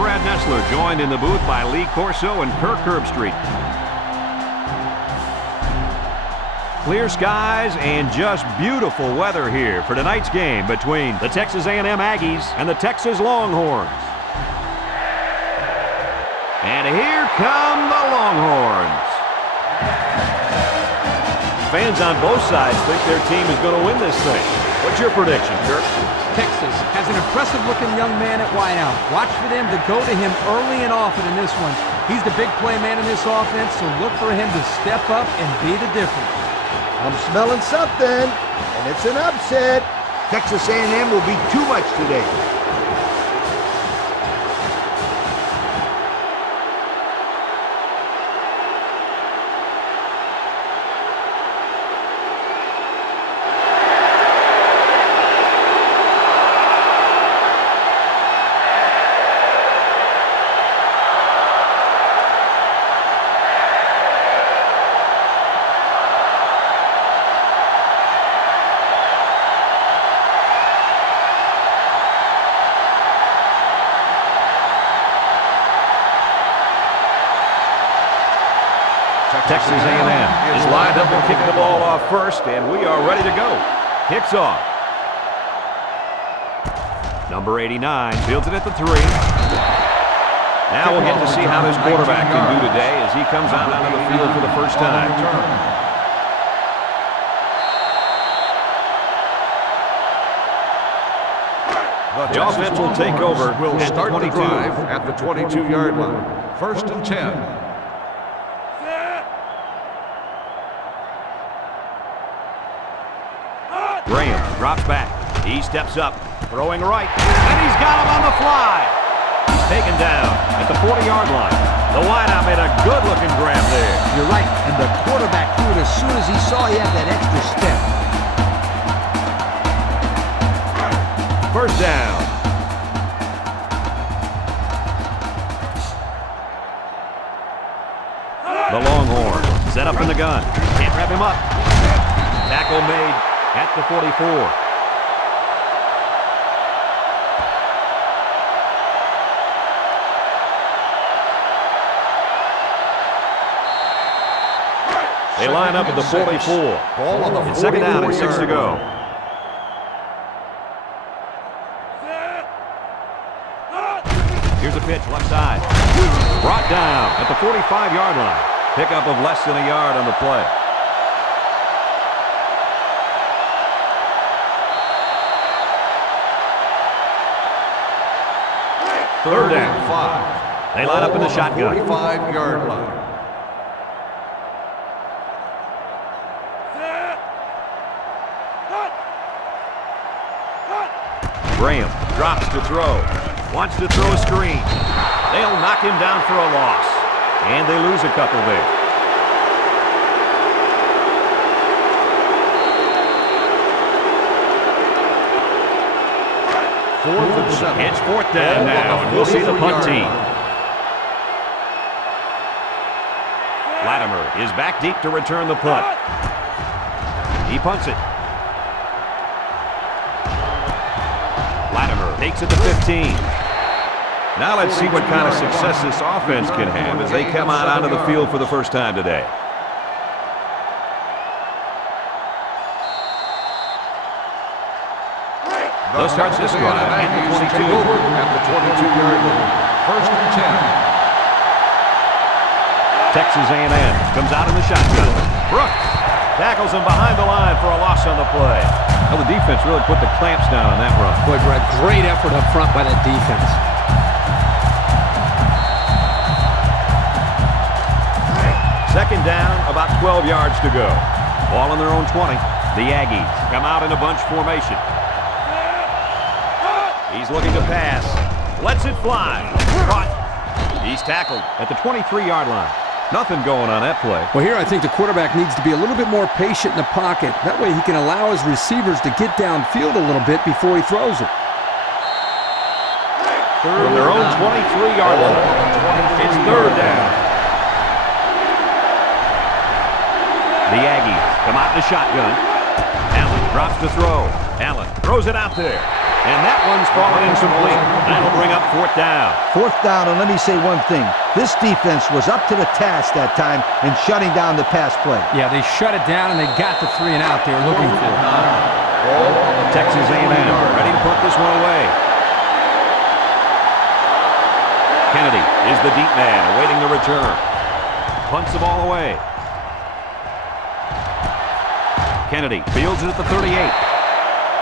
Brad Nessler, joined in the booth by Lee Corso and Kirk Herbstreit. Clear skies and just beautiful weather here for tonight's game between the Texas A&M Aggies and the Texas Longhorns. And here come the Longhorns. Fans on both sides think their team is going to win this thing. What's your prediction, Kirk? Texas has an impressive-looking young man at wideout. Watch for them to go to him early and often in this one. He's the big play man in this offense, so look for him to step up and be the difference. I'm smelling something, and it's an upset. Texas A&M will be too much today. Texas A&M is lined up and kicking the ball off first, and we are ready to go. Kicks off. Number 89 fields it at the 3. Now we'll get to see how this quarterback can do today as he comes out onto the field for the first time. The offense will take over will at start 22. the drive at the 22-yard line. 1st and 10. Graham drops back. He steps up, throwing right, and he's got him on the fly. He's taken down at the 40-yard line. The wideout made a good-looking grab there. You're right, and the quarterback threw it as soon as he saw he had that extra step. First down. The Longhorns set up in the gun. Can't wrap him up. Tackle made at the 44. They line up at the 44. Ball on the It's second down and 6 to 44-yard go. line. Here's a pitch left side. Brought down at the 45-yard line. Pickup of less than a yard on the play. Third down. 5. They line up in the shotgun. 45-yard line. Graham drops to throw. Wants to throw a screen. They'll knock him down for a loss. And they lose a couple there. Fourth and 7. It's 4th down now, and we'll see the punt team. Latimer is back deep to return the punt. He punts it. Latimer takes it to 15. Now let's see what kind of success this offense can have as they come out onto the field for the first time today. They'll start this drive at the 22. At the 22-yard line. 1st and 10. Texas A&M comes out in the shotgun. Brooks tackles him behind the line for a loss on the play. Well, the defense really put the clamps down on that run. Boy, Brad, great effort up front by that defense. Second down, about 12 yards to go. Ball on their own 20. The Aggies come out in a bunch formation. He's looking to pass. Lets it fly. Caught. He's tackled at the 23-yard line. Nothing going on that play. Well, here I think the quarterback needs to be a little bit more patient in the pocket. That way he can allow his receivers to get downfield a little bit before he throws it. From their own 23-yard line. It's 3rd down. The Aggies come out in the shotgun. Allen drops to throw. Allen throws it out there. And that one's fallen incomplete. That'll bring up 4th down. 4th down, and let me say one thing. This defense was up to the task that time in shutting down the pass play. Yeah, they shut it down, and they got the 3 and out they were looking for. Texas A&M ready to put this one away. Kennedy is the deep man, awaiting the return. Punts the ball away. Kennedy fields it at the 38.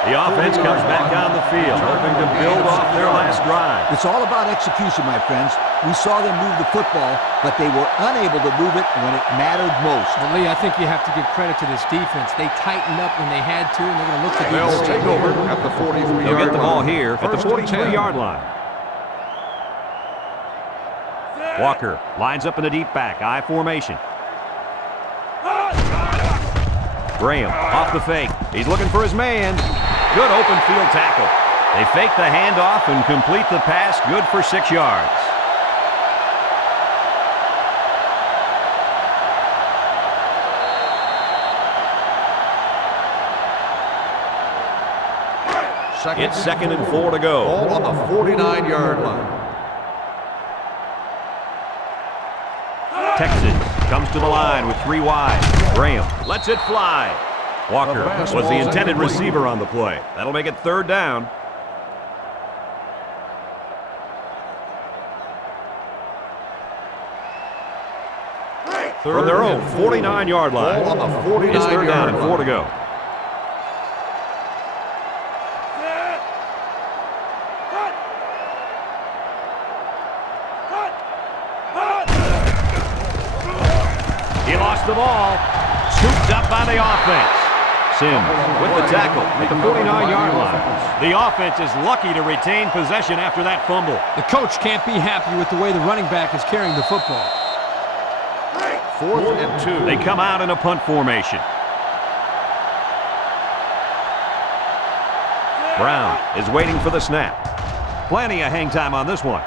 The offense comes back down the field, hoping to build off their last drive. It's all about execution, my friends. We saw them move the football, but they were unable to move it when it mattered most. Well, Lee, I think you have to give credit to this defense. They tightened up when they had to, and they're going to look to do the They'll same. take over at the 43-yard line. They'll get the ball here at the First and 43-yard line. Walker lines up in the deep back, I formation. Graham off the fake. He's looking for his man. Good open field tackle. They fake the handoff and complete the pass. Good for 6 yards. It's 2nd and 4 to go. Ball on the 49-yard line. Texas comes to the line with 3 wide. Graham lets it fly. Walker was the intended receiver on the play. That'll make it 3rd down. From their own 49-yard line. Ball on the 49-yard It's 3rd down and 4 to line. go. He lost the ball. Scooped up by the offense. Sims with the tackle at the 49-yard line. The offense is lucky to retain possession after that fumble. The coach can't be happy with the way the running back is carrying the football. 4th and 2. They come out in a punt formation. Brown is waiting for the snap. Plenty of hang time on this one.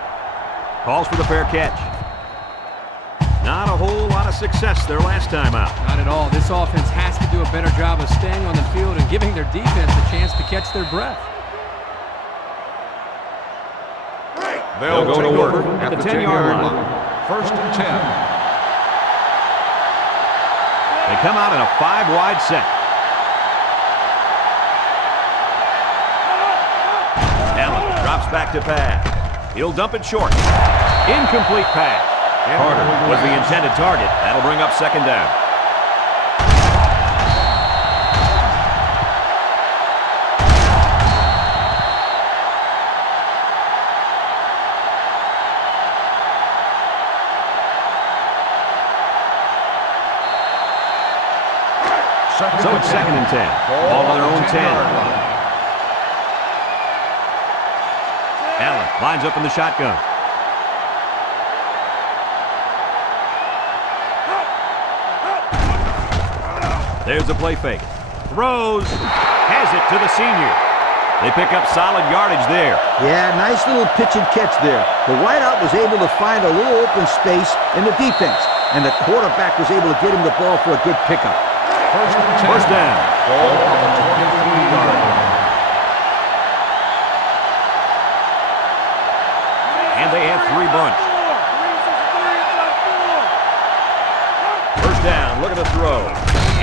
Calls for the fair catch. Not a whole lot of success their last time out. Not at all. This offense has to do a better job of staying on the field and giving their defense a chance to catch their breath. They'll go to work at the 10-yard line. 1st and 10. They come out in a 5-wide set. Allen drops back to pass. He'll dump it short. Incomplete pass. Carter was the intended target. That'll bring up 2nd down. So it's 2nd and 10. Ball on their own 10. Allen lines up in the shotgun. There's a play fake. Throws. Has it to the senior. They pick up solid yardage there. Yeah, nice little pitch and catch there. The wideout was able to find a little open space in the defense, and the quarterback was able to get him the ball for a good pickup. 1st and 10. First down. Ball on the 23-yard line. And they have 3 bunch. First down. Look at the throw.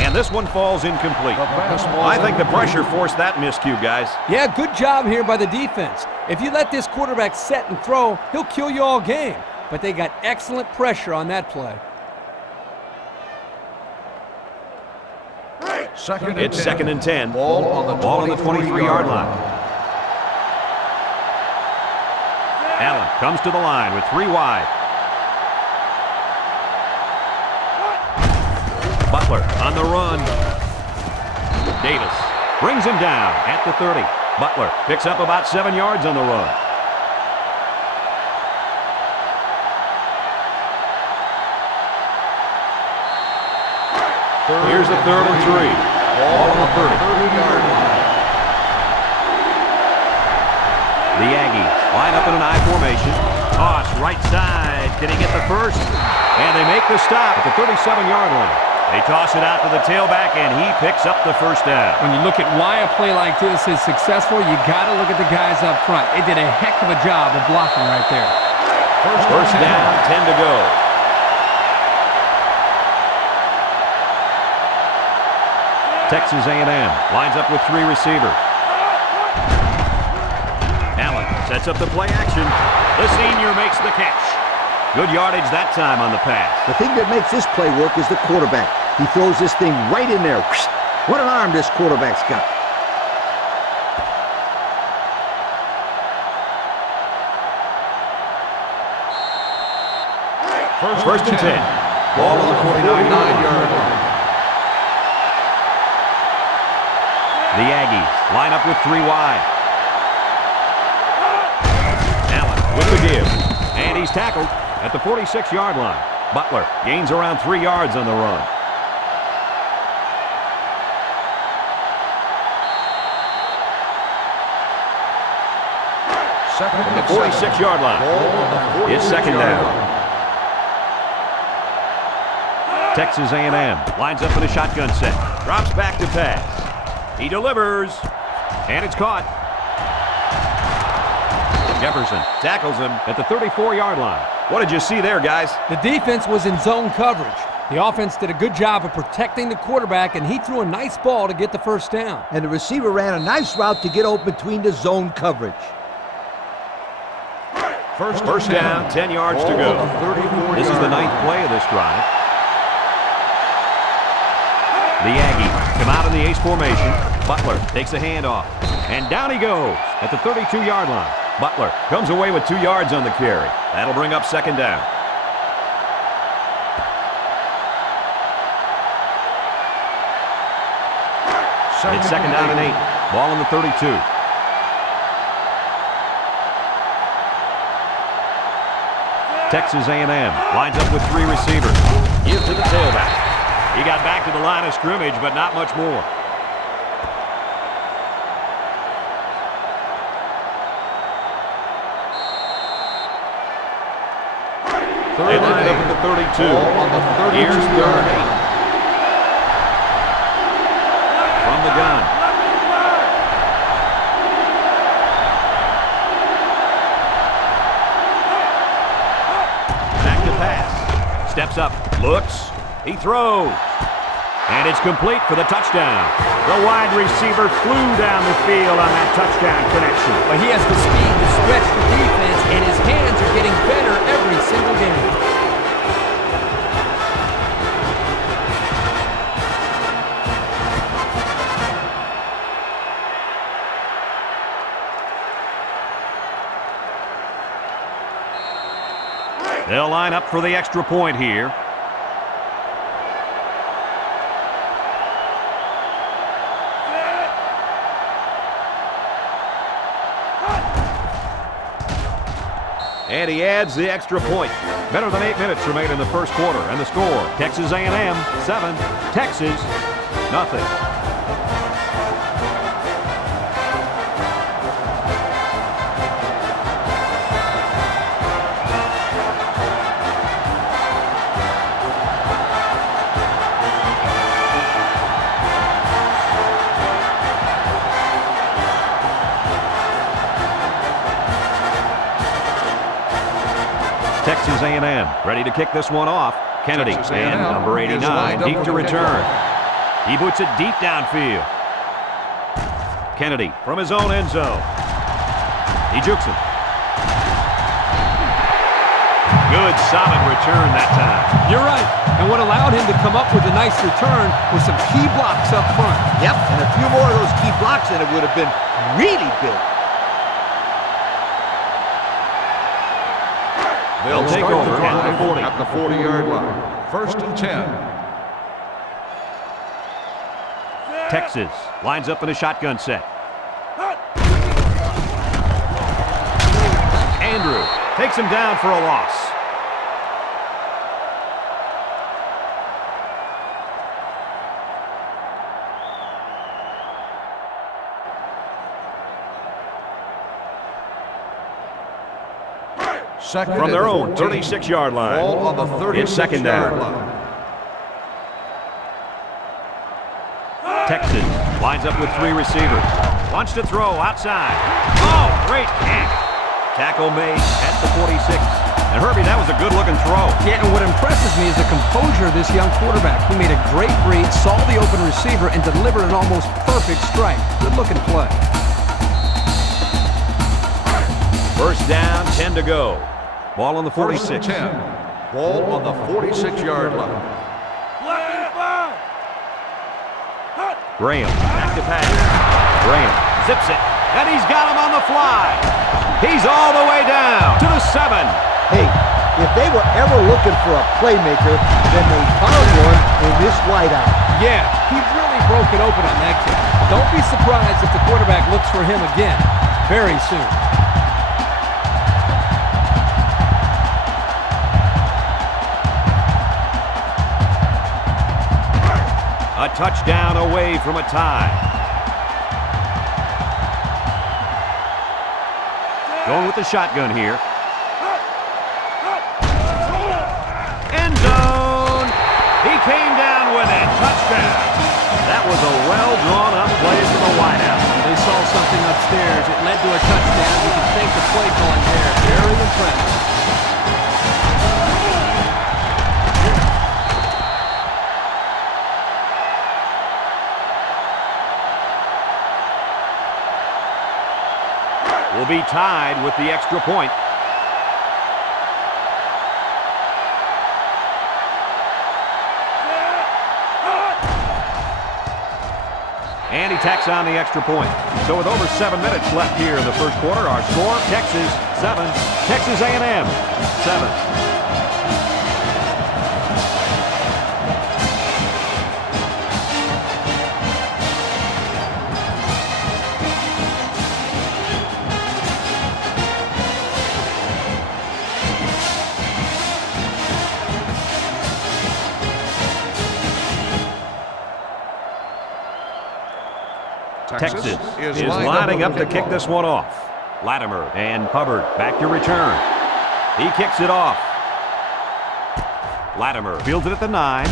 And this one falls incomplete. I think the pressure forced that miscue, guys. Yeah, good job here by the defense. If you let this quarterback set and throw, he'll kill you all game. But they got excellent pressure on that play. It's 2nd and 10. Ball on the 23-yard line. Allen comes to the line with 3 wide. Butler on the run. Davis brings him down at the 30. Butler picks up about 7 yards on the run. Here's a 3rd and 3. Ball on the 30-yard line. The Aggies line up in an I formation. Toss right side. Can he get the first? And they make the stop at the 37-yard line. They toss it out to the tailback, and he picks up the first down. When you look at why a play like this is successful, you got to look at the guys up front. They did a heck of a job of blocking right there. First down, 10 to go. Texas A&M lines up with 3 receivers. Allen sets up the play action. The senior makes the catch. Good yardage that time on the pass. The thing that makes this play work is the quarterback. He throws this thing right in there. What an arm this quarterback's got. First and 10. Ball on the 49-yard line. The Aggies line up with 3 wide. Allen with the give. And he's tackled at the 46-yard line. Butler gains around 3 yards on the run. The 46-yard line. It's second down. Texas A&M lines up in a shotgun set. Drops back to pass. He delivers. And it's caught. Jefferson tackles him at the 34-yard line. What did you see there, guys? The defense was in zone coverage. The offense did a good job of protecting the quarterback, and he threw a nice ball to get the first down. And the receiver ran a nice route to get open between the zone coverage. First down, 10 yards to go. This is the 9th play of this drive. The Aggies come out in the ace formation. Butler takes a handoff. And down he goes at the 32-yard line. Butler comes away with 2 yards on the carry. That'll bring up second down. It's second down and 8. Ball on the 32. Texas A&M lines up with 3 receivers. Give to the tailback. He got back to the line of scrimmage, but not much more. They line up at the 32. Here's third and 8. From the gun. Back to pass. Steps up. Looks. He throws. And it's complete for the touchdown. The wide receiver flew down the field on that touchdown connection. But he has the speed to stretch the defense, and his hands are getting better every single game. They'll line up for the extra point here. And he adds the extra point. Better than 8 minutes remain in the first quarter. And the score, Texas A&M 7, Texas nothing. Texas A&M ready to kick this one off. Kennedy and number 89 deep to return. He boots it deep downfield. Kennedy from his own end zone. He jukes him. Good solid return that time. You're right. And what allowed him to come up with a nice return were some key blocks up front. Yep, and a few more of those key blocks and it would have been really big. They'll take over at the 40. At the 40-yard line. First and 10. Texas lines up in a shotgun set. Andrew takes him down for a loss. From their own 36-yard line. Ball on the 36-yard it's second down. line. Texas lines up with 3 receivers. Wants to throw outside. Oh, great catch. Tackle made at the 46. And Herbie, that was a good-looking throw. Yeah, and what impresses me is the composure of this young quarterback. He made a great read, saw the open receiver, and delivered an almost perfect strike. Good-looking play. First down, 10 to go. Ball on the 46. First and 10. Ball on the 46-yard line. Graham, back to pass. Graham zips it, and he's got him on the fly. He's all the way down to the 7. Hey, if they were ever looking for a playmaker, then they found one in this wideout. Yeah, he really broke it open on that kick. Don't be surprised if the quarterback looks for him again very soon. A touchdown away from a tie. Going with the shotgun here. End zone. He came down with it. Touchdown. That was a well-drawn-up play for the wideout. They saw something upstairs. It led to a touchdown. You can thank the play calling there. Very impressive. Will be tied with the extra point. And he tacks on the extra point. So with over 7 minutes left here in the first quarter, our score, Texas 7, Texas A&M 7. Texas is lining up to kick this one off. Latimer and Hubbard back to return. He kicks it off. Latimer fields it at the 9.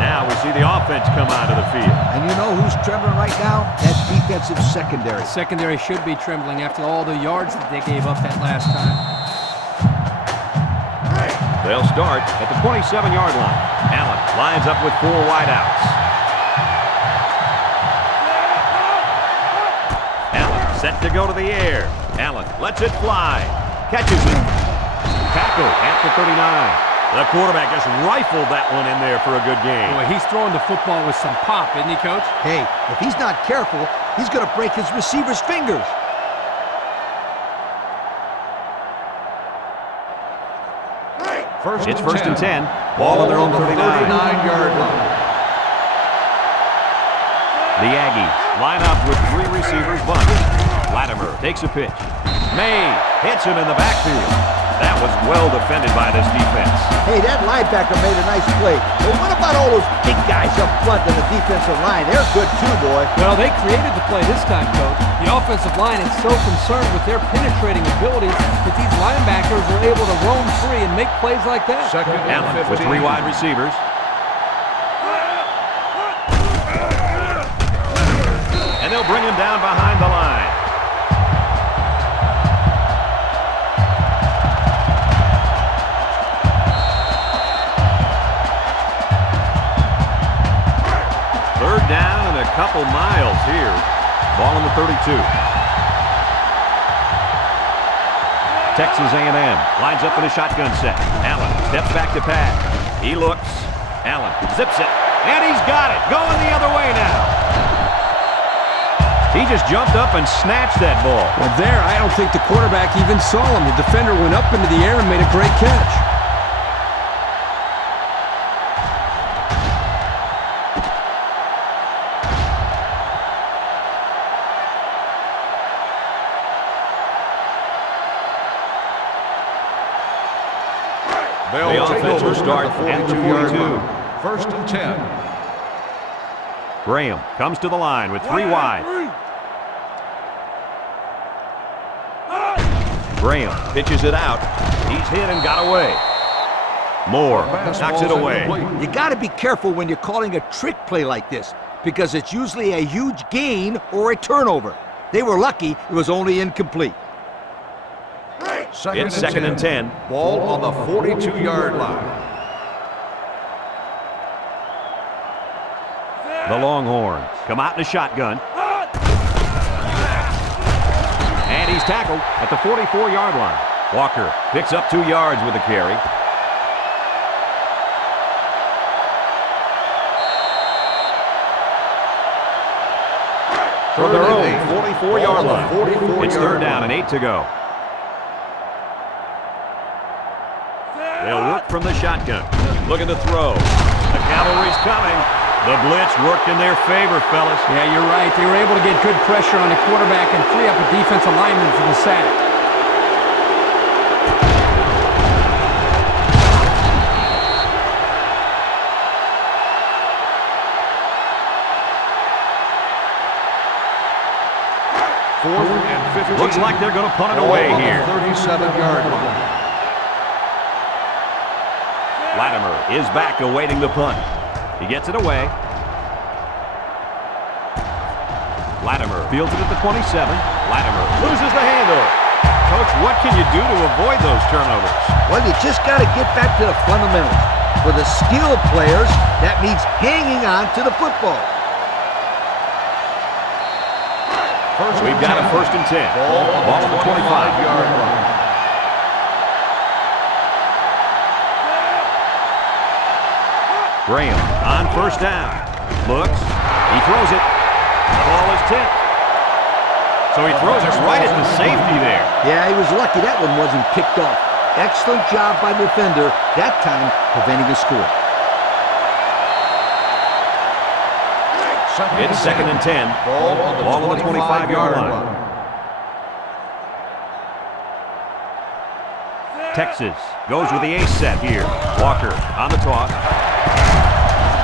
Now we see the offense come onto the field. And you know who's trembling right now? That defensive secondary. The secondary should be trembling after all the yards that they gave up that last time. They'll start at the 27-yard line. Allen lines up with 4 wideouts. Set to go to the air. Allen lets it fly. Catches it. Tackle at the 39. The quarterback just rifled that one in there for a good game. Boy, he's throwing the football with some pop, isn't he, Coach? Hey, if he's not careful, he's going to break his receiver's fingers. It's first and 10. Ball on their own 39-yard line. The Aggies line up with 3 receivers bunch. Latimer takes a pitch. May hits him in the backfield. That was well defended by this defense. Hey, that linebacker made a nice play. But what about all those big guys up front in the defensive line? They're good too, boy. Well, they created the play this time, Coach. The offensive line is so concerned with their penetrating abilities that these linebackers are able to roam free and make plays like that. Second and Allen 15. with 3 wide receivers. And they'll bring him down behind the line. Third down and a couple miles here. Ball on the 32. Texas A&M lines up in a shotgun set. Allen steps back to pass. He looks. Allen zips it. And he's got it. Going the other way now. He just jumped up and snatched that ball. Well, there, I don't think the quarterback even saw him. The defender went up into the air and made a great catch. They'll take offense over will start at the 42. First and 10. Graham comes to the line with 3 wide. Graham pitches it out. He's hit and got away. Moore knocks it away. You got to be careful when you're calling a trick play like this because it's usually a huge gain or a turnover. They were lucky it was only incomplete. It's second and 10. Ball on the 42-yard line. The Longhorns come out in a shotgun. And he's tackled at the 44-yard line. Walker picks up 2 yards with the carry. For their own 44-yard line. It's third down and 8 to go. They'll work from the shotgun. Looking to throw. The cavalry's coming. The blitz worked in their favor, fellas. Yeah, you're right. They were able to get good pressure on the quarterback and free up a defensive lineman for the sack. Fourth and 15. Looks like they're going to punt it away here. 37-yard line. Latimer is back awaiting the punt. He gets it away. Latimer fields it at the 27. Latimer loses the handle. Coach, what can you do to avoid those turnovers? Well, you just got to get back to the fundamentals. For the skilled players, that means hanging on to the football. We've got a first and 10. Ball on the 25-yard line. Graham on first down. Looks. He throws it. The ball is tipped. So he throws it right at the safety there. Yeah, he was lucky that one wasn't picked off. Excellent job by the defender, that time preventing a score. It's second and 10. Ball on the 25-yard line. Texas goes with the ace set here. Walker on the toss.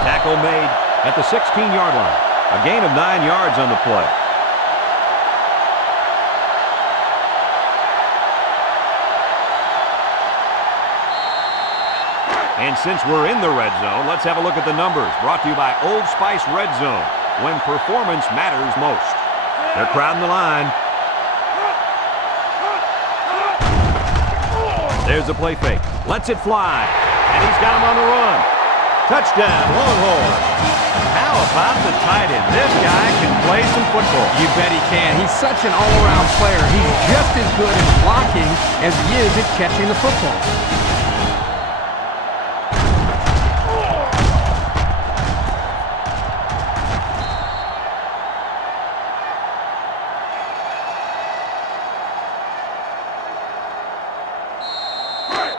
Tackle made at the 16-yard line. A gain of 9 yards on the play. And since we're in the red zone, let's have a look at the numbers. Brought to you by Old Spice Red Zone, when performance matters most. They're crowding the line. There's the play fake. Lets it fly. And he's got him on the run. Touchdown, Longhorns. How about the tight end? This guy can play some football. You bet he can. He's such an all-around player. He's just as good at blocking as he is at catching the football.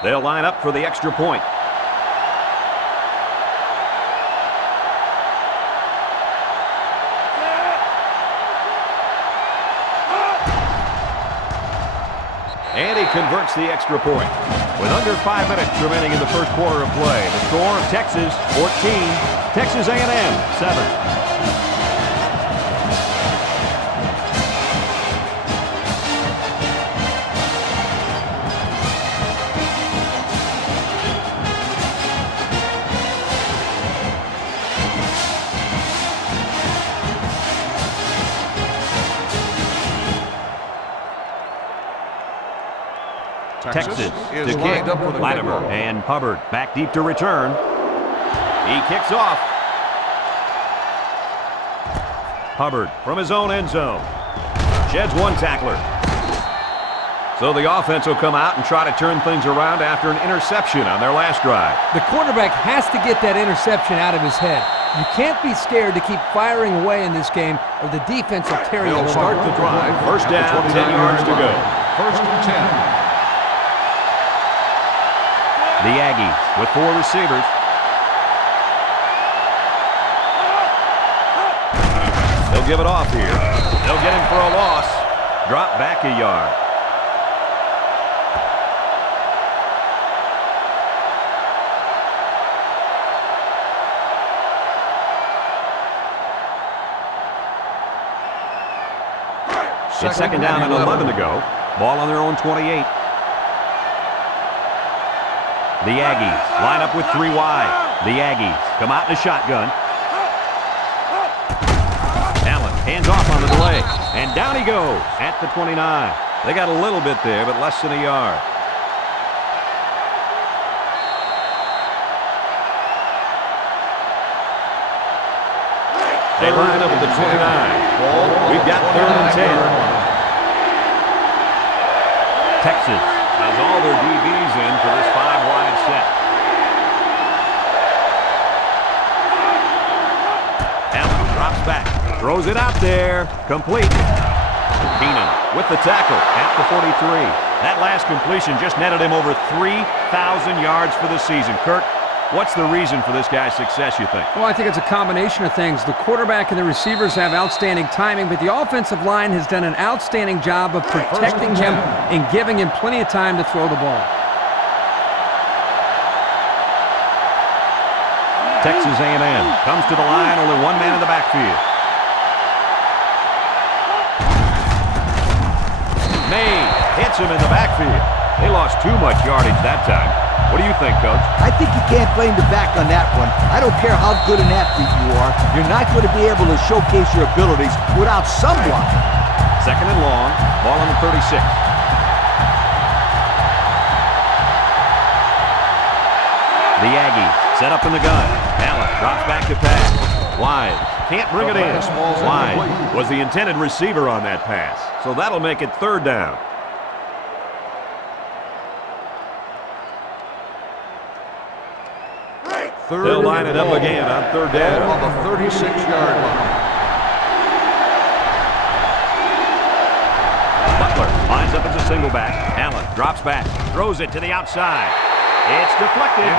They'll line up for the extra point. And he converts the extra point. With under 5 minutes remaining in the first quarter of play, the score, Texas 14, Texas A&M 7. Texas to kick. Latimer and Hubbard back deep to return. He kicks off. Hubbard from his own end zone. Sheds one tackler. So the offense will come out and try to turn things around after an interception on their last drive. The quarterback has to get that interception out of his head. You can't be scared to keep firing away in this game, or the defense will tear you apart. Start the drive. First down, 10 yards to go. First and 10. The Aggies with 4 receivers. They'll give it off here. They'll get him for a loss. Drop back a yard. It's second down and 11 to go. Ball on their own 28. The Aggies line up with 3 wide. The Aggies come out in a shotgun. Allen hands off on the delay. And down he goes at the 29. They got a little bit there, but less than a yard. They line up at the 29. We've got 3rd and 10. Texas has all their DBs in for this 5-wide set. Allen drops back, throws it out there, complete. Keenan with the tackle at the 43. That last completion just netted him over 3,000 yards for the season. Kirk, what's the reason for this guy's success, you think? Well, I think it's a combination of things. The quarterback and the receivers have outstanding timing, but the offensive line has done an outstanding job of protecting him and giving him plenty of time to throw the ball. Texas A&M comes to the line, only one man in the backfield. May hits him in the backfield. They lost too much yardage that time. What do you think, Coach? I think you can't blame the back on that one. I don't care how good an athlete you are. You're not going to be able to showcase your abilities without some block. 2nd and long, ball on the 36. The Aggies set up in the gun. Allen drops back to pass. Wide. Can't bring it in. Wide was the intended receiver on that pass. So that'll make it 3rd down. They'll line it up again on 3rd down. On the 36-yard line. Butler lines up as a single back. Allen drops back, throws it to the outside. It's deflected.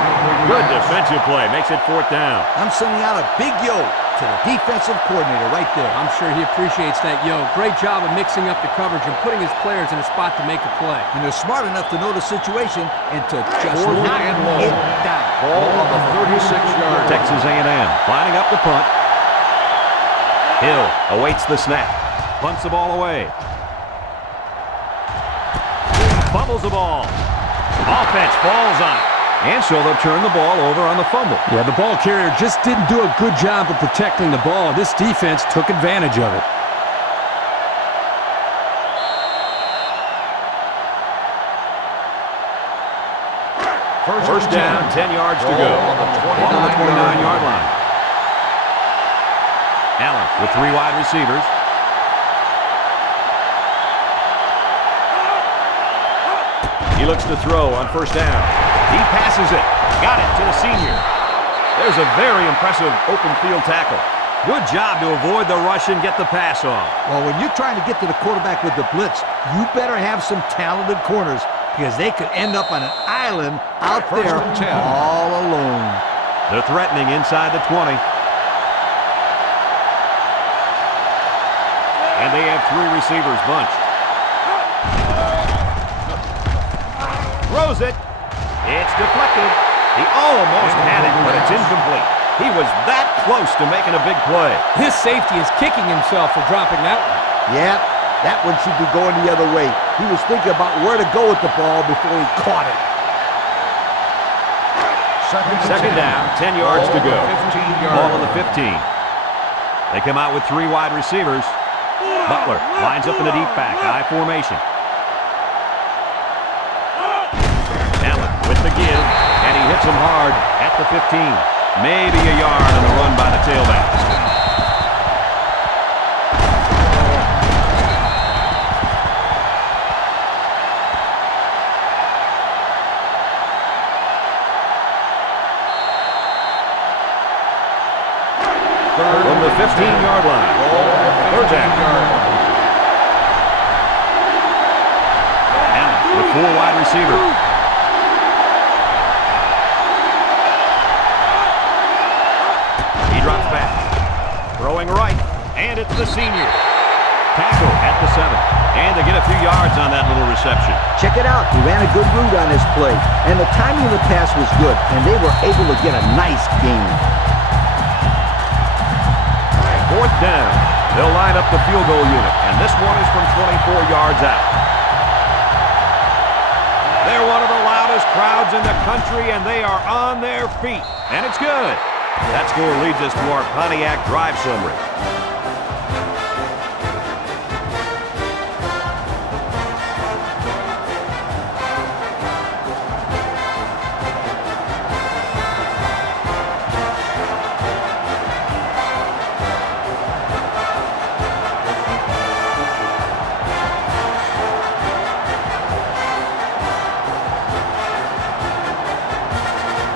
Good defensive play. Makes it 4th down. I'm sending out a big yo to the defensive coordinator right there. I'm sure he appreciates that, yo. Great job of mixing up the coverage and putting his players in a spot to make a play. And they're smart enough to know the situation and to just 4th knock and long. it down. Ball on the 36-yard line. Texas A&M lining up the punt. Hill awaits the snap. Punts the ball away. Fumbles the ball. Offense falls on it. And so they'll turn the ball over on the fumble. Yeah, the ball carrier just didn't do a good job of protecting the ball. This defense took advantage of it. First down, 10 yards to go. Ball on the 29-yard line. Allen with 3 wide receivers. He looks to throw on 1st down. He passes it. Got it to the senior. There's a very impressive open field tackle. Good job to avoid the rush and get the pass off. Well, when you're trying to get to the quarterback with the blitz, you better have some talented corners because they could end up on an island out there all alone. They're threatening inside the 20. And they have 3 receivers bunched. Throws it. It's deflected. He almost had it, but it's incomplete. He was that close to making a big play. His safety is kicking himself for dropping that one. Yeah, that one should be going the other way. He was thinking about where to go with the ball before he caught it. Second down, 10 yards to go. Ball on the 15. They come out with 3 wide receivers. Butler lines up in the deep back, I formation. Allen with the give, and he hits him hard at the 15. Maybe a yard on the run by the tailback. From the 15-yard line. 3rd down. Allen with 4 wide receivers. He drops back. Throwing right. And it's the senior. Tackle at the 7. And they get a few yards on that little reception. Check it out. He ran a good route on his play. And the timing of the pass was good. And they were able to get a nice gain. 4th down. They'll line up the field goal unit, and this one is from 24 yards out. They're one of the loudest crowds in the country, and they are on their feet. And it's good. That score leads us to our Pontiac drive summary.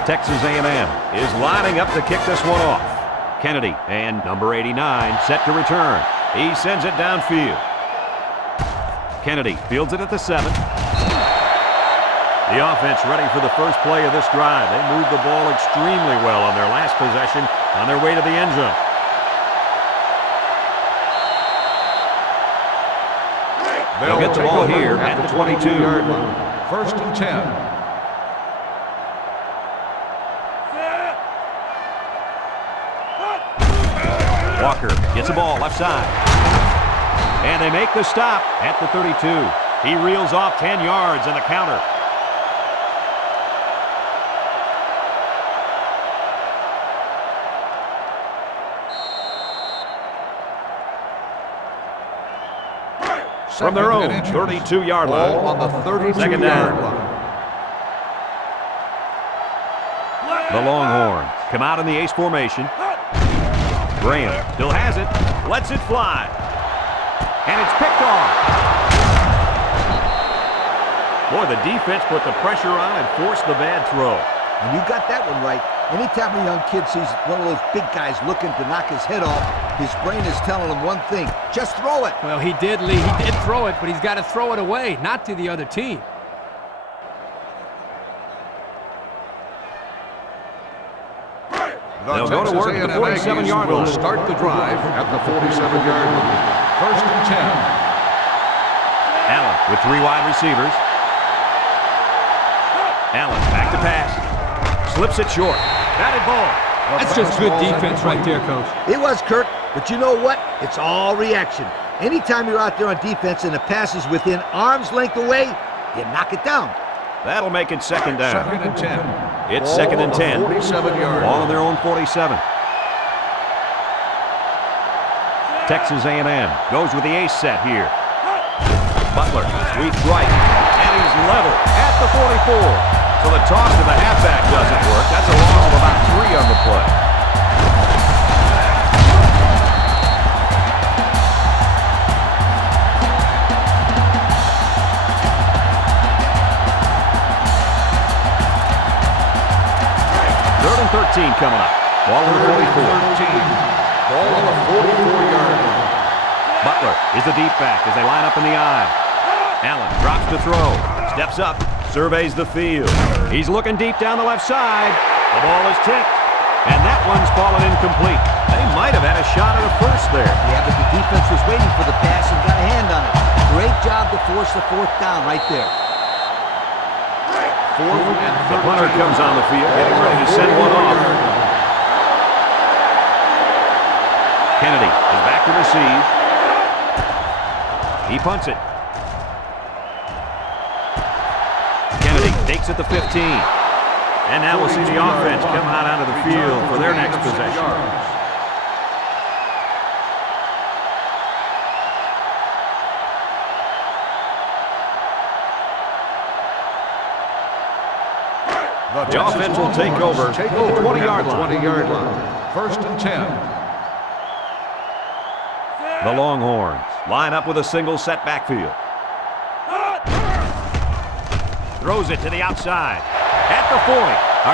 Texas A&M is lining up to kick this one off. Kennedy and number 89 set to return. He sends it downfield. Kennedy fields it at the 7. The offense ready for the first play of this drive. They moved the ball extremely well on their last possession on their way to the end zone. They'll get the ball here at the 22-yard line. First and 10. Walker gets the ball left side. And they make the stop at the 32. He reels off 10 yards in the counter. From their own 32-yard line. Ball on the 32-yard line. The Longhorns come out in the ace formation. Graham still has it, lets it fly, and it's picked off. Boy, the defense put the pressure on and forced the bad throw. And you got that one right. Anytime a young kid sees one of those big guys looking to knock his head off, his brain is telling him one thing: just throw it. Well, he did, Lee. He did throw it, but he's got to throw it away, not to the other team. They'll go to work at the 47-yard line. Will start the drive at the 47-yard line. First and 10. Allen with 3 wide receivers. Allen back to pass. Slips it short. Batted ball. That's just good defense right there, Coach. It was, Kurt, but you know what? It's all reaction. Anytime you're out there on defense and the pass is within arm's length away, you knock it down. That'll make it second down. Second and 10. It's Ball second on and the 10. 47-yard Ball on line. their own 47. Texas A&M goes with the ace set here. Butler sweeps right, and he's level at the 44. So the toss to the halfback doesn't work. That's a loss of about 3 on the play. Third and 13 coming up. Ball on the 44. Ball on the 44-yard line. Butler is the deep back as they line up in the I. Allen drops to throw. Steps up. Surveys the field. He's looking deep down the left side. The ball is tipped. And that one's fallen incomplete. They might have had a shot at a first there. Yeah, but the defense was waiting for the pass and got a hand on it. Great job to force the 4th down right there. The punter comes on the field, getting ready to send one off. Kennedy is back to receive. He punts it. Kennedy takes it to 15. And now we'll see the offense come out onto the field for their next possession. The offense will take over at the 20-yard line. 20-yard line. First and 10. The Longhorns line up with a single set backfield. Throws it to the outside. At the 40.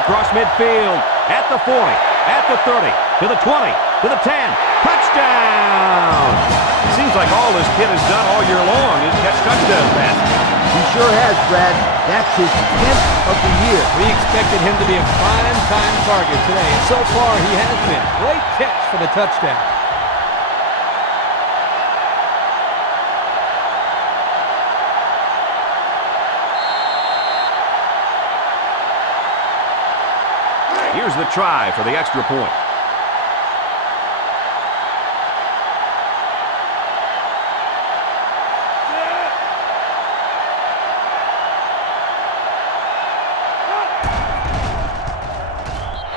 Across midfield. At the 40. At the 30. To the 20. To the 10. Touchdown! Seems like all this kid has done all year long is catch touchdown passes. He sure has, Brad. That's his 10th of the year. We expected him to be a prime-time target today, and so far he has been. Great catch for the touchdown. Here's the try for the extra point.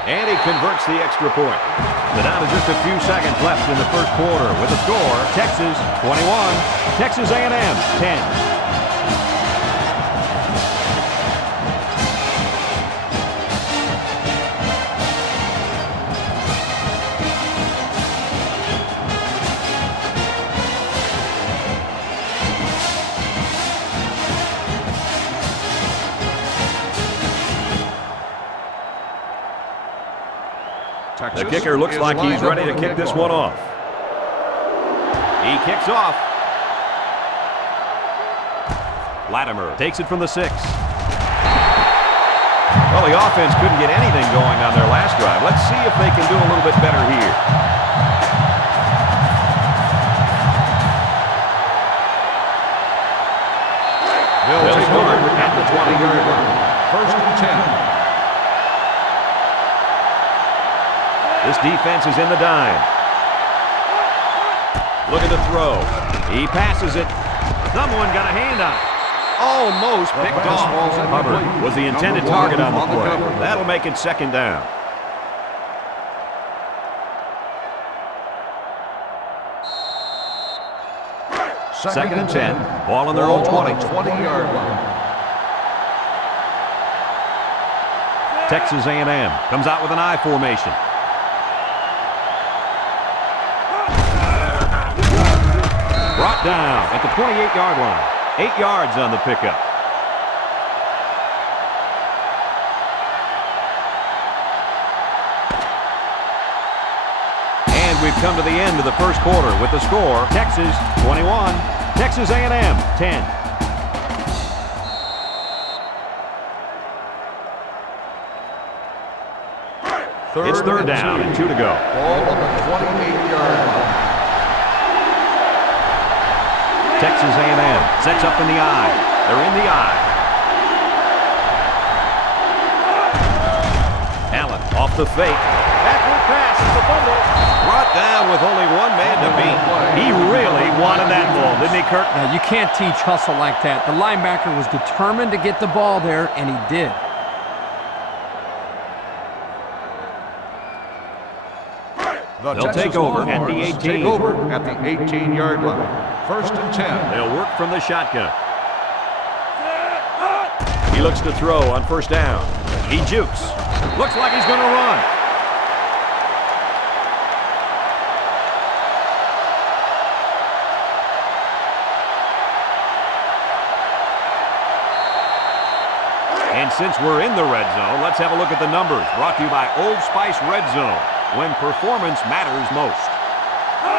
And he converts the extra point. So down to just a few seconds left in the first quarter with the score, Texas 21, Texas A&M 10. The kicker looks like he's ready to kick this one off. He kicks off. Latimer takes it from the 6. Well, the offense couldn't get anything going on their last drive. Let's see if they can do a little bit better here. They'll take over at the 20-yard line. First and 10. This defense is in the dime. Look at the throw. He passes it. Someone got a hand on it. Almost picked off. Hubbard was the intended target on the play. That'll make it second down. Second and 10. Ball on their own 20. 20-yard line. Texas A&M comes out with an I formation. Brought down at the 28-yard line. 8 yards on the pickup. And we've come to the end of the first quarter with the score, Texas 21, Texas A&M 10. It's third down and 2 to go. Ball on the 28-yard line. Texas A&M sets up in the I. They're in the I. Allen off the fake. Backward pass is the bundle. Brought down with only one man to beat. He really wanted that ball, didn't he, Kirk? Now, you can't teach hustle like that. The linebacker was determined to get the ball there, and he did. They'll take over at the 18. Take over at the 18-yard line. First and 10. They'll work from the shotgun. He looks to throw on first down. He jukes. Looks like he's going to run. And since we're in the red zone, let's have a look at the numbers. Brought to you by Old Spice Red Zone, when performance matters most.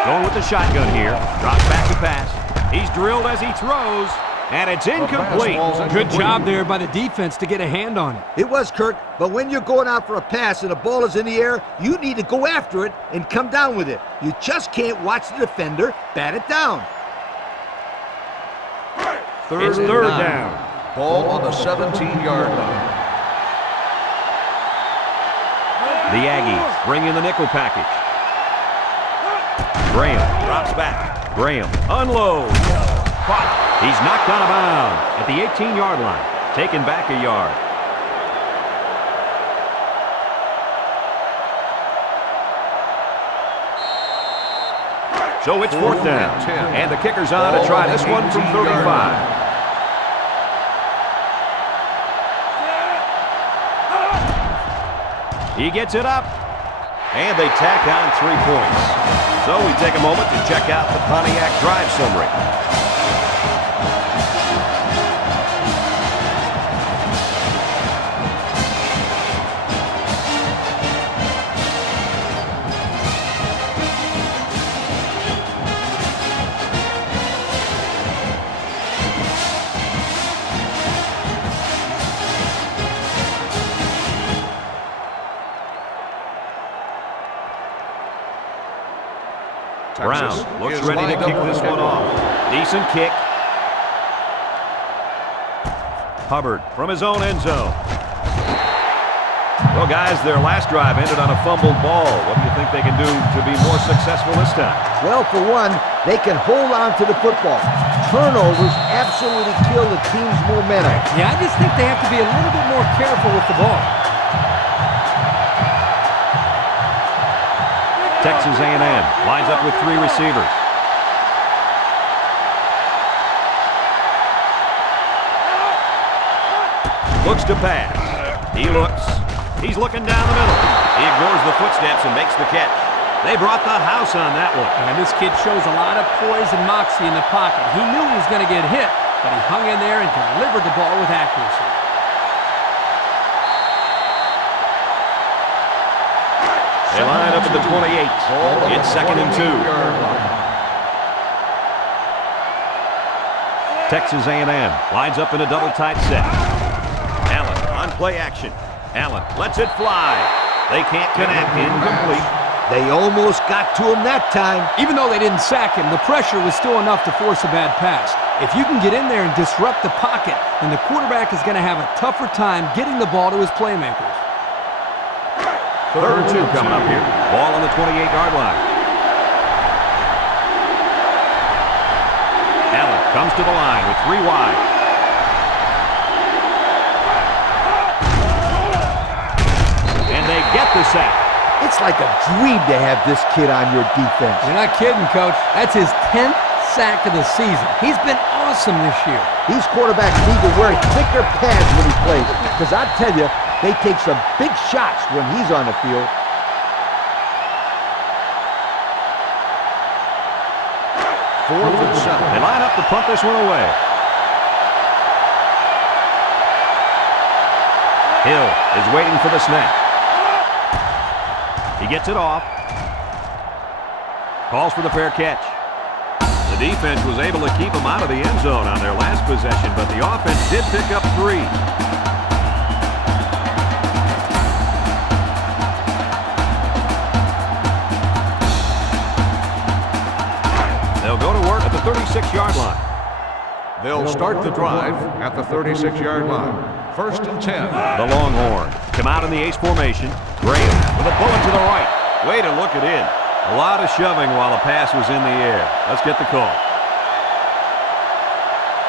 Going with the shotgun here. Drops back to pass. He's drilled as he throws, and it's incomplete. Good job there by the defense to get a hand on it. It was, Kirk, but when you're going out for a pass and the ball is in the air, you need to go after it and come down with it. You just can't watch the defender bat it down. It's third down. Ball on the 17-yard line. The Aggies bring in the nickel package. Graham drops back. Graham unloads. He's knocked out of bounds at the 18-yard line. Taken back a yard. So it's fourth down. And the kicker's on to try this one from 35. He gets it up, and they tack on 3 points. So we take a moment to check out the Pontiac drive summary. Brown looks ready to kick this one off. Decent kick. Hubbard from his own end zone. Well, guys, their last drive ended on a fumbled ball. What do you think they can do to be more successful this time? Well, for one, they can hold on to the football. Turnovers absolutely kill the team's momentum. Yeah, I just think they have to be a little bit more careful with the ball. Texas A&M lines up with 3 receivers. Looks to pass. He looks. He's looking down the middle. He ignores the footsteps and makes the catch. They brought the house on that one. And this kid shows a lot of poise and moxie in the pocket. He knew he was going to get hit, but he hung in there and delivered the ball with accuracy. They line up at the 28. It's 2nd and 2. Texas A&M lines up in a double tight set. Allen on play action. Allen lets it fly. They can't connect. Incomplete. They almost got to him that time. Even though they didn't sack him, the pressure was still enough to force a bad pass. If you can get in there and disrupt the pocket, then the quarterback is going to have a tougher time getting the ball to his playmakers. 3rd and 2 coming up here. Ball on the 28-yard line. Allen comes to the line with 3 wide. And they get the sack. It's like a dream to have this kid on your defense. You're not kidding, Coach. That's his 10th sack of the season. He's been awesome this year. These quarterbacks need to wear thicker pads when he plays, because I tell you, they take some big shots when he's on the field. Fourth and 7. They line up to punt this one away. Hill is waiting for the snap. He gets it off. Calls for the fair catch. The defense was able to keep him out of the end zone on their last possession, but the offense did pick up 3. They'll go to work at the 36-yard line. They'll start the drive at the 36-yard line. 1st and 10. The Longhorns come out in the ace formation. Graham with a bullet to the right. Way to look it in. A lot of shoving while the pass was in the air. Let's get the call.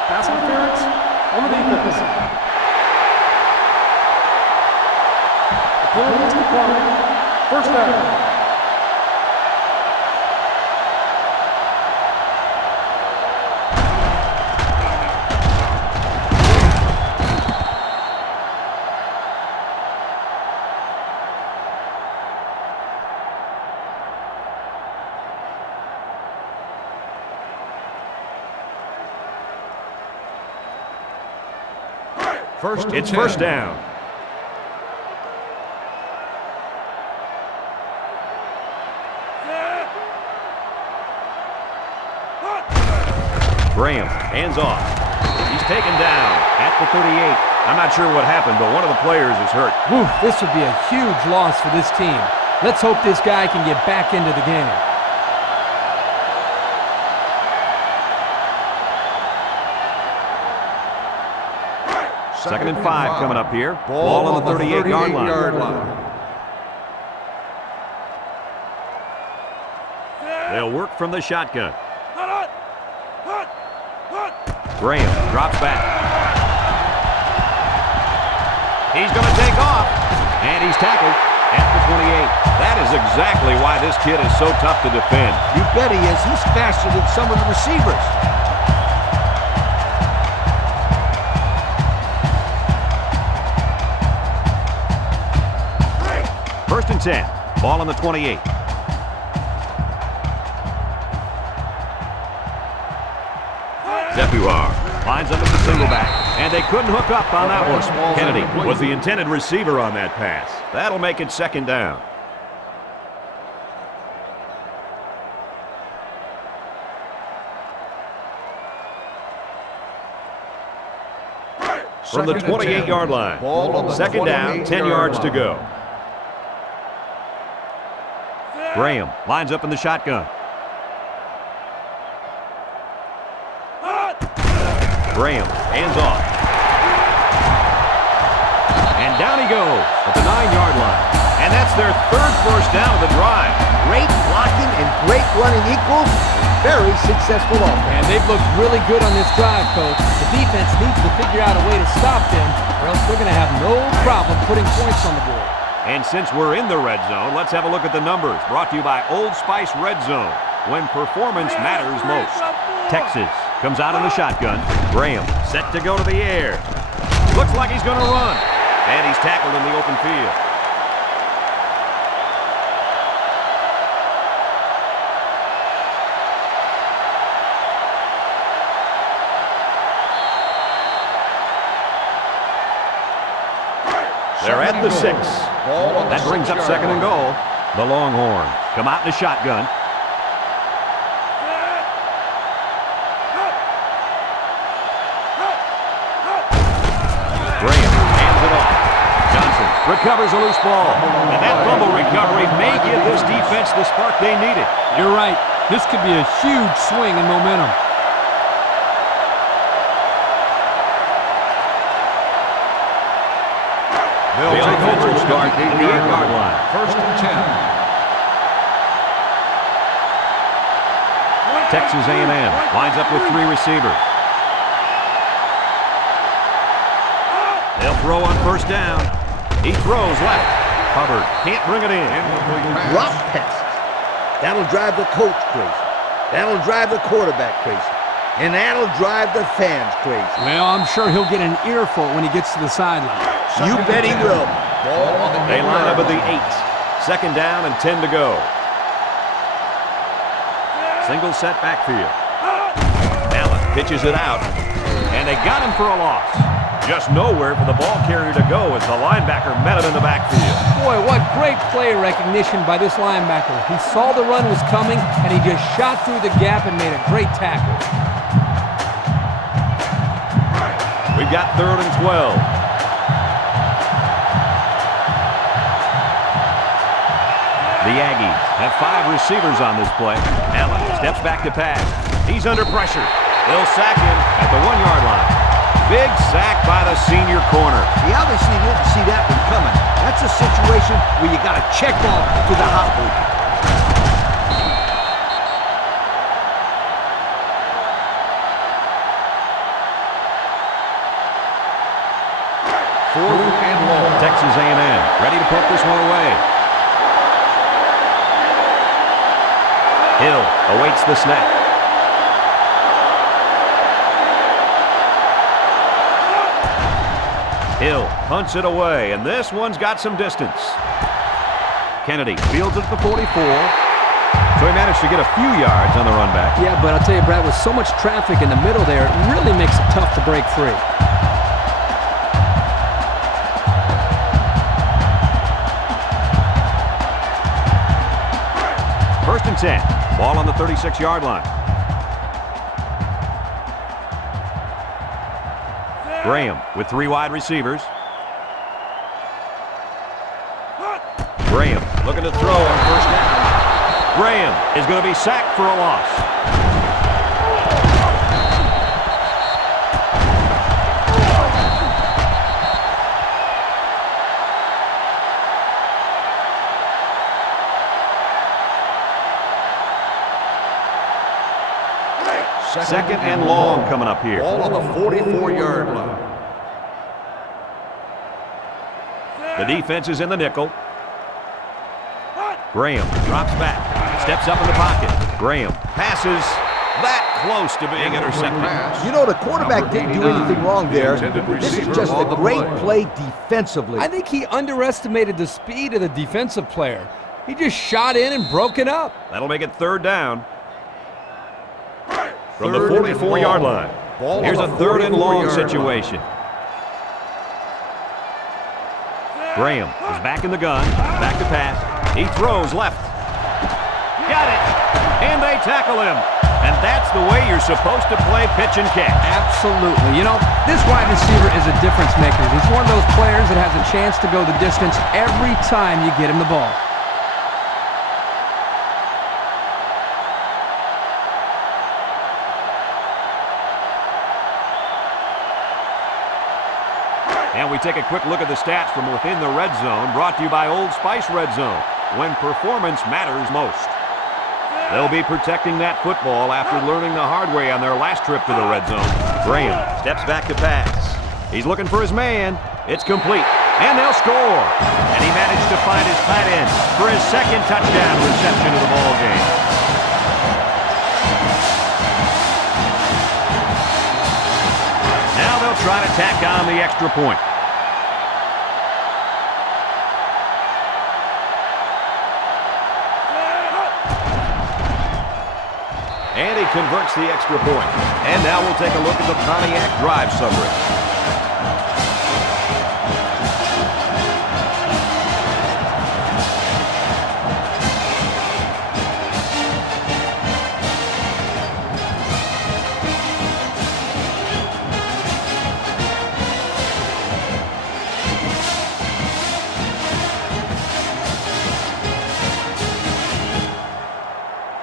Pass interference on the defense. The penalty is declined. 1st down. It's 1st down. Graham, hands off. He's taken down at the 38. I'm not sure what happened, but one of the players is hurt. Whew, this would be a huge loss for this team. Let's hope this guy can get back into the game. Second and 5 coming up here. Ball on the 38-yard line. They'll work from the shotgun. Graham drops back. He's going to take off. And he's tackled at the 28. That is exactly why this kid is so tough to defend. You bet he is. He's faster than some of the receivers. 1st and 10. Ball on the 28. Zepuar lines up at the single back, and they couldn't hook up on that one. Kennedy was the intended receiver on that pass. That'll make it 2nd down. From the 28-yard line. 2nd down, 10 yards to go. Graham lines up in the shotgun. Graham, hands off. And down he goes at the 9-yard line. And that's their 3rd first down of the drive. Great blocking and great running equals very successful offense. And they've looked really good on this drive, Coach. The defense needs to figure out a way to stop them, or else they're going to have no problem putting points on the board. And since we're in the red zone, let's have a look at the numbers. Brought to you by Old Spice Red Zone, when performance matters most. Texas comes out in the shotgun. Graham set to go to the air. Looks like he's going to run. And he's tackled in the open field. They're at the 6. That brings up second and goal. The Longhorns come out in the shotgun. Graham hands it off. Johnson recovers a loose ball. And that fumble recovery may give this defense the spark they needed. You're right. This could be a huge swing in momentum. They'll take over will start at the 8-yard line. First and 10. Texas A&M lines up with 3 receivers. They'll throw on first down. He throws left. Hubbard can't bring it in. Drop passes. That'll drive the coach crazy. That'll drive the quarterback crazy. And that'll drive the fans crazy. Well, I'm sure he'll get an earful when he gets to the sideline. You bet he will. They line up at the 8. Second down and 10 to go. Single set backfield. Allen pitches it out. And they got him for a loss. Just nowhere for the ball carrier to go as the linebacker met him in the backfield. Boy, what great play recognition by this linebacker. He saw the run was coming, and he just shot through the gap and made a great tackle. We've got 3rd and 12. The Aggies have 5 receivers on this play. Allen steps back to pass. He's under pressure. They'll sack him at the 1-yard line. Big sack by the senior corner. He obviously didn't see that one coming. That's a situation where you got to check off to the hot league. Fourth and long. Texas A&M ready to put this one away. Hill awaits the snap. Hill punts it away, and this one's got some distance. Kennedy fields it at the 44. So he managed to get a few yards on the run back. Yeah, but I'll tell you, Brad, with so much traffic in the middle there, it really makes it tough to break free. First and 10. Ball on the 36-yard line. Graham with 3 wide receivers. Graham looking to throw on first down. Graham is going to be sacked for a loss. Second and long coming up here. Ball on the 44-yard line. The defense is in the nickel. Graham drops back, steps up in the pocket. Graham passes that close to being intercepted. You know, the quarterback didn't do anything wrong there. This is just a great play defensively. I think he underestimated the speed of the defensive player. He just shot in and broke it up. That'll make it 3rd down. From the 44-yard line. Here's a 3rd and long situation. Graham is back in the gun, back to pass. He throws left. Got it. And they tackle him. And that's the way you're supposed to play pitch and catch. Absolutely. You know, this wide receiver is a difference maker. He's one of those players that has a chance to go the distance every time you get him the ball. And we take a quick look at the stats from within the red zone, brought to you by Old Spice Red Zone, when performance matters most. They'll be protecting that football after learning the hard way on their last trip to the red zone. Graham steps back to pass. He's looking for his man. It's complete. And they'll score. And he managed to find his tight end for his second touchdown reception of the ball game. Now they'll try to tack on the extra point. And he converts the extra point. And now we'll take a look at the Pontiac drive summary.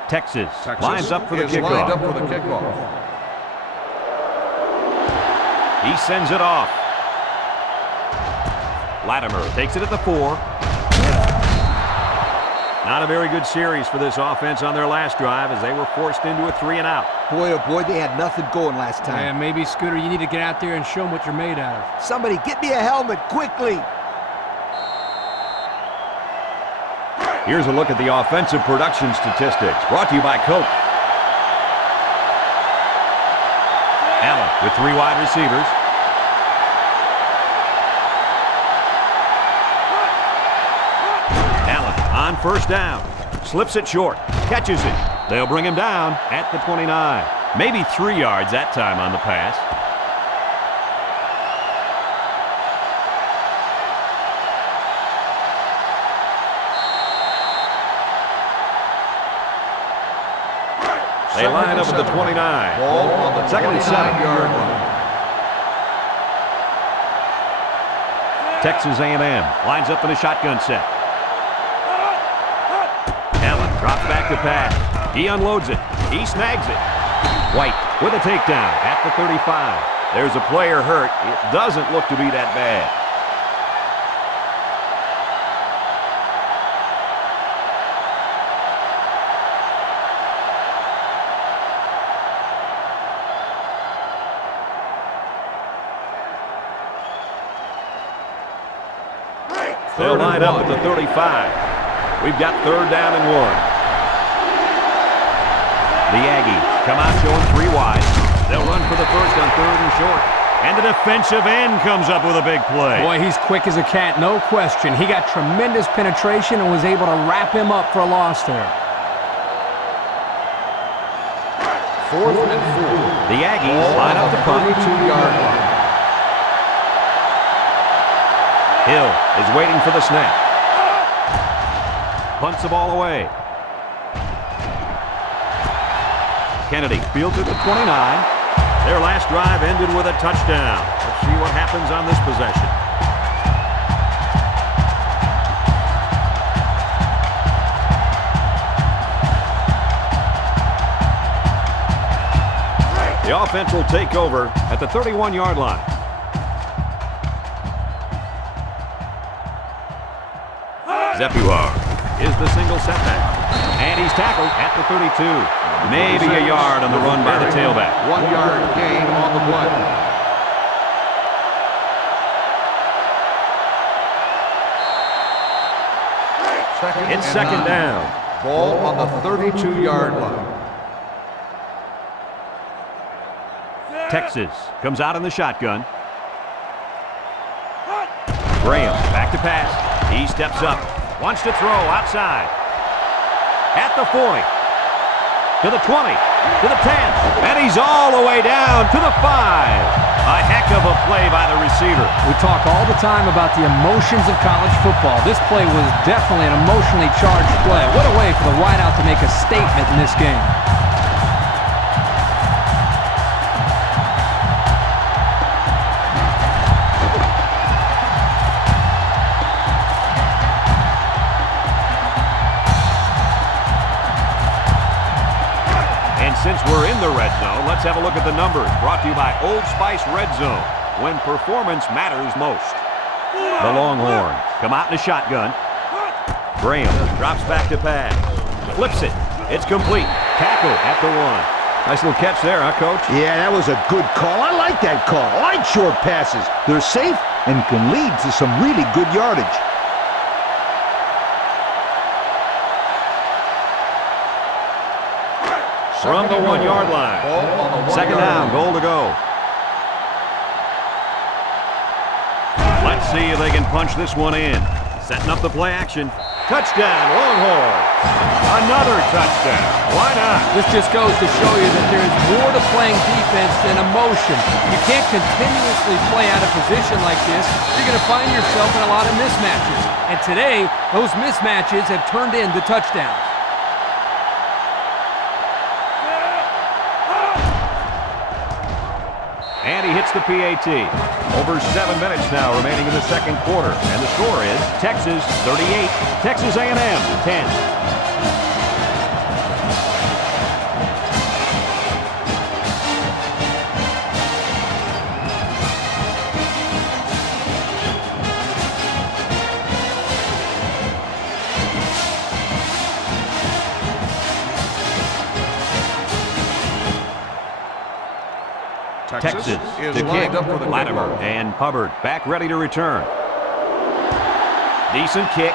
Texas lines up for the kickoff. He sends it off. Latimer takes it at the 4. Not a very good series for this offense on their last drive as they were forced into a 3-and-out. Boy, oh boy, they had nothing going last time. Yeah, maybe, Scooter, you need to get out there and show them what you're made out of. Somebody get me a helmet quickly. Here's a look at the offensive production statistics brought to you by Coke. Allen with 3 wide receivers. Allen on first down. Slips it short. Catches it. They'll bring him down at the 29. Maybe 3 yards that time on the pass. They line up at the 29. Ball on the 2nd and 7. yard line. Texas A&M lines up in a shotgun set. Allen drops back to pass. He unloads it. He snags it. White with a takedown at the 35. There's a player hurt. It doesn't look to be that bad. They'll line up at the 35. We've got 3rd down and 1. The Aggies come out showing 3 wide. They'll run for the first on 3rd and short. And the defensive end comes up with a big play. Boy, he's quick as a cat, no question. He got tremendous penetration and was able to wrap him up for a loss there. 4th and 4. The Aggies line up to punt. 32-yard line. Hill is waiting for the snap. Punts the ball away. Kennedy fields at the 29. Their last drive ended with a touchdown. Let's see what happens on this possession. The offense will take over at the 31-yard line. Zepuar is the single setback. And he's tackled at the 32. Maybe a yard on the run by the tailback. 1-yard gain on the play. It's 2nd down. Ball on the 32-yard line. Texas comes out in the shotgun. Graham back to pass. He steps up. Wants to throw outside. At the 40. To the 20. To the 10. And he's all the way down to the 5. A heck of a play by the receiver. We talk all the time about the emotions of college football. This play was definitely an emotionally charged play. What a way for the wideout to make a statement in this game. Since we're in the red zone, let's have a look at the numbers brought to you by Old Spice Red Zone, when performance matters most. The Longhorns come out in a shotgun. Graham drops back to pass. Flips it. It's complete. Tackle at the 1. Nice little catch there, huh, Coach? Yeah, that was a good call. I like that call. I like short passes. They're safe and can lead to some really good yardage. From the 1-yard line. Second down, goal to go. Let's see if they can punch this one in. Setting up the play action. Touchdown, Longhorns. Another touchdown. Why not? This just goes to show you that there's more to playing defense than emotion. You can't continuously play out of position like this. You're going to find yourself in a lot of mismatches. And today, those mismatches have turned into touchdowns. And he hits the PAT. Over 7 minutes now remaining in the second quarter. And the score is Texas 38, Texas A&M 10. Texas is to kick. lined up for the Latimer and Hubbard back ready to return. Decent kick.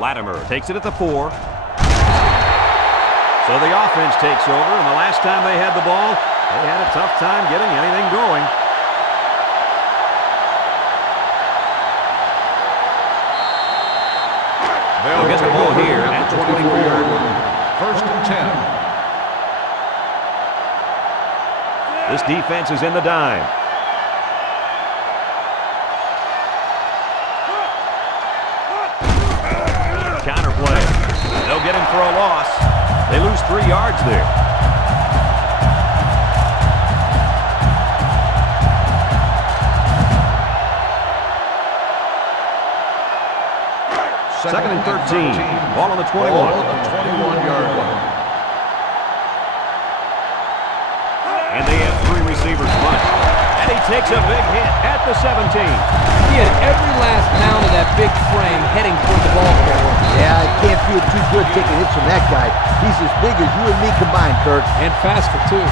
Latimer takes it at the 4. So the offense takes over, and the last time they had the ball, they had a tough time getting anything going. They'll get the ball here at the 24-yard line. First and 10. This defense is in the dime. Counter play. They'll get him for a loss. They lose 3 yards there. Second and 13. Ball on the 21. Ball on the 21-yard line. And they have 3 receivers bunch. And he takes a big hit at the 17. He had every last pound of that big frame heading toward the ball carrier. Yeah, I can't feel too good taking hits from that guy. He's as big as you and me combined, Kirk. And faster, too.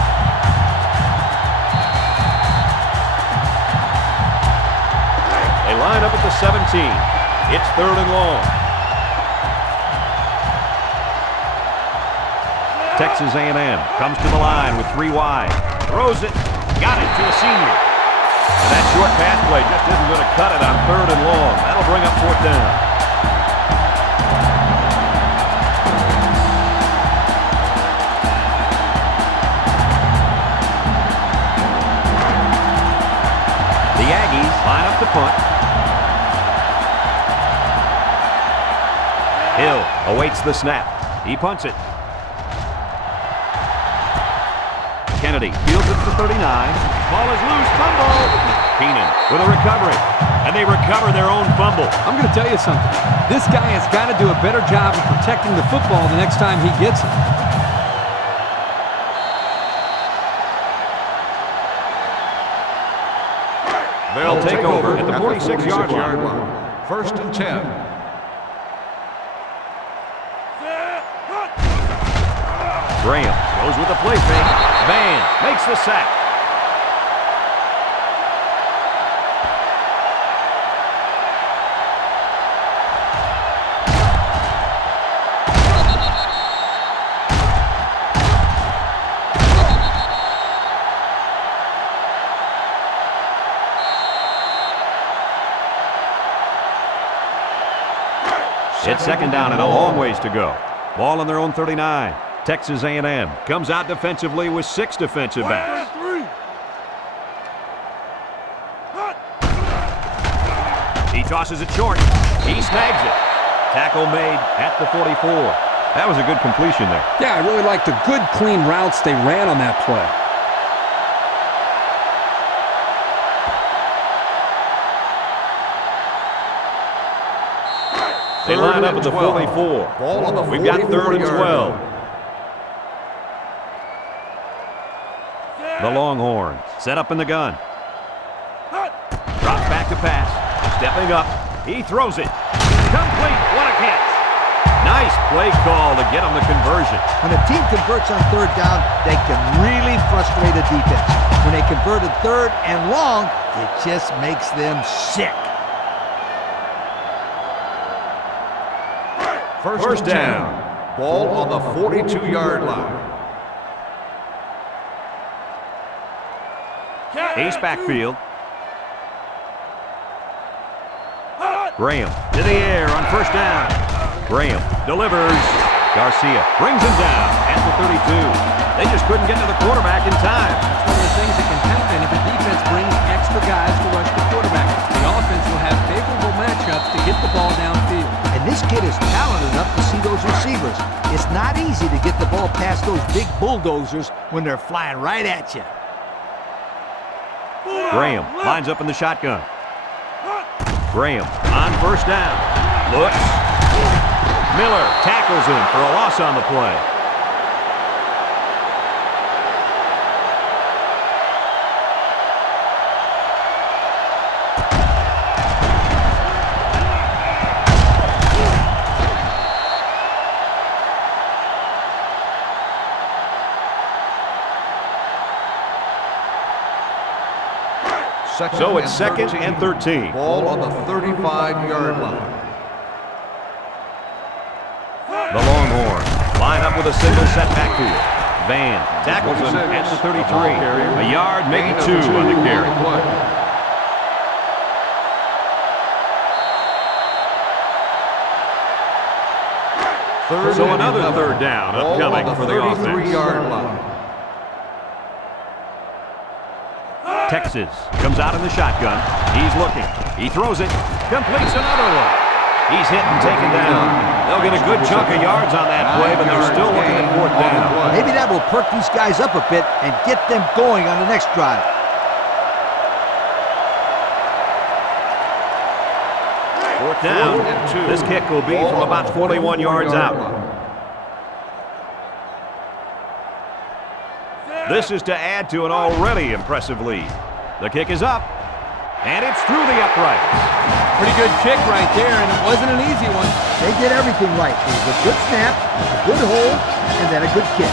They line up at the 17. It's 3rd and long. Texas A&M comes to the line with 3 wide. Throws it. Got it to a senior. And that short pass play just isn't going to cut it on 3rd and long. That'll bring up 4th down. The Aggies line up to punt. Hill awaits the snap. He punts it. Kennedy fields it for 39. Ball is loose. Fumble. Keenan with a recovery. And they recover their own fumble. I'm going to tell you something. This guy has got to do a better job of protecting the football the next time he gets it. They'll take over at the 46-yard line. First and 10. Graham goes with the play fake. Van makes the sack. It's second down and a long ways to go. Ball on their own 39. Texas A&M comes out defensively with 6 defensive backs. He tosses it short. He snags it. Tackle made at the 44. That was a good completion there. Yeah, I really liked the good, clean routes they ran on that play. They line up at the 44. Ball on the 44. We've got 3rd and 12. The Longhorns set up in the gun. Drops back to pass. Stepping up. He throws it. Complete. What a catch. Nice play call to get them the conversion. When a team converts on third down, they can really frustrate a defense. When they converted third and long, it just makes them sick. First down. Ball on the 42-yard line. Ace backfield. Graham to the air on first down. Graham delivers. Garcia brings him down at the 32. They just couldn't get to the quarterback in time. That's one of the things that can happen if a defense brings extra guys to rush the quarterback. The offense will have favorable matchups to get the ball downfield. And this kid is talented enough to see those receivers. It's not easy to get the ball past those big bulldozers when they're flying right at you. Graham lines up in the shotgun. Graham on first down. Looks. Miller tackles him for a loss on the play. So it's second and 13. Ball on the 35-yard line. The Longhorns line up with a single set backfield. Van tackles him at the 33. A yard, maybe 2 on the carry. So another third down upcoming for the offense. 33-yard line. Texas comes out in the shotgun. He's looking. He throws it. Completes another one. He's hit and taken down. They'll get a good chunk of yards on that play, but they're still looking at fourth down. Maybe that will perk these guys up a bit and get them going on the next drive. Fourth down. This kick will be from about 41 yards out. This is to add to an already impressive lead. The kick is up, and it's through the uprights. Pretty good kick right there, and it wasn't an easy one. They did everything right. It was a good snap, a good hold, and then a good kick.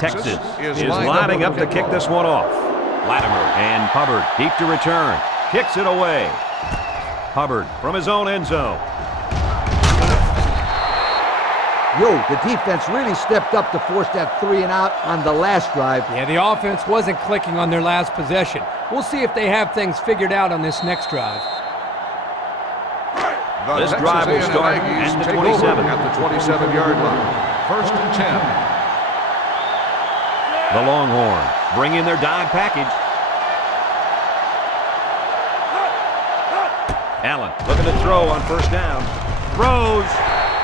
Texas is lining up to kick this one off. Latimer and Hubbard deep to return. Kicks it away. Hubbard from his own end zone. The defense really stepped up to force that 3 and out on the last drive. Yeah, the offense wasn't clicking on their last possession. We'll see if they have things figured out on this next drive. This drive will start at the 27. At the 27-yard line. First and 10. The Longhorns bring in their dime package. Allen looking to throw on first down. Throws.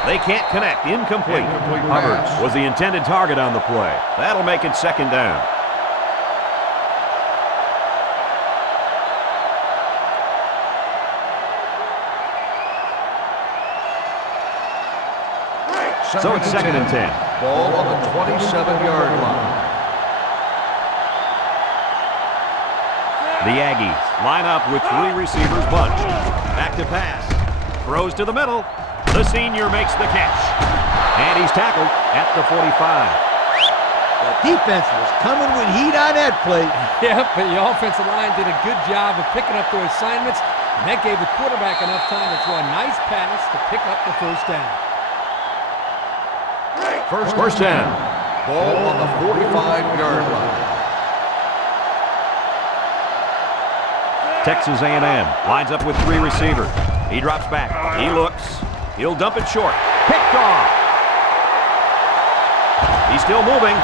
They can't connect. Incomplete. Hubbard was the intended target on the play. That'll make it second down. So it's second and 10. Ball on the 27-yard line. The Aggies line up with 3 receivers bunched. Back to pass. Throws to the middle. The senior makes the catch. And he's tackled at the 45. The defense was coming with heat on that play. Yep, but the offensive line did a good job of picking up their assignments, and that gave the quarterback enough time to throw a nice pass to pick up the first down. First down. Ball on the 45-yard line. Texas A&M lines up with 3 receivers. He drops back. He looks. He'll dump it short. Picked off. He's still moving.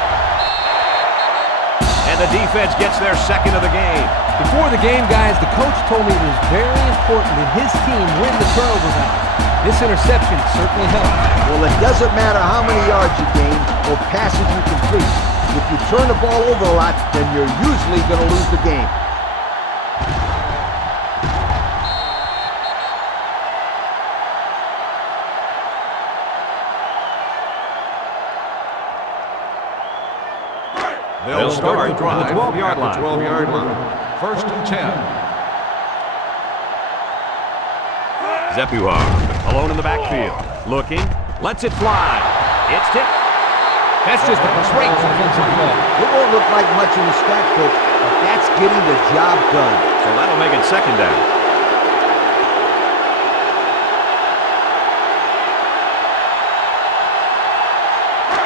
And the defense gets their second of the game. Before the game, guys, the coach told me it was very important that his team win the turnover battle. This interception certainly helped. Well, it doesn't matter how many yards you gain or passes you complete. If you turn the ball over a lot, then you're usually going to lose the game. They'll start the drive at the 12-yard line. 12-yard line. First and 10. Zepuar alone in the backfield. Looking. Lets it fly. It's tipped. That's just a great defensive play. It won't look like much in the stat book, but that's getting the job done. So that'll make it second down.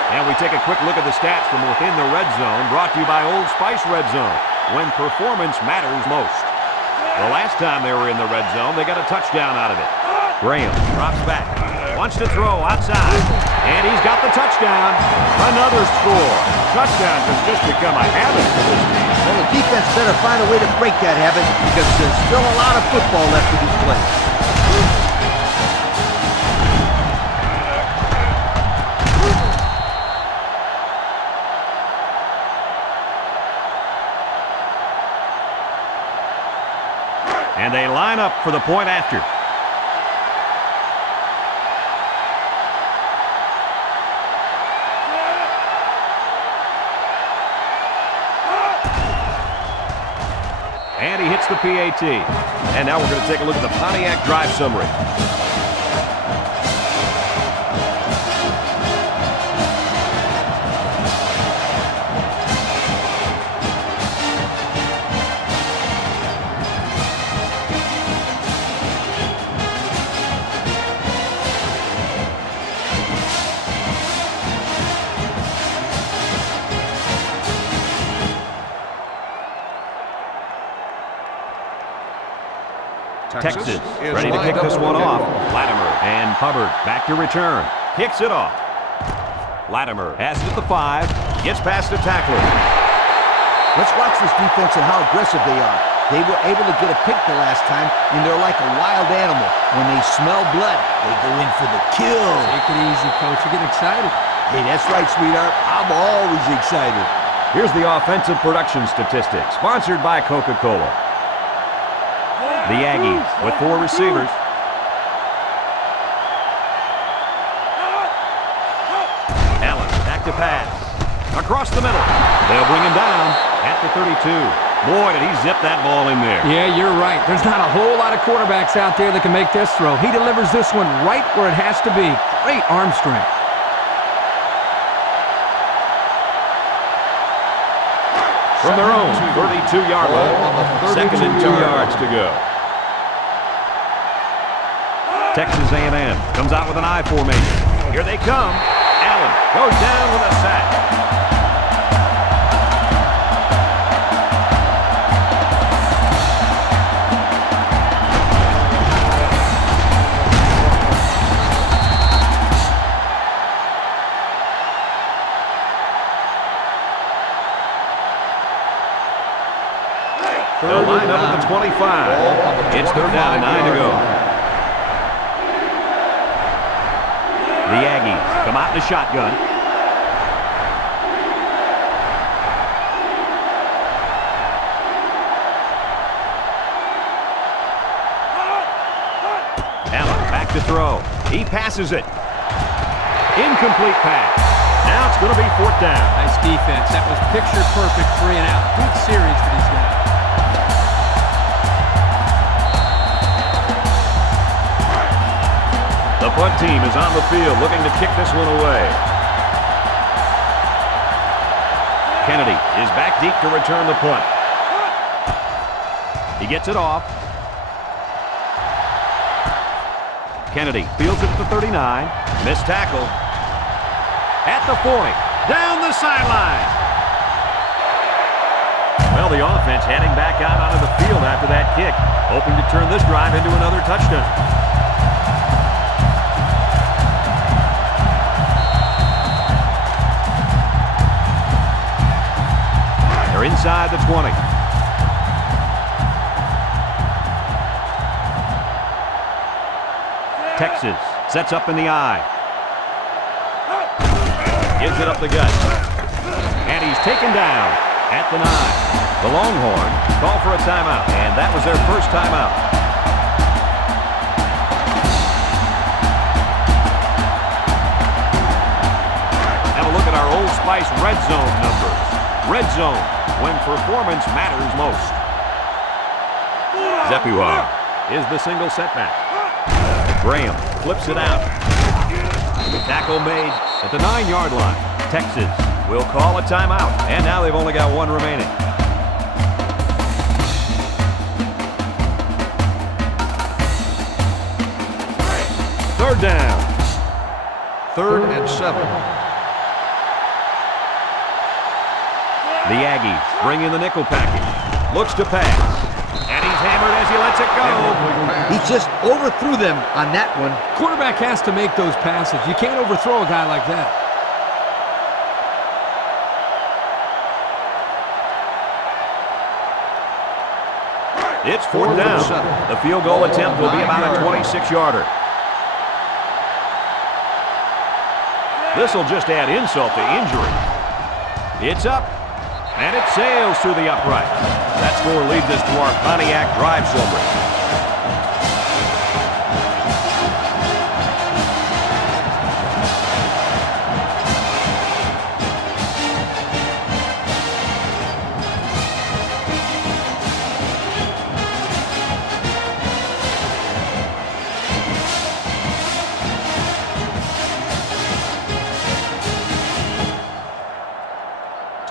And we take a quick look at the stats from within the red zone, brought to you by Old Spice Red Zone, when performance matters most. The last time they were in the red zone, they got a touchdown out of it. Graham drops back, wants to throw outside, and he's got the touchdown. Another score. Touchdowns has just become a habit for this team. Well, the defense better find a way to break that habit because there's still a lot of football left to be played. And they line up for the point after. And he hits the PAT. And now we're going to take a look at the Pontiac drive summary. Texas ready to kick this one off. Latimer and Hubbard back to return. Kicks it off. Latimer has it at the 5. Gets past the tackler. Let's watch this defense and how aggressive they are. They were able to get a pick the last time, and they're like a wild animal. When they smell blood, they go in for the kill. Take it easy, Coach. You get excited. Hey, that's right, sweetheart. I'm always excited. Here's the offensive production statistics, sponsored by Coca-Cola. The Aggies with 4 receivers. Allen back to pass. Across the middle. They'll bring him down at the 32. Boy, did he zip that ball in there. Yeah, you're right. There's not a whole lot of quarterbacks out there that can make this throw. He delivers this one right where it has to be. Great arm strength. From their own 32-yard line. Second and 2 yards to go. Texas A&M comes out with an I formation. Here they come. Allen goes down with a sack. They'll line up at the 25. It's third down and 9 to go. The Aggies come out in the shotgun. Allen back to throw. He passes it. Incomplete pass. Now it's going to be 4th down. Nice defense. That was picture perfect 3 and out. Good series for these guys. The punt team is on the field looking to kick this one away. Kennedy is back deep to return the punt. He gets it off. Kennedy fields it at the 39. Missed tackle. At the 40. Down the sideline. Well, the offense heading back out onto the field after that kick, hoping to turn this drive into another touchdown. They're inside the 20. Texas sets up in the I. Gives it up the gut. And he's taken down at the 9. The Longhorns call for a timeout, and that was their first timeout. Have a look at our Old Spice red zone numbers. Red zone, when performance matters most. Zeppuar is the single setback. Graham flips it out. Tackle made at the 9-yard line. Texas will call a timeout, and now they've only got one remaining. Third down. 3rd and 7. The Aggies bring in the nickel package. Looks to pass. And he's hammered as he lets it go. He just overthrew them on that one. Quarterback has to make those passes. You can't overthrow a guy like that. It's 4th down. The field goal attempt will be about a 26-yarder. This will just add insult to injury. It's up, and it sails through the upright. That score leads us to our Pontiac drive celebration.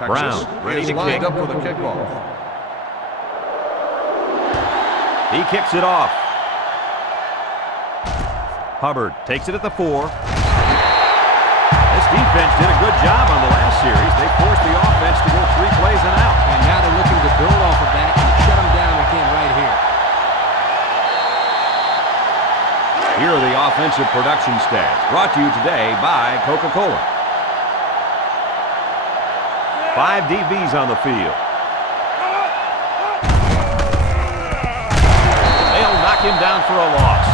Brown ready to kick. Up for the kickoff. He kicks it off. Hubbard takes it at the 4. This defense did a good job on the last series. They forced the offense to go 3 plays and out. And now they're looking to build off of that and shut them down again right here. Here are the offensive production stats, brought to you today by Coca-Cola. 5 DBs on the field. They'll knock him down for a loss.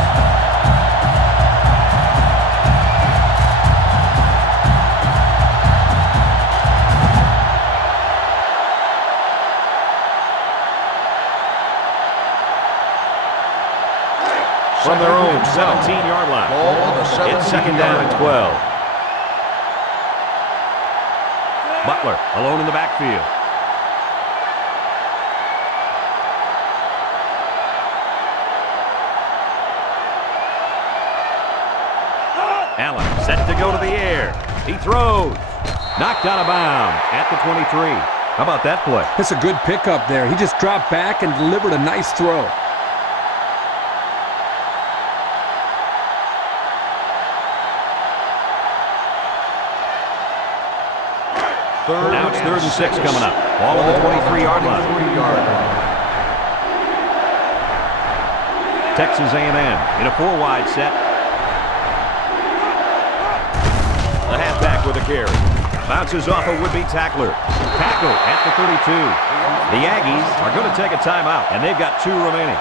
From their own 17-yard line. It's 2nd down and 12. Butler alone in the backfield. Allen set to go to the air. He throws. Knocked out of bounds at the 23. How about that play? That's a good pickup there. He just dropped back and delivered a nice throw. Now it's 3rd and 6 coming up. Ball on the 23-yard line. Texas A&M in a 4-wide set. The halfback with a carry. Bounces off a would-be tackler. Tackle at the 32. The Aggies are going to take a timeout, and they've got 2 remaining.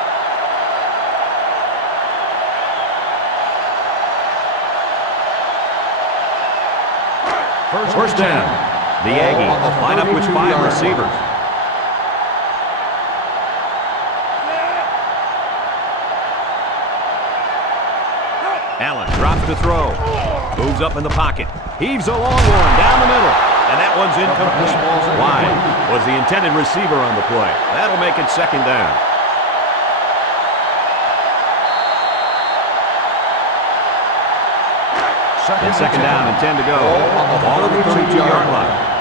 First down. The Aggies line up with 5 receivers. Allen drops to throw. Moves up in the pocket. Heaves a long one down the middle. And that one's incomplete. Wide was the intended receiver on the play. That'll make it 2nd down. And 2nd down and 10 to go. Ball on the 32-yard line.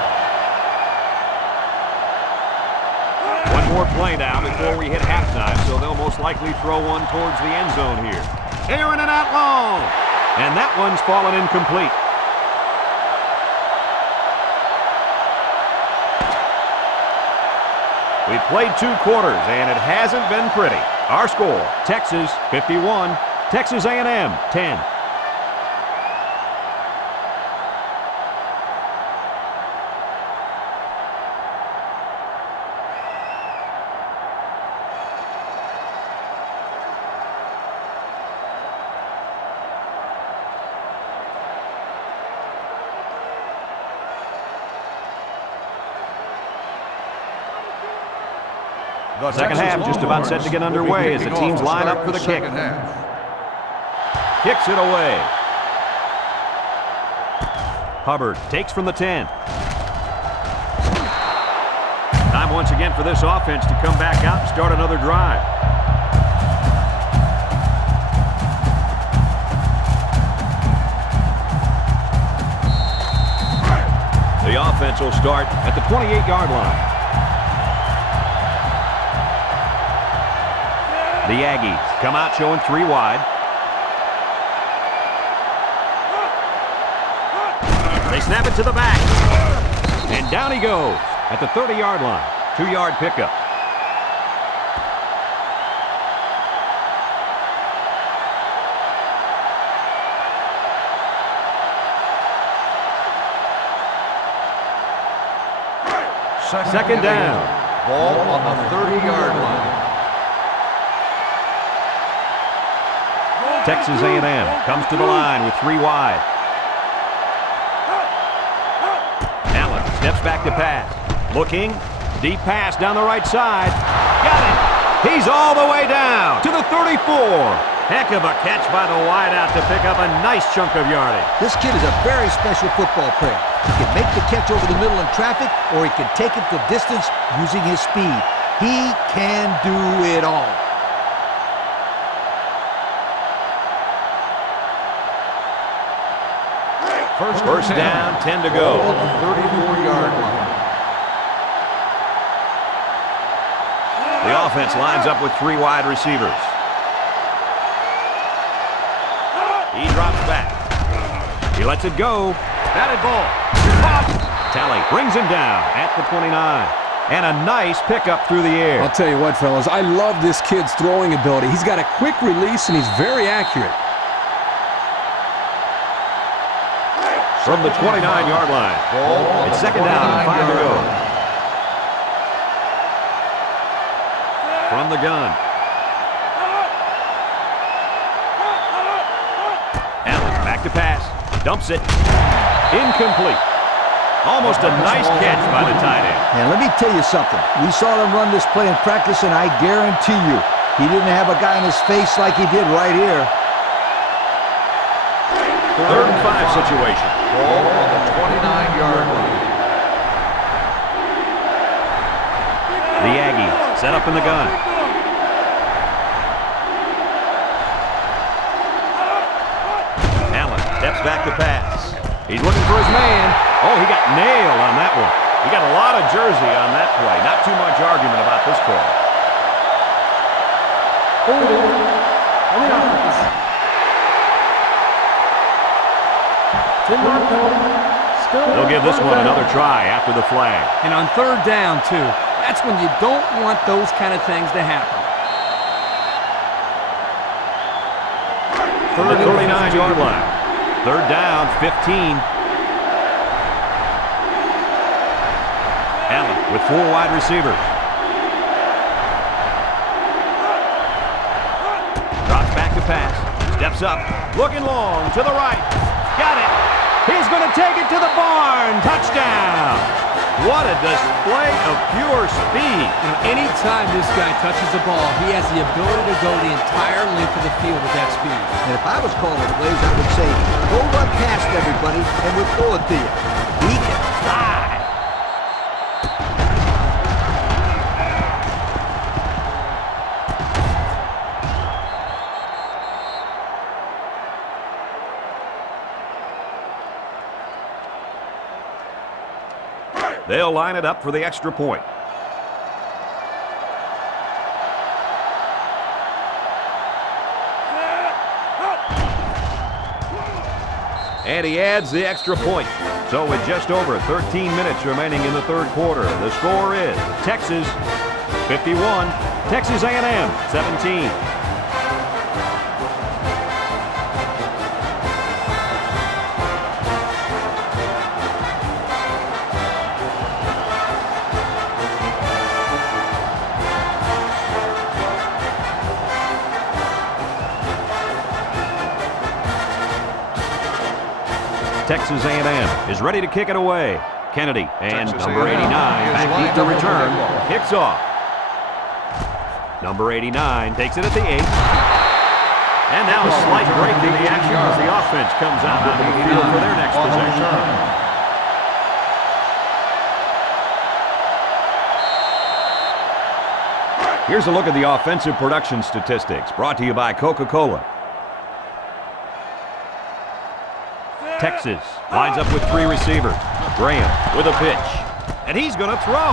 One more play now before we hit halftime, so they'll most likely throw one towards the end zone here. Airing it out long. And that one's fallen incomplete. We played 2 quarters, and it hasn't been pretty. Our score, Texas 51, Texas A&M 10. Second half just about set to get underway as the teams line up for the kick. Kicks it away. Hubbard takes from the 10. Time once again for this offense to come back out and start another drive. The offense will start at the 28-yard line. The Aggies come out showing 3 wide. They snap it to the back. And down he goes at the 30-yard line. 2-yard pickup. Second down. Ball on the 30-yard line. Texas A&M comes to the line with 3 wide. Allen steps back to pass. Looking. Deep pass down the right side. Got it. He's all the way down to the 34. Heck of a catch by the wideout to pick up a nice chunk of yardage. This kid is a very special football player. He can make the catch over the middle in traffic, or he can take it the distance using his speed. He can do it all. First down, 10 to go. Ball on the 34-yard line. The offense lines up with 3 wide receivers. He drops back. He lets it go. Batted ball. Caught. Tally brings him down at the 29. And a nice pickup through the air. I'll tell you what, fellas, I love this kid's throwing ability. He's got a quick release, and he's very accurate. From the 29-yard line. It's second down and 5 to go. From the gun. Allen back to pass. Dumps it. Incomplete. Almost a nice catch by the tight end. And let me tell you something. We saw them run this play in practice, and I guarantee you, he didn't have a guy in his face like he did right here. 3rd and 5 situation. Ball on the 29-yard line. The Aggies set up in the gun. Allen steps back to pass. He's looking for his man. Oh, he got nailed on that one. He got a lot of jersey on that play. Not too much argument about this call. Holding on the offense. 10-yard penalty. They'll give this one another try after the flag. And on 3rd down, too. That's when you don't want those kind of things to happen. From the 39-yard line. 3rd down, 15. Allen with 4 wide receivers. Drops back to pass. Steps up. Looking long to the right. Got it. He's going to take it to the barn. Touchdown. What a display of pure speed. You know, anytime this guy touches the ball, he has the ability to go the entire length of the field with that speed. And if I was calling plays, I would say, go run past everybody, and we'll throw it to you. He can fly. They'll line it up for the extra point. And he adds the extra point. So with just over 13 minutes remaining in the 3rd quarter, the score is Texas 51, Texas A&M 17. Texas A&M is ready to kick it away. Kennedy and Texas number 89 back deep to return. Kicks off. Number 89 takes it at the 8. And now a slight break in the action as the offense comes out onto the field for their next possession. Here's a look at the offensive production statistics brought to you by Coca-Cola. Texas lines up with 3 receivers. Graham with a pitch. And he's going to throw.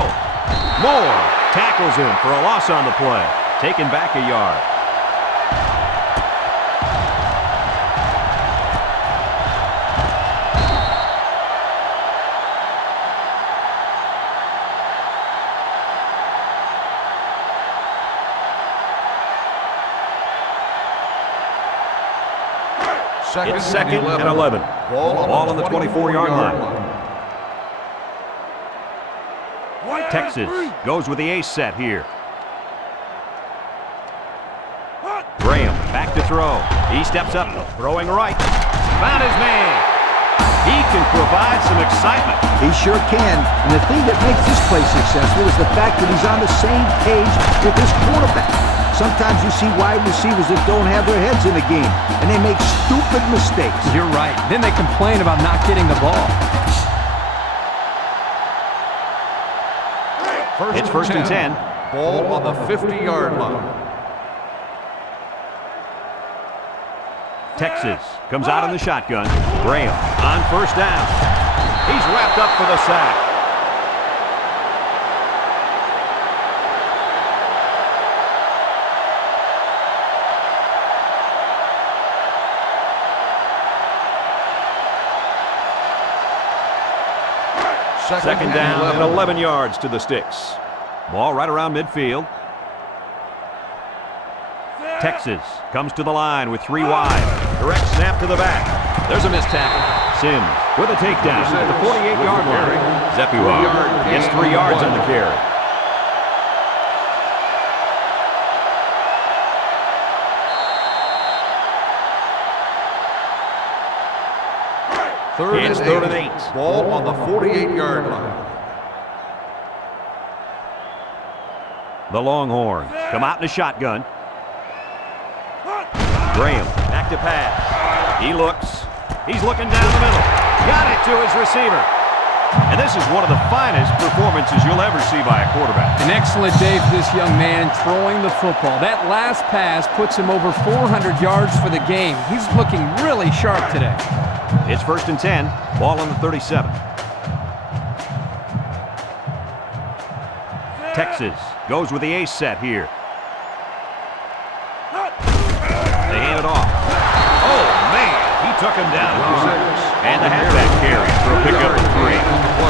Moore tackles him for a loss on the play. Taken back a yard. It's second and 11. Ball on the 24-yard line. Texas goes with the ace set here. Graham back to throw. He steps up, throwing right. Found his man. He can provide some excitement. He sure can. And the thing that makes this play successful is the fact that he's on the same page with his quarterback. Sometimes you see wide receivers that don't have their heads in the game, and they make stupid mistakes. You're right. Then they complain about not getting the ball. It's first and 10. Ball on the 50-yard line. Texas comes out in the shotgun. Graham on first down. He's wrapped up for the sack. Second down and 11 yards to the sticks. Ball right around midfield. Texas comes to the line with 3 wide. Direct snap to the back. There's a missed tackle. Sims with a takedown at the 48-yard line. Zepua gets 3 yards on the carry. It's third and 8. Ball on the 48-yard line. The Longhorns come out in a shotgun. Graham back to pass. He looks. He's looking down the middle. Got it to his receiver. And this is one of the finest performances you'll ever see by a quarterback. An excellent day for this young man throwing the football. That last pass puts him over 400 yards for the game. He's looking really sharp today. It's first and 10. Ball on the 37. Texas goes with the ace set here. They hand it off. Oh, man. He took him down. And the halfback carry for a pickup of 3.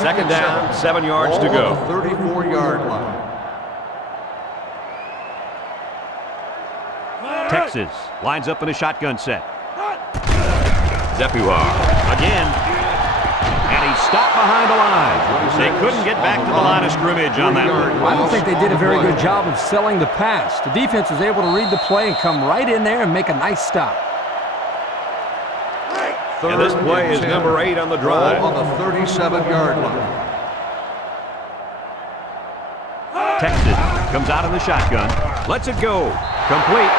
Second down, 7 yards to go. 34-yard line. Texas lines up in a shotgun set. Zepua again. And he stopped behind the line. They couldn't get back to the line of scrimmage on that one. I don't think they did a very good job of selling the pass. The defense was able to read the play and come right in there and make a nice stop. And this play is number 8 on the drive. Ball on the 37-yard line. Texas comes out in the shotgun. Lets it go. Complete.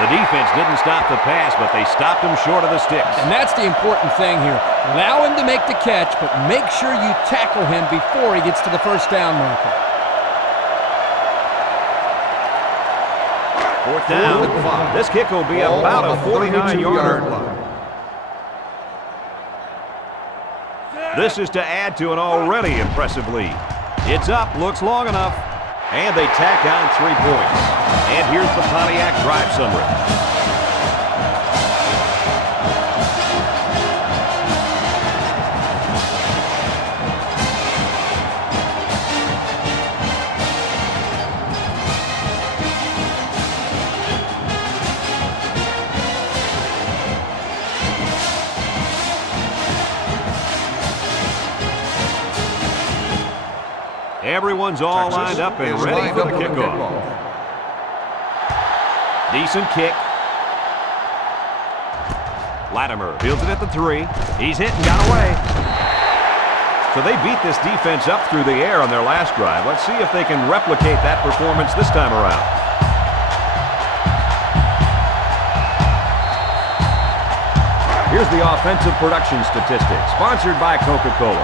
The defense didn't stop the pass, but they stopped him short of the sticks. And that's the important thing here. Allow him to make the catch, but make sure you tackle him before he gets to the first down marker. Fourth down. This kick will be about a 49-yarder. This is to add to an already impressive lead. It's up, looks long enough, and they tack on 3 points. And here's the Pontiac drive summary. Everyone's all lined up and ready for the kickoff. Decent kick. Latimer fields it at the 3. He's hit and got away. So they beat this defense up through the air on their last drive. Let's see if they can replicate that performance this time around. Here's the offensive production statistics, sponsored by Coca-Cola.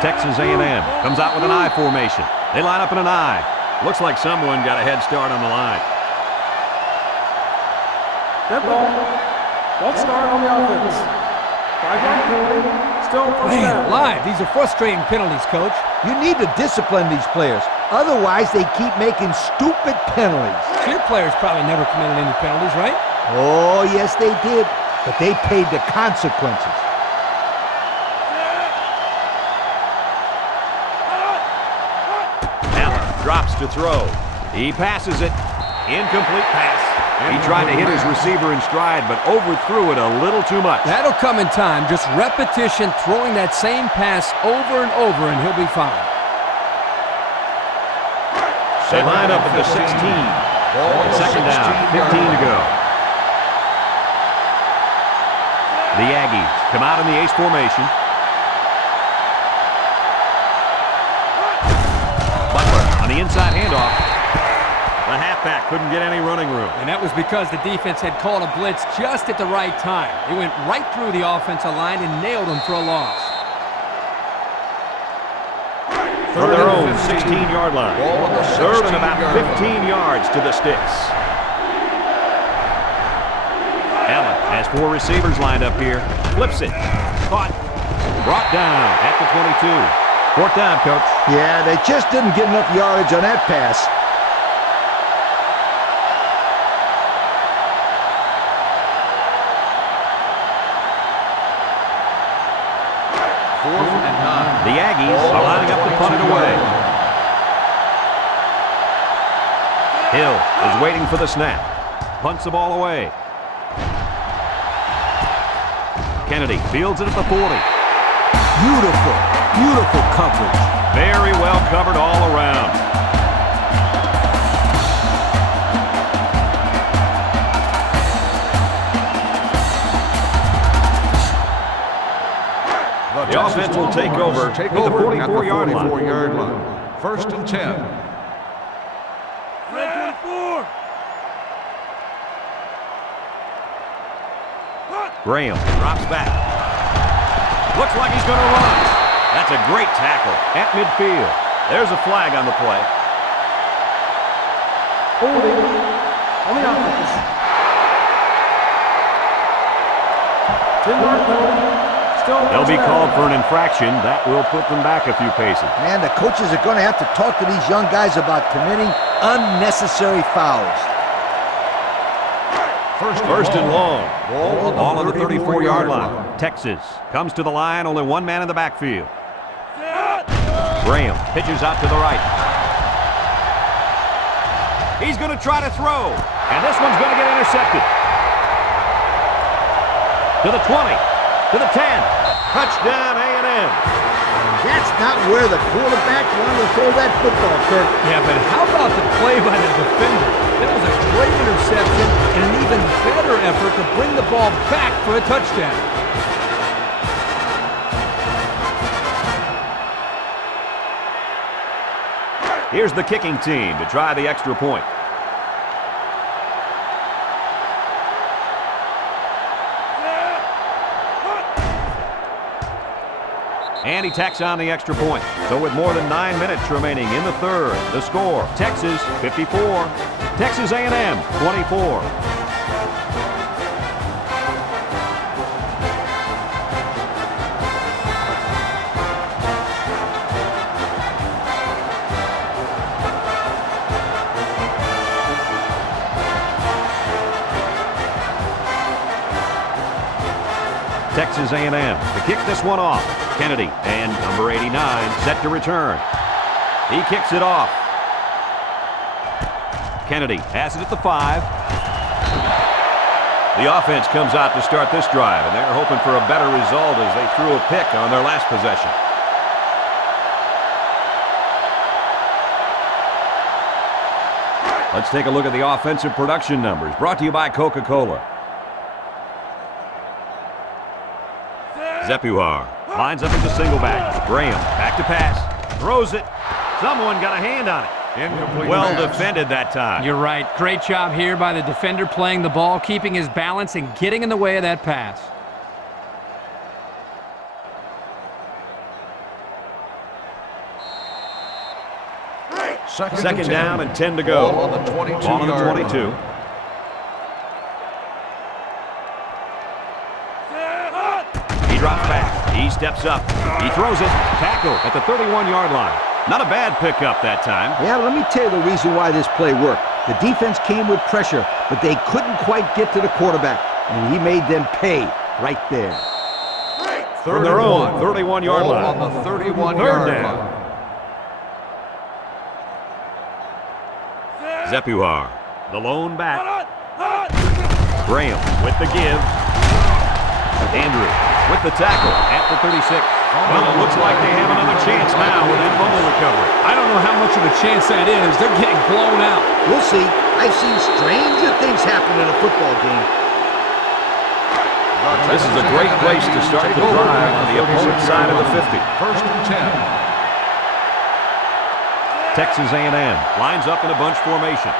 Texas A&M comes out with an I formation. They line up in an I. Looks like someone got a head start on the line. Dead ball. False start on the offense. 5-yard penalty. Still first Man, down. alive. These are frustrating penalties, Coach. You need to discipline these players. Otherwise, they keep making stupid penalties. Your players probably never committed any penalties, right? Oh, yes, they did. But they paid the consequences. Allen drops to throw. He passes it. Incomplete pass. He tried to hit his receiver in stride, but overthrew it a little too much. That'll come in time. Just repetition, throwing that same pass over and over, and he'll be fine. They line up at the 16. Second down, 15 to go. The Aggies come out in the ace formation. Butler on the inside handoff. The halfback couldn't get any running room. And that was because the defense had called a blitz just at the right time. They went right through the offensive line and nailed him for a loss. From their own 16-yard line. Third and about 15 yards to the sticks. Allen has 4 receivers lined up here. Flips it. Caught. Brought down at the 22. Fourth down, Coach. Yeah, they just didn't get enough yardage on that pass. The Aggies are lining up to punt it away. Hill is waiting for the snap. Punts the ball away. Kennedy fields it at the 40. Beautiful, beautiful coverage. Very well covered all around. The offense will take over at the 44-yard line. First and 10. Graham drops back. Looks like he's going to run. That's a great tackle at midfield. There's a flag on the play. Holding on the offense. 10-yard penalty. They'll be called for an infraction. That will put them back a few paces. Man, the coaches are going to have to talk to these young guys about committing unnecessary fouls. First and long. Ball on the 34-yard line. Texas comes to the line. Only one man in the backfield. Graham pitches out to the right. He's going to try to throw. And this one's going to get intercepted. To the 20. To the 10. Touchdown, A&M. That's not where the quarterback wanted to throw that football, Kirk. Yeah, but how about the play by the defender? That was a great interception and an even better effort to bring the ball back for a touchdown. Here's the kicking team to try the extra point. And he tacks on the extra point. So with more than 9 minutes remaining in the third, the score, Texas 54, Texas A&M 24. Texas A&M to kick this one off. Kennedy and number 89 set to return. He kicks it off. Kennedy has it at the 5. The offense comes out to start this drive, and they're hoping for a better result as they threw a pick on their last possession. Let's take a look at the offensive production numbers, brought to you by Coca-Cola. Zepuar lines up as a single back. Graham back to pass. Throws it. Someone got a hand on it. Incomplete Well pass. defended that time. You're right. Great job here by the defender playing the ball, keeping his balance, and getting in the way of that pass. Second down and 10 to go. Ball on the 22. Ball on the 22. He drops back. He steps up. He throws it. Tackle at the 31-yard line. Not a bad pickup that time. Yeah, let me tell you the reason why this play worked. The defense came with pressure, but they couldn't quite get to the quarterback, and he made them pay right there. From their own 31-yard Ball line. on the 31-yard Third down. line. Zepuar, the lone back. Graham with the give. Andrew with the tackle at the 36. Well, it looks like they have another chance now with that fumble recovery. I don't know how much of a chance that is. They're getting blown out. We'll see. I've seen stranger things happen in a football game. This is a great place to start the drive on the opposite side of the 50. First and 10. Texas A&M lines up in a bunch formation.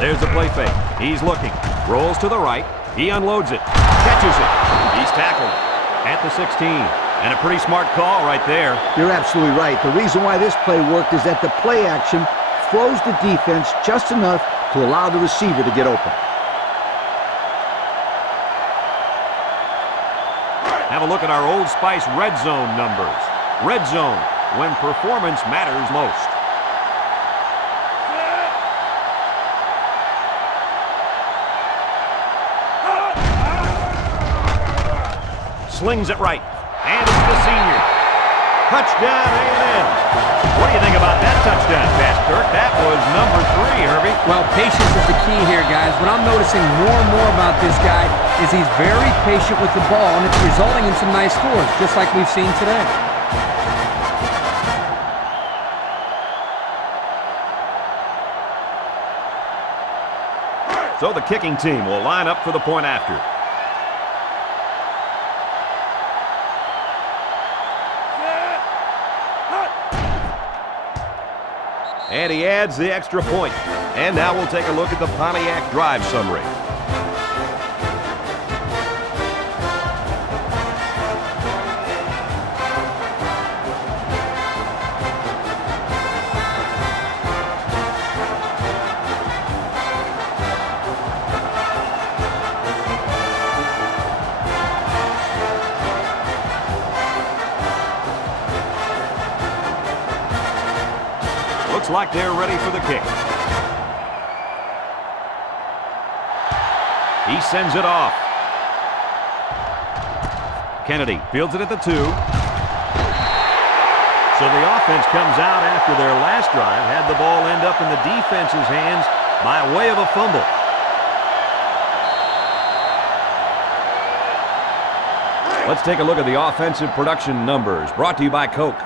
There's the play fake. He's looking. Rolls to the right. He unloads it. Catches it. He's tackled at the 16. And a pretty smart call right there. You're absolutely right. The reason why this play worked is that the play action froze the defense just enough to allow the receiver to get open. Have a look at our Old Spice red zone numbers. Red zone, when performance matters most. Slings it right. And it's the senior. Touchdown A&M. What do you think about that touchdown pass, Kirk? That was number 3, Herbie. Well, patience is the key here, guys. What I'm noticing more and more about this guy is he's very patient with the ball, and it's resulting in some nice scores, just like we've seen today. So the kicking team will line up for the point after. And he adds the extra point. And now we'll take a look at the Pontiac drive summary. Looks like they're ready for the kick. He sends it off. Kennedy fields it at the 2. So the offense comes out after their last drive, had the ball end up in the defense's hands by way of a fumble. Let's take a look at the offensive production numbers, brought to you by Coke.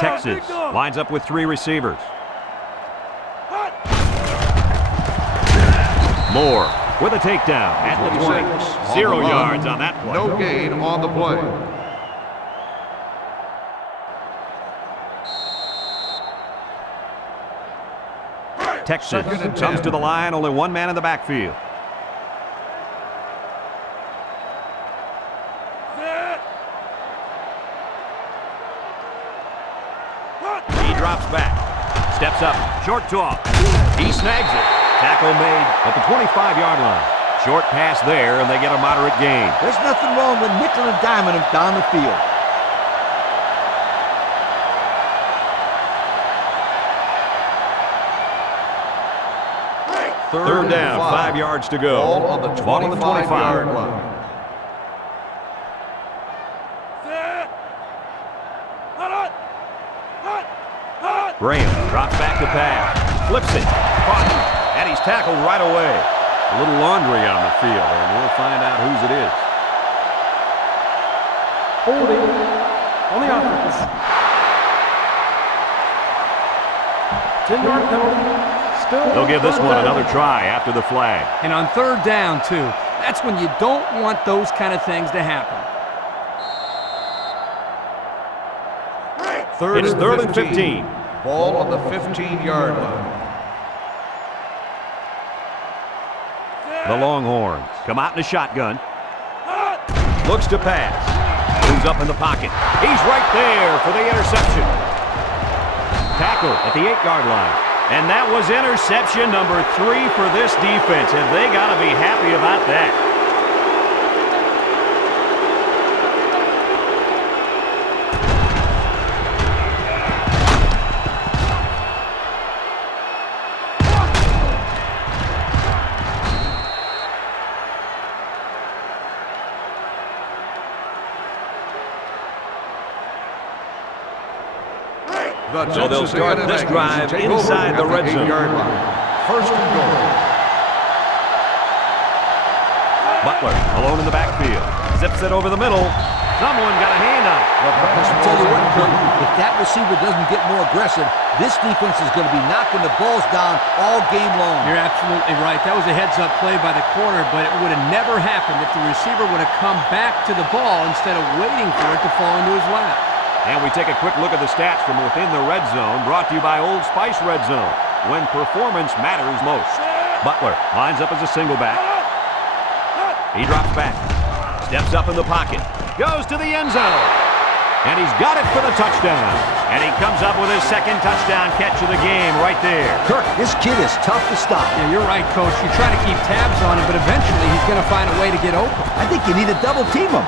Texas lines up with 3 receivers. Moore with a takedown at the 20. 0 yards on that play. No gain on the play. Texas comes to the line, only 1 man in the backfield. He drops back, steps up, short toss. He snags it. Tackle made at the 25-yard line. Short pass there, and they get a moderate gain. There's nothing wrong with nickel and diming him down the field. Third down, 5 yards to go. Ball on the 25-yard line. Graham drops back to pass, flips it, caught, and he's tackled right away. A little laundry on the field, and we'll find out whose it is. Holding on the offense. 10-yard penalty, They'll give this one another try after the flag. And on third down, too. That's when you don't want those kind of things to happen. It's third and 15. Ball on the 15-yard line. The Longhorns come out in a shotgun. Looks to pass. Moves up in the pocket. He's right there for the interception. Tackle at the 8-yard line. And that was interception number 3 for this defense, and they got to be happy about that. So they'll start this drive inside the red zone. First and goal. Butler alone in the backfield. Zips it over the middle. Someone got a hand on it. I'll tell you what, Coach, if that receiver doesn't get more aggressive, this defense is going to be knocking the balls down all game long. You're absolutely right. That was a heads-up play by the corner, but it would have never happened if the receiver would have come back to the ball instead of waiting for it to fall into his lap. And we take a quick look at the stats from within the red zone, brought to you by Old Spice Red Zone, when performance matters most. Butler lines up as a single back. He drops back, steps up in the pocket, goes to the end zone, and he's got it for the touchdown. And he comes up with his second touchdown catch of the game right there. Kirk, this kid is tough to stop. Yeah, you're right, Coach. You try to keep tabs on him, but eventually he's going to find a way to get open. I think you need to double team him.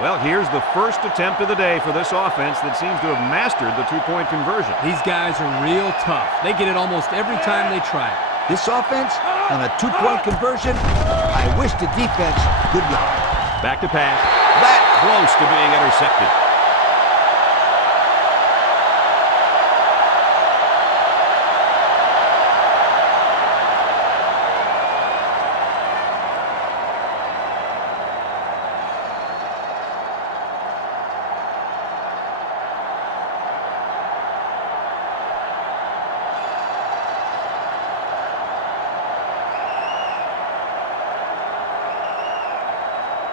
Well, here's the first attempt of the day for this offense that seems to have mastered the two-point conversion. These guys are real tough. They get it almost every time they try it. This offense, on a two-point conversion, I wish the defense good luck. Back to pass. That close to being intercepted.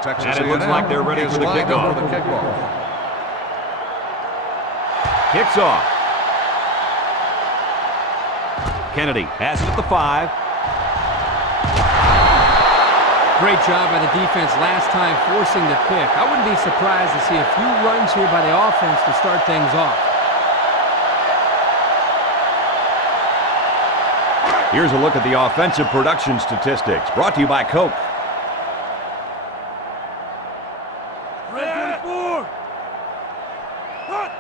Texas And it looks A&M like they're ready is for the lined kickoff. up for the kickoff. Kicks off. Kennedy has it at the 5. Great job by the defense last time forcing the pick. I wouldn't be surprised to see a few runs here by the offense to start things off. Here's a look at the offensive production statistics, brought to you by Coke.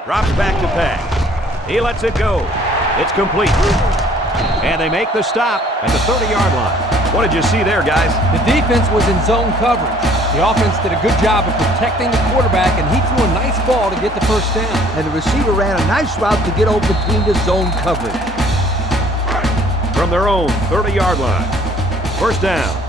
Drops back to pass. He lets it go. It's complete. And they make the stop at the 30-yard line. What did you see there, guys? The defense was in zone coverage. The offense did a good job of protecting the quarterback, and he threw a nice ball to get the first down. And the receiver ran a nice route to get over between the zone coverage. From their own 30-yard line. First down.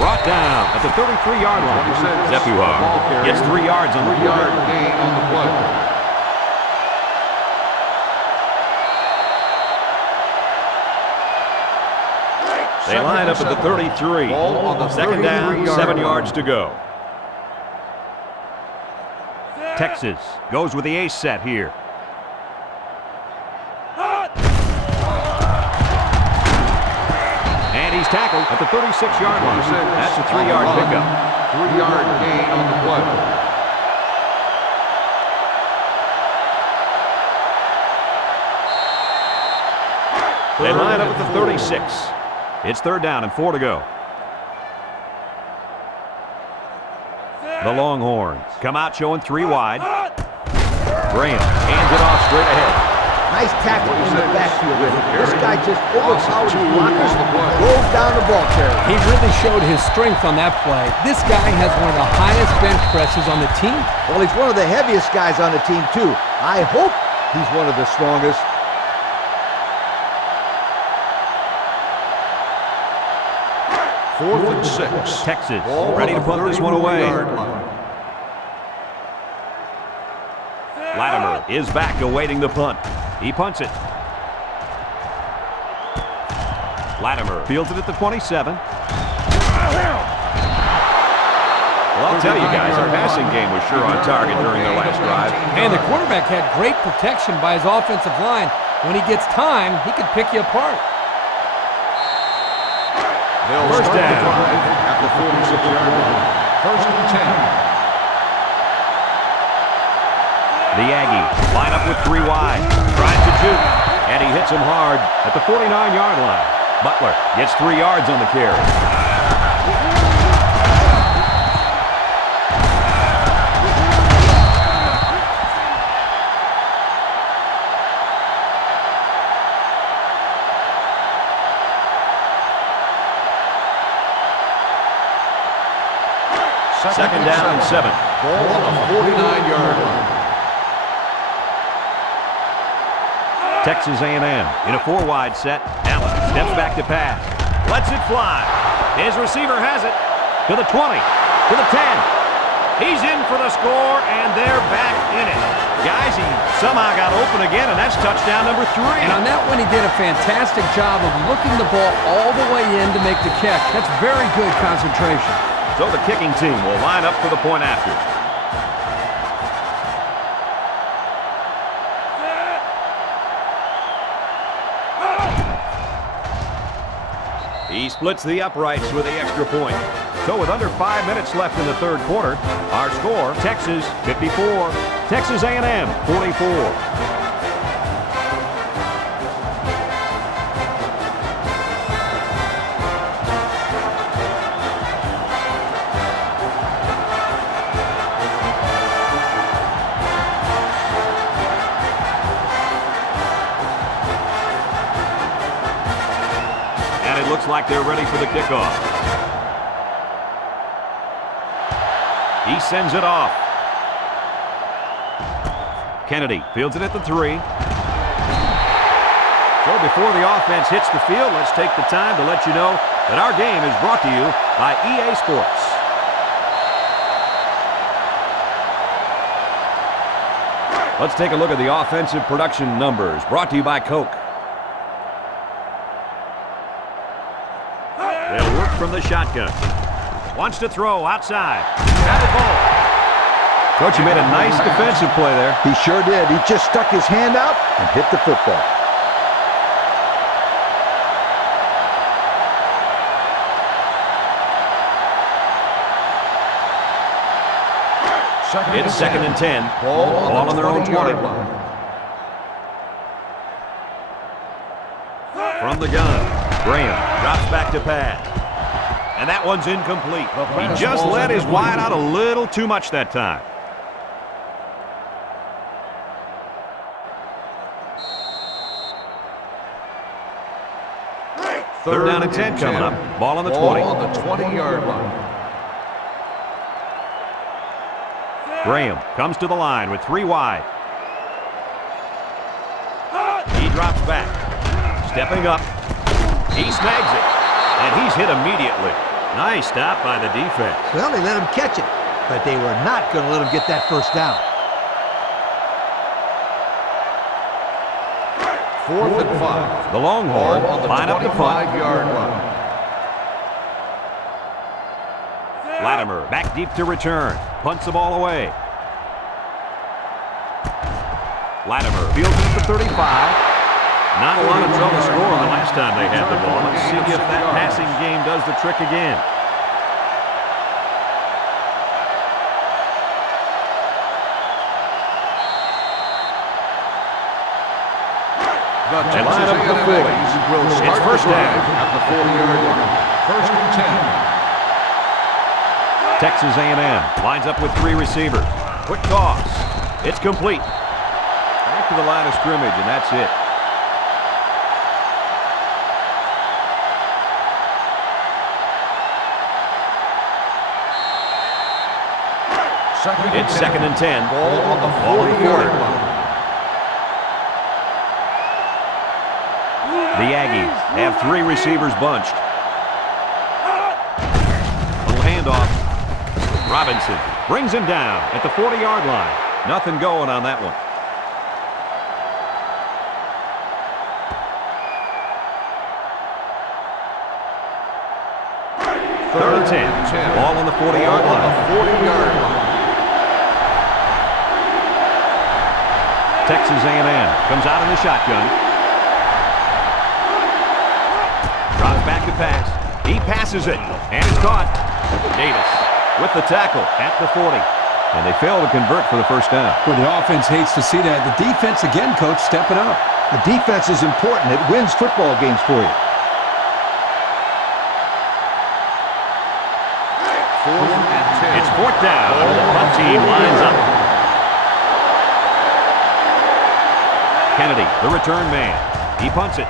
Brought down at the 33-yard line. Zepuar gets 3 yards on the play. 3-yard gain on the play. They line up at the 33. Ball on the Second down, 33-yard 7 line. yards to go. Texas goes with the ace set here. And he's tackled at the 36-yard line. That's a 3-yard pickup. 3-yard gain on the play. They line up at the 36. It's third down and 4 to go. The Longhorns come out showing 3 wide. Graham hands it off straight ahead. Nice tackle in the backfield. This guy just overpowered his blockers, drove down the ball carrier. He really showed his strength on that play. This guy has one of the highest bench presses on the team. Well, he's one of the heaviest guys on the team, too. I hope he's one of the strongest. Fourth and 6. Texas ready to punt this one away. Latimer is back awaiting the punt. He punts it. Latimer fields it at the 27. Well, I'll tell you guys, our passing game was sure on target during their last drive. And the quarterback had great protection by his offensive line. When he gets time, he could pick you apart. First down at the 46-yard line. First and 10. The Aggies line up with 3 wide. Tries to juke, and he hits him hard at the 49-yard line. Butler gets 3 yards on the carry. Second down and 7. Ball on the 49-yard line. Texas A&M in a 4-wide set. Allen steps back to pass. Lets it fly. His receiver has it. To the 20. To the 10. He's in for the score, and they're back in it. Guys, he somehow got open again, and that's touchdown number 3. And on that one, he did a fantastic job of looking the ball all the way in to make the catch. That's very good concentration. So the kicking team will line up for the point after. He splits the uprights with the extra point. So with under 5 minutes left in the third quarter, our score, Texas 54, Texas A&M 44. Looks like they're ready for the kickoff. He sends it off. Kennedy fields it at the 3. So before the offense hits the field, let's take the time to let you know that our game is brought to you by EA Sports. Let's take a look at the offensive production numbers brought to you by Coke. They'll work from the shotgun. Wants to throw outside. Got the ball. Coach, you made a nice defensive play there. He sure did. He just stuck his hand out and hit the football. It's second and 10. Ball on their own 20. From the gun. Graham drops back to pass. And that one's incomplete. He just let his wide out a little too much that time. Third down and 10 coming up. Ball on the 20. Ball on the 20-yard line. Graham comes to the line with 3 wide. He drops back. Stepping up. He snags it. And he's hit immediately. Nice stop by the defense. Well, they let him catch it, but they were not going to let him get that first down. Fourth and 5. The Longhorns on the line up the punt. 25-yard line. Latimer back deep to return. Punts the ball away. Latimer fields it at the 35. Not a lot of trouble scoring the last time they had the ball. Let's see if that passing game does the trick again. The They line up the 40. It's first down. At the 40-yard line. First and 10. Texas A&M lines up with 3 receivers. Quick toss. It's complete. to the line of scrimmage, and that's it. It's 2nd and 10. Ball on the 40-yard line. The Aggies have 3 receivers bunched. Little handoff. Robinson brings him down at the 40-yard line. Nothing going on that one. Third and 10. Ball on the 40-yard line. Texas A&M comes out in the shotgun. Drops back to pass. He passes it, and it's caught. Davis with the tackle at the 40. And they fail to convert for the first down. Well, the offense hates to see that. The defense, again, Coach, stepping up. The defense is important. It wins football games for you. 4th and 10. It's 4th down. The punt team lines up. Kennedy, the return man. He punts it.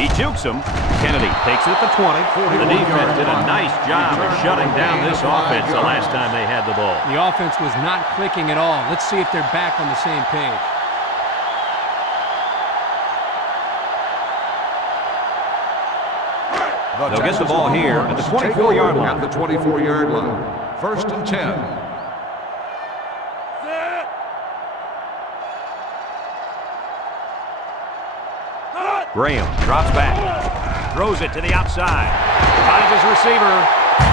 He jukes him. Kennedy takes it at the 20. The defense did a nice job of shutting down this offense the last time they had the ball. The offense was not clicking at all. Let's see if they're back on the same page. They'll get the ball here at the 24-yard line. At the 24-yard line. 1st and 10. Graham drops back. Throws it to the outside. Finds his receiver.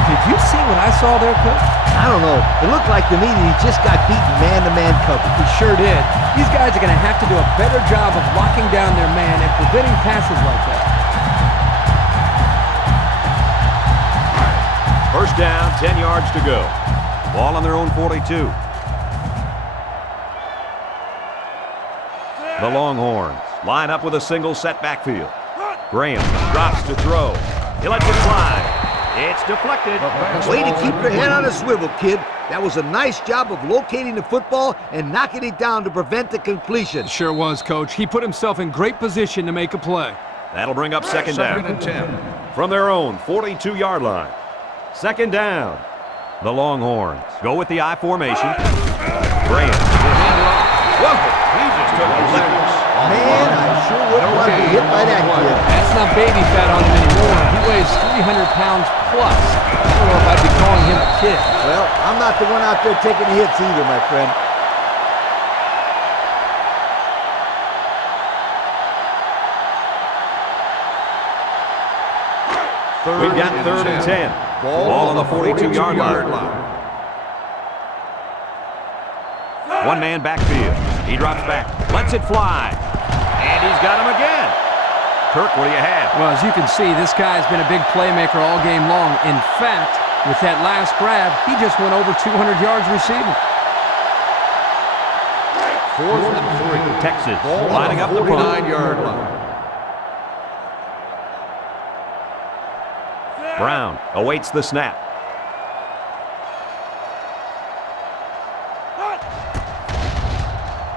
Did you see what I saw there, Coach? I don't know. It looked like to me that he just got beaten man-to-man coverage. He sure did. These guys are going to have to do a better job of locking down their man and preventing passes like that. First down, 10 yards to go. Ball on their own 42. The Longhorns line up with a single set backfield. Graham drops to throw. He lets it fly. It's deflected. Way to keep your head on a swivel, kid. That was a nice job of locating the football and knocking it down to prevent the completion. Sure was, Coach. He put himself in great position to make a play. That'll bring up second down. 2nd and 10. From their own 42-yard line. Second down. The Longhorns go with the I formation. Graham. Whoa, he just took a lick. Man, I sure wouldn't want to be hit by that kid. That's not baby fat on him anymore. He weighs 300 pounds plus. I don't know if I'd be calling him a kid. Well, I'm not the one out there taking the hits either, my friend. We've got 3rd and 10. Ball on the 42-yard line. One man backfield. He drops back. Lets it fly. And he's got him again. Kirk, what do you have? Well, as you can see, this guy's been a big playmaker all game long. In fact, with that last grab, he just went over 200 yards receiving. 4th and 3. Texas Ball lining on up the the punt. 49-yard line. Brown awaits the snap.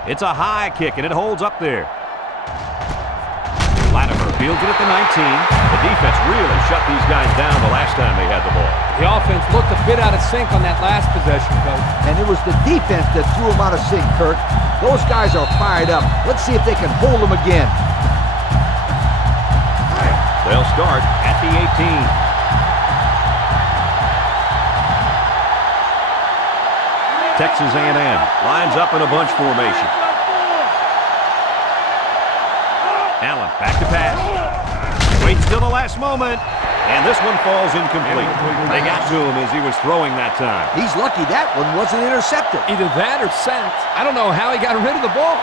It's a high kick, and it holds up there. Latimer fields it at the 19. The defense really shut these guys down the last time they had the ball. The offense looked a bit out of sync on that last possession, Coach. And it was the defense that threw him out of sync, Kirk. Those guys are fired up. Let's see if they can hold them again. They'll start at the 18. Texas A&M lines up in a bunch formation. Allen back to pass. Waits till the last moment. And this one falls incomplete. They got to him as he was throwing that time. He's lucky that one wasn't intercepted. Either that or sacked. I don't know how he got rid of the ball.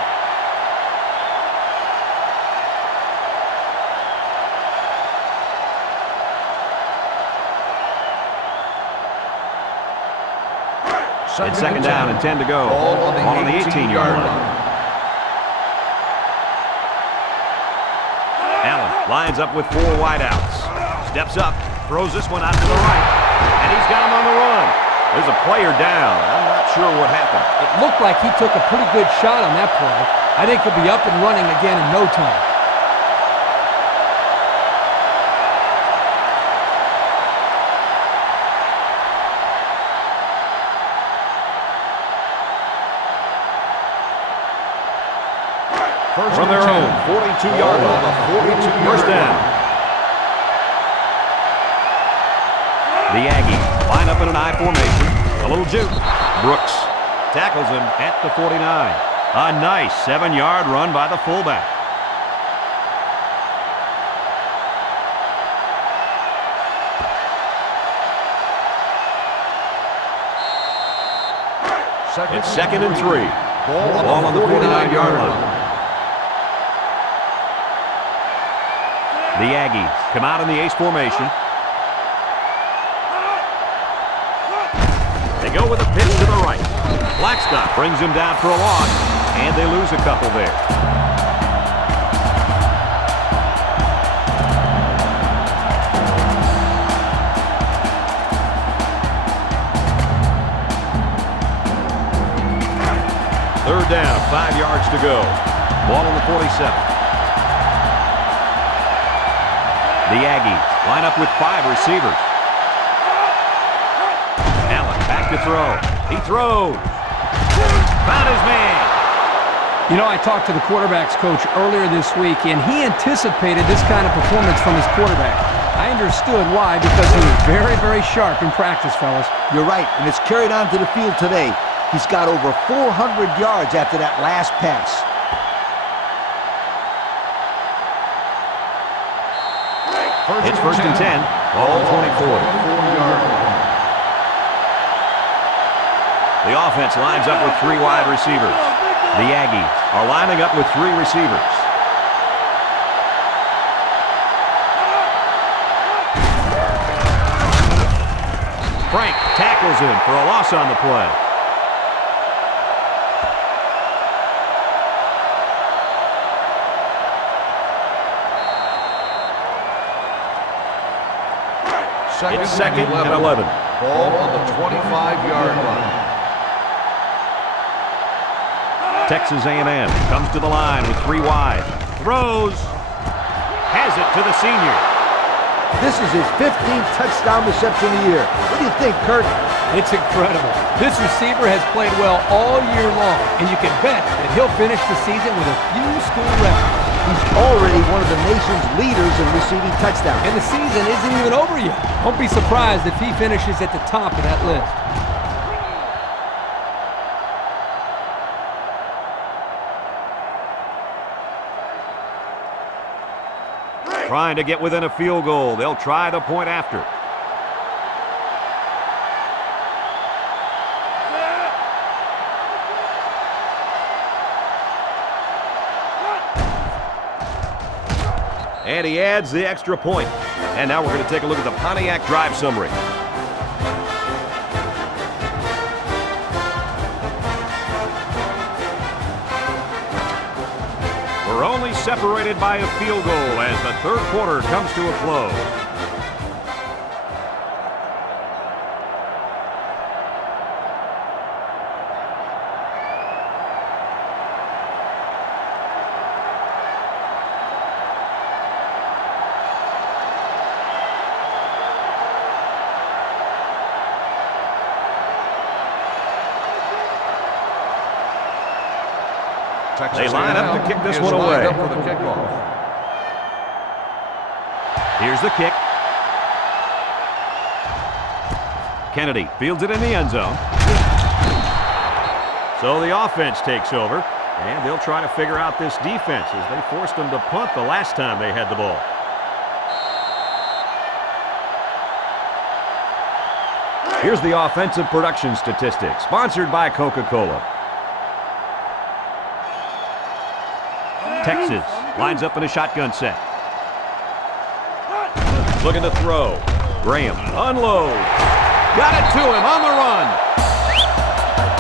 It's second down and 10 to go. Ball on the 18-yard line. Allen lines up with 4 wideouts. Steps up, throws this one out to the right. And he's got him on the run. There's a player down. I'm not sure what happened. It looked like he took a pretty good shot on that play. I think he'll be up and running again in no time. From their own 42-yard line. First down. The Aggies line up in an I formation. A little juke. Brooks tackles him at the 49. A nice 7-yard run by the fullback. It's 2nd and 3. Ball on the 49-yard line. The Aggies come out in the ace formation. They go with a pitch to the right. Blackstock brings him down for a loss, and they lose a couple there. Third down, 5 yards to go. Ball on the 47. The Aggies line up with 5 receivers. Allen back to throw. He throws. Found his man. You know, I talked to the quarterback's coach earlier this week, and he anticipated this kind of performance from his quarterback. I understood why, because he was very, very sharp in practice, fellas. You're right, and it's carried on to the field today. He's got over 400 yards after that last pass. It's 1st and 10. Ball 24. The offense lines up with 3 wide receivers. The Aggies are lining up with 3 receivers. Frank tackles him for a loss on the play. It's 2nd and 11. Ball on the 25-yard line. Texas A&M comes to the line with 3 wide. Throws. Has it to the senior. This is his 15th touchdown reception of the year. What do you think, Kurt? It's incredible. This receiver has played well all year long, and you can bet that he'll finish the season with a few school records. He's already one of the nation's leaders in receiving touchdowns. And the season isn't even over yet. Don't be surprised if he finishes at the top of that list. Trying to get within a field goal. They'll try the point after. And he adds the extra point. And now we're going to take a look at the Pontiac drive summary. We're only separated by a field goal as the 3rd quarter comes to a close. They line up to kick this one away. Here's the kick. Kennedy fields it in the end zone. So the offense takes over, and they'll try to figure out this defense as they forced them to punt the last time they had the ball. Here's the offensive production statistics, sponsored by Coca-Cola. Texas lines up in a shotgun set. Looking to throw. Graham unloads. Got it to him on the run.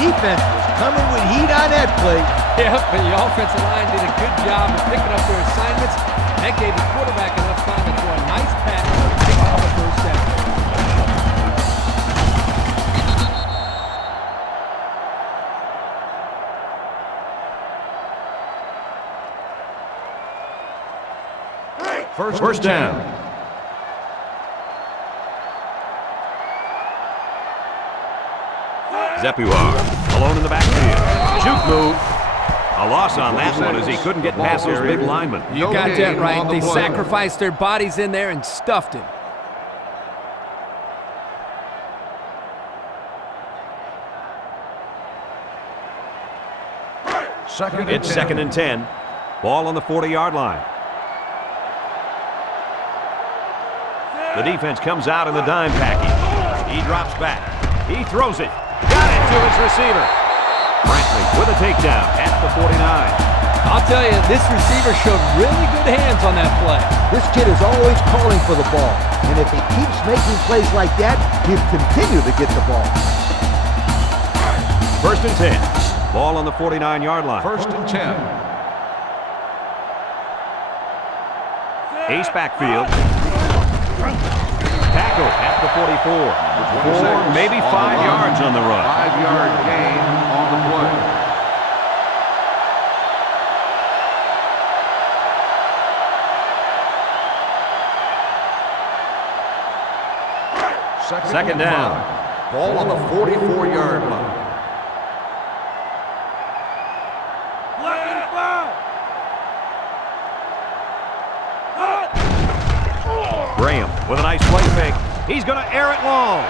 Defense was coming with heat on that play. Yep, and the offensive line did a good job of picking up their assignments. And that gave the quarterback enough time to throw a nice pass to pick off a first down. First down. Zepuar alone in the backfield. Juke move. A loss on that one as he couldn't get past those big linemen. You got that right. They sacrificed their bodies in there and stuffed him. It's 2nd and 10. Ball on the 40-yard line. The defense comes out in the dime package. He drops back. He throws it. Got it to his receiver. Brantley with a takedown at the 49. I'll tell you, this receiver showed really good hands on that play. This kid is always calling for the ball. And if he keeps making plays like that, he'll continue to get the ball. 1st and 10. Ball on the 49-yard line. 1st and 10. Ace backfield. Tackle at the 44. 4, maybe 5 yards on the run. 5-yard gain on the play. Second down. Ball on the 44-yard line. Graham with a nice play fake. He's going to air it long.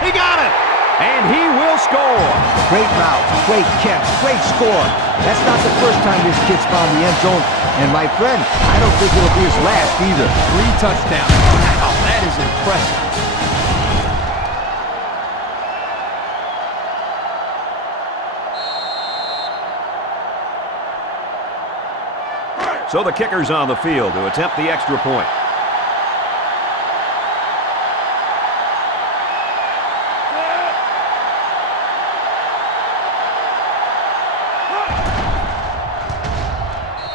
He got it. And he will score. Great route, great catch, great score. That's not the first time this kid's found the end zone. And my friend, I don't think it'll be his last either. 3 touchdowns. Wow, that is impressive. So the kicker's on the field to attempt the extra point.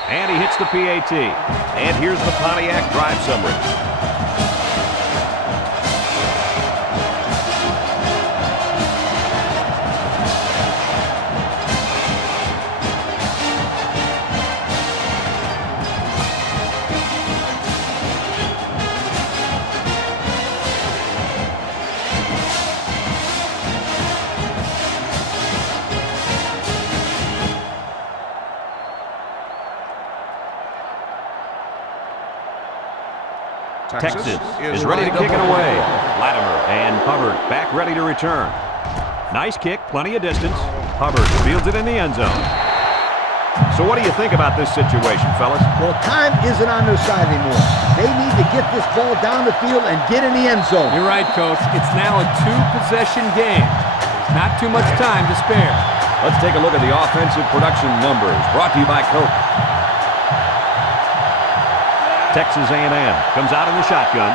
And he hits the PAT. And here's the Pontiac drive summary. Texas is ready to kick it away. Latimer and Hubbard back ready to return. Nice kick, plenty of distance. Hubbard fields it in the end zone. So what do you think about this situation, fellas? Well, time isn't on their side anymore. They need to get this ball down the field and get in the end zone. You're right, Coach. It's now a 2-possession game. There's not too much time to spare. Let's take a look at the offensive production numbers brought to you by Coke. Texas A&M comes out in the shotgun.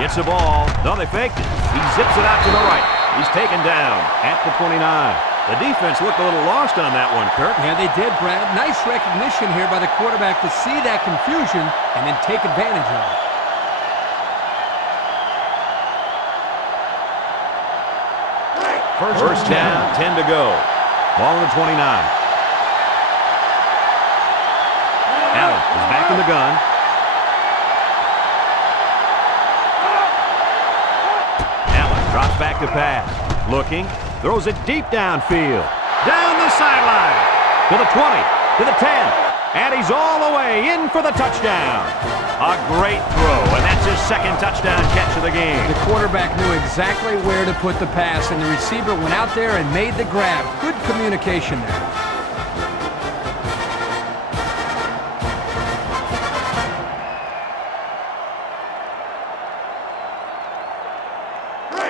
Gets the ball. No, they faked it. He zips it out to the right. He's taken down at the 29. The defense looked a little lost on that one, Kirk. Yeah, they did, Brad. Nice recognition here by the quarterback to see that confusion and then take advantage of it. First down, 10 to go. Ball on the 29. Allen is back in the gun. Allen drops back to pass. Looking, throws it deep downfield. Down the sideline. To the 20, to the 10. And he's all the way in for the touchdown. A great throw, and that's his second touchdown catch of the game. The quarterback knew exactly where to put the pass, and the receiver went out there and made the grab. Good communication there.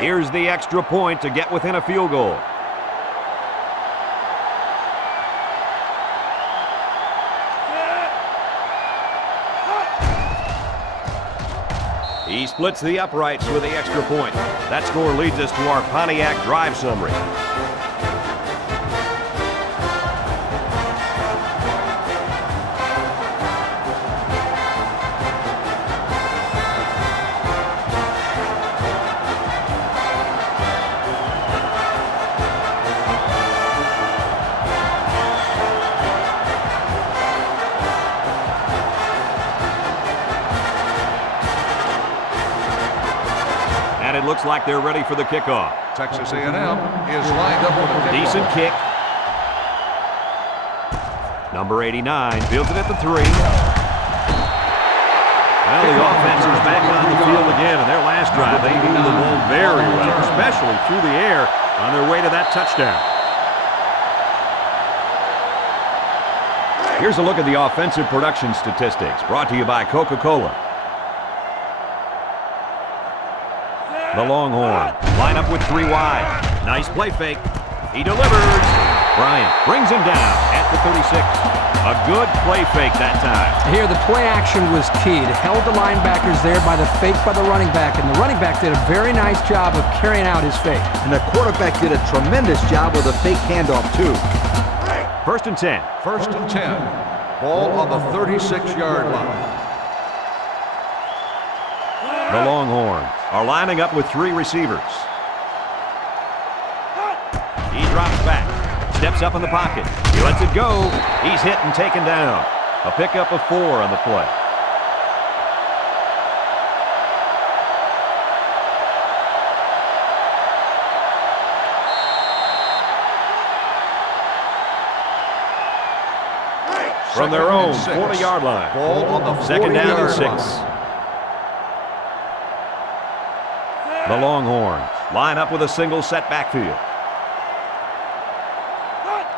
Here's the extra point to get within a field goal. He splits the uprights with the extra point. That score leads us to our Pontiac drive summary. looks like they're ready for the kickoff. Texas A&M is lined up for the kickoff. Decent kick. Number 89 fields it at the 3. Well, the offense is back on the field again. In their last drive, they moved the ball very well, especially through the air on their way to that touchdown. Here's a look at the offensive production statistics, brought to you by Coca-Cola. The Longhorns line up with 3 wide. Nice play fake. He delivers. Bryant brings him down at the 36. A good play fake that time. Here, the play action was key. It held the linebackers there by the fake by the running back, and the running back did a very nice job of carrying out his fake. And the quarterback did a tremendous job with a fake handoff, too. First and 10. First and 10. Ball on the 36-yard line. The Longhorns are lining up with 3 receivers. He drops back, steps up in the pocket. He lets it go. He's hit and taken down. A pickup of 4 on the play. From their own 40-yard line. Ball on the 40-yard line. Second down and 6. The Longhorns line up with a single set backfield.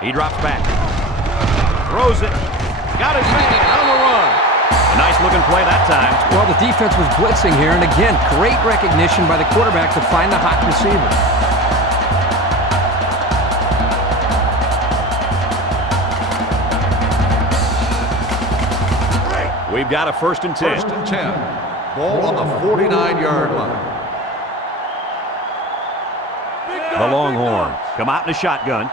He drops back. Throws it. Got his man on the run. A nice looking play that time. Well, the defense was blitzing here, and again, great recognition by the quarterback to find the hot receiver. We've got a first and 10. First and 10. Ball on the 49-yard line. The Longhorns come out in a shotgun.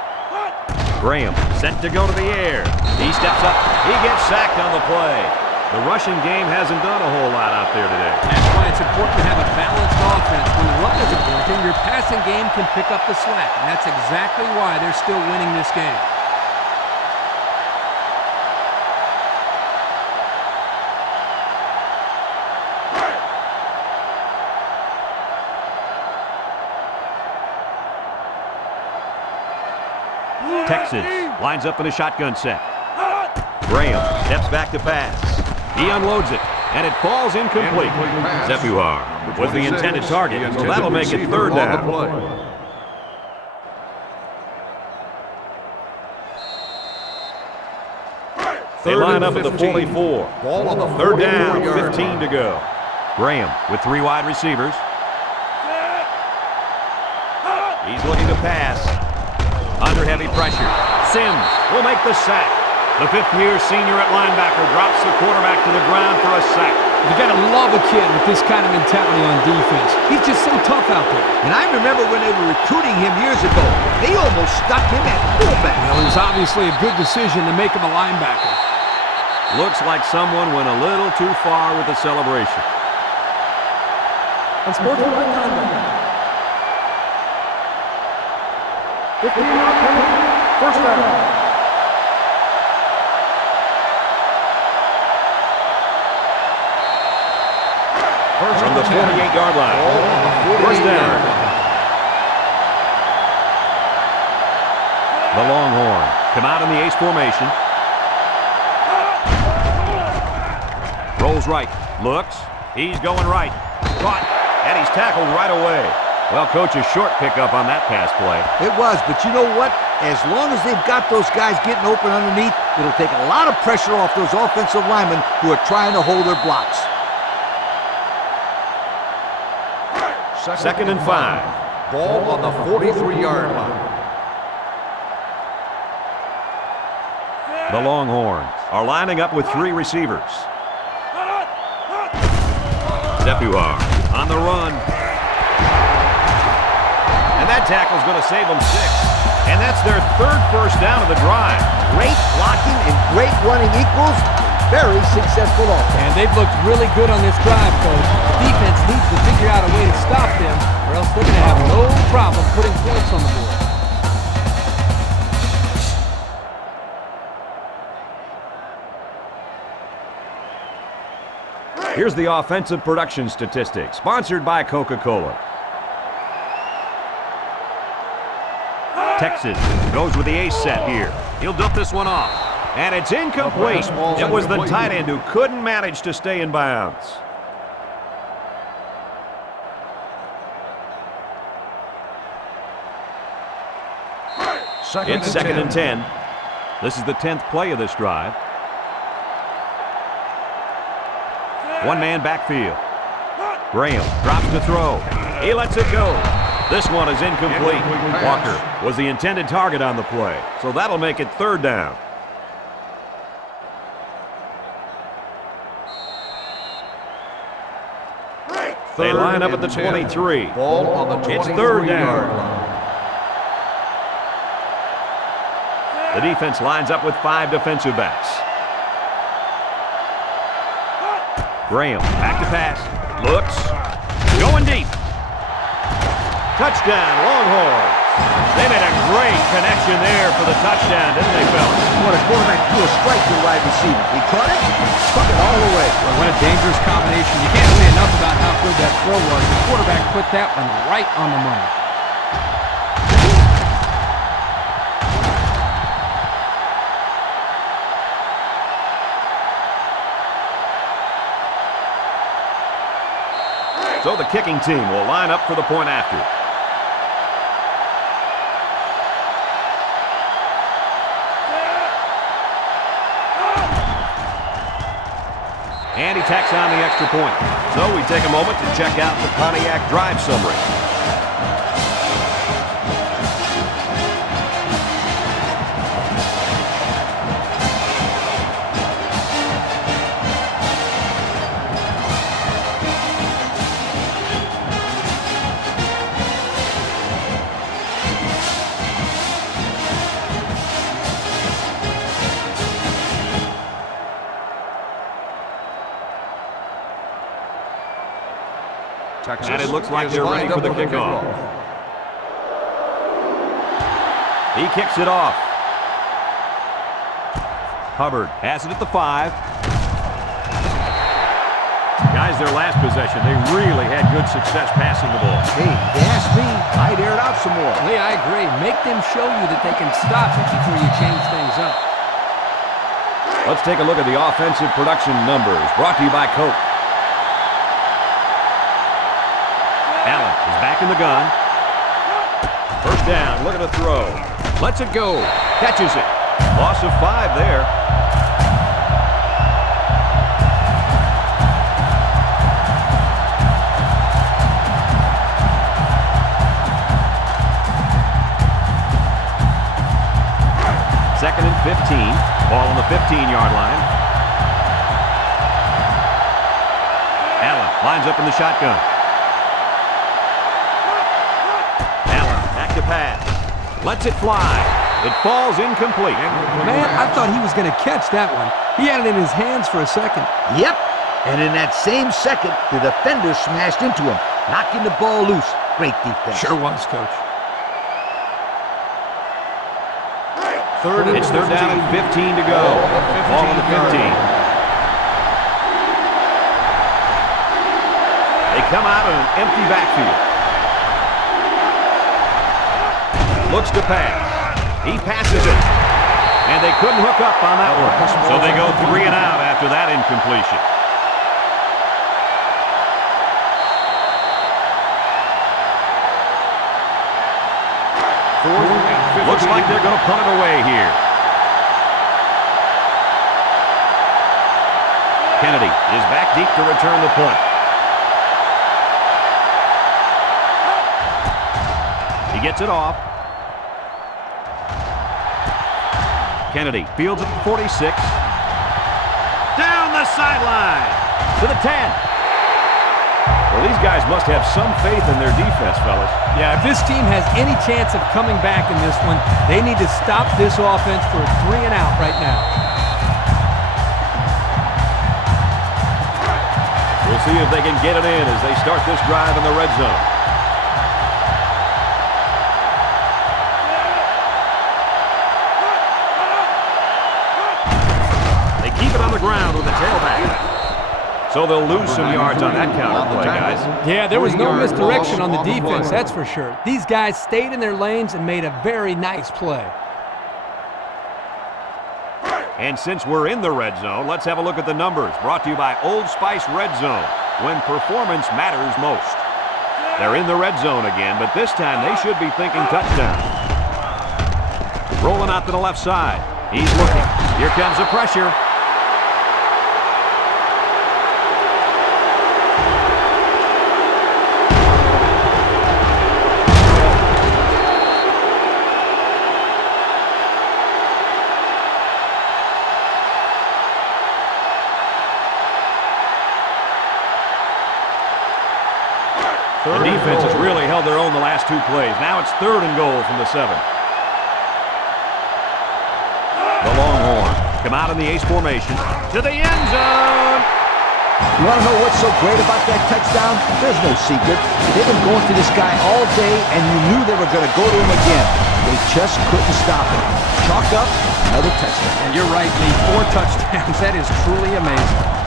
Graham sent to go to the air. He steps up. He gets sacked on the play. The rushing game hasn't done a whole lot out there today. That's why it's important to have a balanced offense. When the run isn't working, your passing game can pick up the slack. And that's exactly why they're still winning this game. Texas lines up in a shotgun set. Graham steps back to pass. He unloads it, and it falls incomplete. Zepuar was the intended target, so that'll make it third down. They line up at the 44. Ball on the Third down, 44-yard 15 to go. Graham with 3 wide receivers. He's looking to pass. Under heavy pressure. Sims will make the sack. The 5th-year senior at linebacker drops the quarterback to the ground for a sack. You got to love a kid with this kind of mentality on defense. He's just so tough out there. And I remember when they were recruiting him years ago, they almost stuck him at fullback. Well, it was obviously a good decision to make him a linebacker. Looks like someone went a little too far with the celebration. Unsportsmanlike conduct. 15-yard penalty. First down. From the 48-yard line. First down. The Longhorns come out in the ace formation. Rolls right. Looks. He's going right. Caught. And he's tackled right away. Well, Coach, a short pickup on that pass play. It was, but you know what? As long as they've got those guys getting open underneath, it'll take a lot of pressure off those offensive linemen who are trying to hold their blocks. Second and 5. Ball on the 43-yard line. The Longhorns are lining up with 3 receivers. Zepuar on the run. And that tackle's going to save them 6. And that's their 3rd first down of the drive. Great blocking and great running equals very successful offense. And they've looked really good on this drive, Coach. The defense needs to figure out a way to stop them, or else they're going to have no problem putting points on the board. Here's the offensive production statistics, sponsored by Coca-Cola. Texas goes with the ace set here. He'll dump this one off. And it's incomplete. It was the tight end who couldn't manage to stay in bounds. It's second and 10. This is the 10th play of this drive. One-man backfield. Graham drops to throw. He lets it go. This one is incomplete. Walker was the intended target on the play, so that'll make it third down. They line up at the 23. Ball on the 23-yard It's third down. The defense lines up with 5 defensive backs. Graham back to pass. Looks. Going deep. Touchdown, Longhorns. They made a great connection there for the touchdown, didn't they, fellas? What a quarterback threw a strike to the wide receiver. He caught it, stuck it all the way. Well, what a dangerous combination. You can't say enough about how good that throw was. The quarterback put that one right on the money. So the kicking team will line up for the point after. And he tacks on the extra point. So we take a moment to check out the Pontiac drive summary. Texas And it looks like they're ready for the kickoff. He kicks it off. Hubbard has it at the 5. Guys, their last possession, they really had good success passing the ball. Hey, if you ask me, I'd air it out some more. Lee, I agree. Make them show you that they can stop it before you change things up. Let's take a look at the offensive production numbers brought to you by Coke. Allen is back in the gun. First down, look at the throw. Lets it go. Catches it. Loss of 5 there. Second and 15. Ball on the 15-yard line. Allen lines up in the shotgun. To pass. Lets it fly. It falls incomplete. Man, I thought he was going to catch that one. He had it in his hands for a second. Yep. And in that same second, the defender smashed into him, knocking the ball loose. Great defense. Sure was, Coach. It's third down and 15 to go. Ball on the 15. They come out in an empty backfield. Looks to pass. He passes it. And they couldn't hook up on that one. So they go 3 and out after that incompletion. Looks like they're going to punt it away here. Kennedy is back deep to return the punt. He gets it off. Kennedy fields at the 46. Down the sideline to the 10. Well, these guys must have some faith in their defense, fellas. Yeah, if this team has any chance of coming back in this one, they need to stop this offense for a 3 and out right now. We'll see if they can get it in as they start this drive in the red zone. They keep it on the ground with the tailback. So they'll lose some yards on that counter play, guys. Yeah, there was no misdirection on the defense, that's for sure. These guys stayed in their lanes and made a very nice play. And since we're in the red zone, let's have a look at the numbers. Brought to you by Old Spice Red Zone, when performance matters most. They're in the red zone again, but this time they should be thinking touchdown. Rolling out to the left side. He's looking. Here comes the pressure. The defense has really held their own the last two plays. Now it's 3rd and goal from the 7. The Longhorns come out in the ace formation to the end zone. You want to know what's so great about that touchdown? There's no secret. They've been going to this guy all day, and you knew they were going to go to him again. They just couldn't stop him. Chalk up another touchdown. And you're right, Lee. 4 touchdowns. That is truly amazing.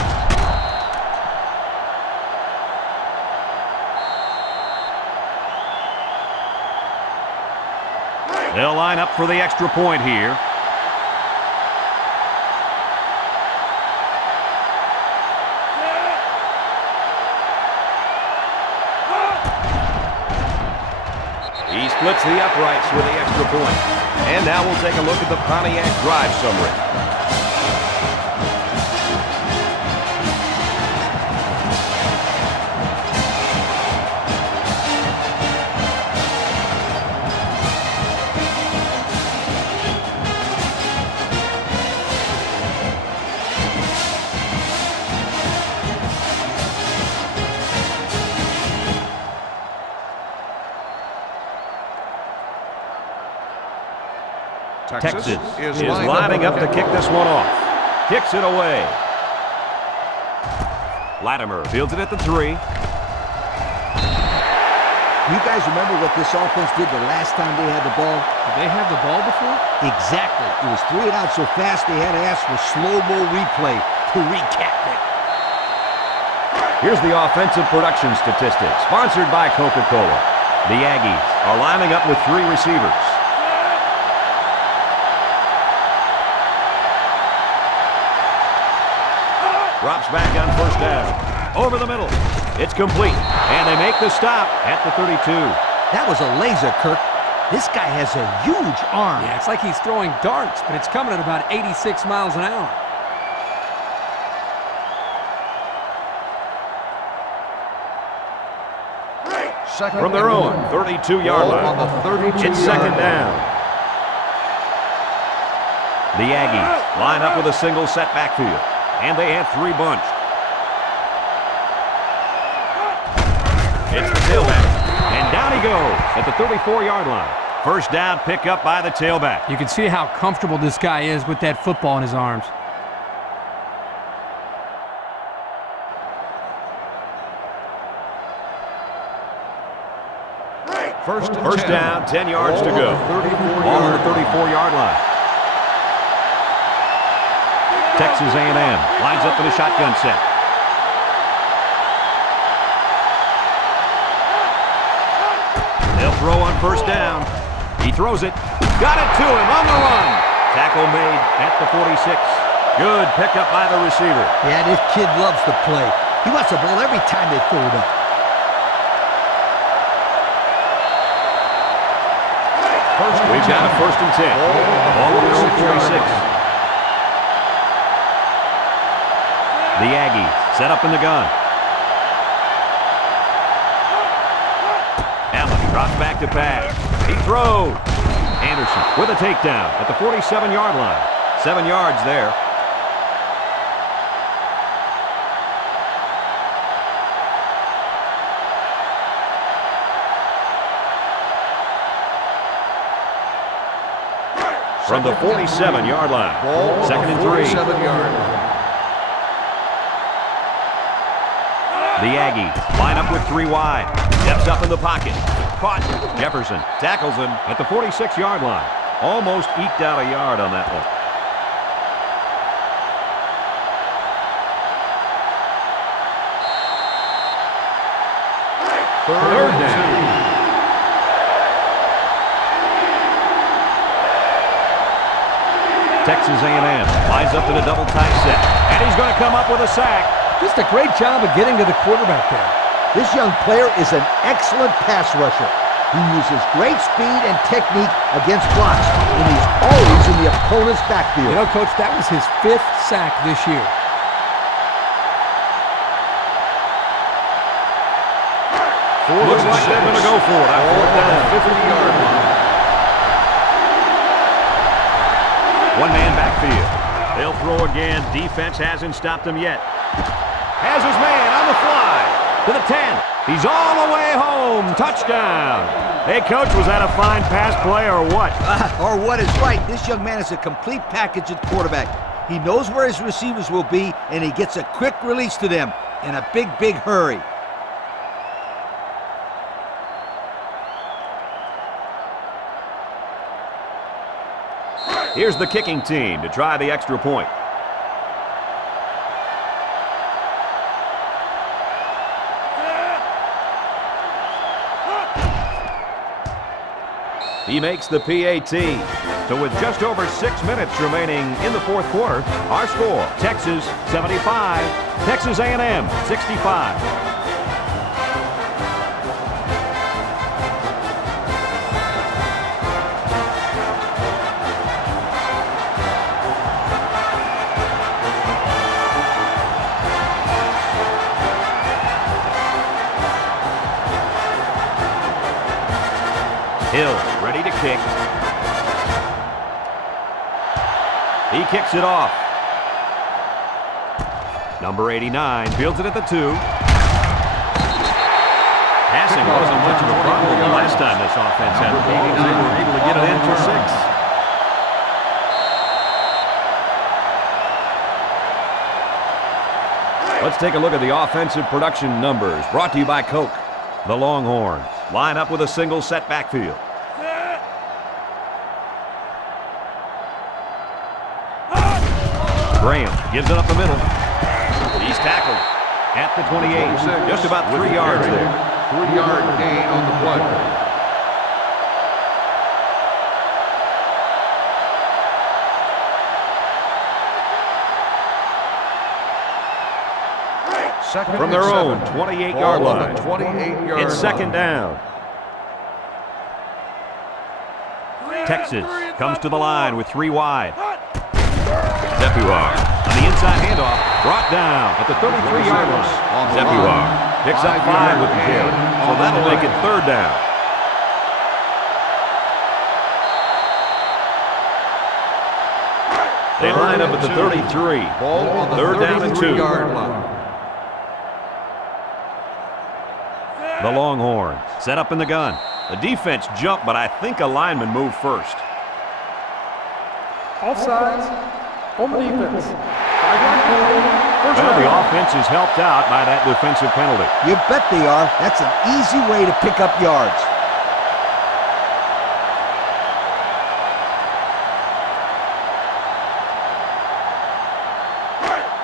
They'll line up for the extra point here. He splits the uprights with the extra point. And now we'll take a look at the Pontiac drive summary. Texas is lining up to kick this one off. Kicks it away. Latimer fields it at the 3. You guys remember what this offense did the last time they had the ball? Did they have the ball before? Exactly. It was 3 and out so fast they had to ask for slow-mo replay to recap it. Here's the offensive production statistics, sponsored by Coca-Cola. The Aggies are lining up with 3 receivers. Drops back on 1st down. Over the middle. It's complete. And they make the stop at the 32. That was a laser, Kirk. This guy has a huge arm. Yeah, it's like he's throwing darts, but it's coming at about 86 miles an hour. From their own 32-yard line. It's 2nd down. The Aggies line up with a single set backfield. And they have 3 bunched. It's the tailback. And down he goes at the 34-yard line. 1st down, pick up by the tailback. You can see how comfortable this guy is with that football in his arms. First down, 10 yards to go. Ball on the 34-yard line. Texas A&M lines up in a shotgun set. They'll throw on 1st down. He throws it. Got it to him on the run. Tackle made at the 46. Good pickup by the receiver. Yeah, this kid loves to play. He wants the ball every time they throw it up. We've got a 1st and 10. Ball on their own 46. The Aggies set up in the gun. Allen drops back to pass. He throws. Anderson with a takedown at the 47-yard line. 7 yards there. From the 47-yard line. 2nd and 3. The Aggies line up with 3 wide. Steps up in the pocket. Caught. Jefferson tackles him at the 46-yard line. Almost eked out a yard on that one. Third down. Texas A&M lines up in a double tight set. And he's going to come up with a sack. Just a great job of getting to the quarterback there. This young player is an excellent pass rusher. He uses great speed and technique against blocks, and he's always in the opponent's backfield. You know, Coach, that was his 5th sack this year. Looks like they're going to go for it. Fourth down. 50-yard line. One man backfield. They'll throw again. Defense hasn't stopped him yet. Has his man on the fly. To the 10. He's all the way home. Touchdown. Hey, Coach, was that a fine pass play or what? Or what is right. This young man is a complete package at quarterback. He knows where his receivers will be, and he gets a quick release to them in a big, big hurry. Here's the kicking team to try the extra point. He makes the PAT. So with just over 6 minutes remaining in the fourth quarter, our score, Texas 75, Texas A&M 65. Hill, ready to kick. He kicks it off. Number 89 fields it at the 2. Passing wasn't much of a problem the last time this offense had the ball. They were able to get it in for 6. Let's take a look at the offensive production numbers brought to you by Coke. The Longhorns line up with a single set backfield. Graham gives it up the middle. He's tackled at the 28. Just about 3 yards there. 3-yard gain on the play. From their own 28-yard line. 28-yard It's second down. Texas comes to the line with 3 wide. Zeppuar on the inside handoff, brought down at the 33-yard line. Zeppuar picks up 5 with the carry, so that'll make it third down. They line up at the 33. Ball on the Third down and 2. 33-yard line. The Longhorns set up in the gun. The defense jumped, but I think a lineman moved first. Offsides. Home defense. 5-yard penalty. First Well, the down. offense is helped out by that defensive penalty. You bet they are. That's an easy way to pick up yards.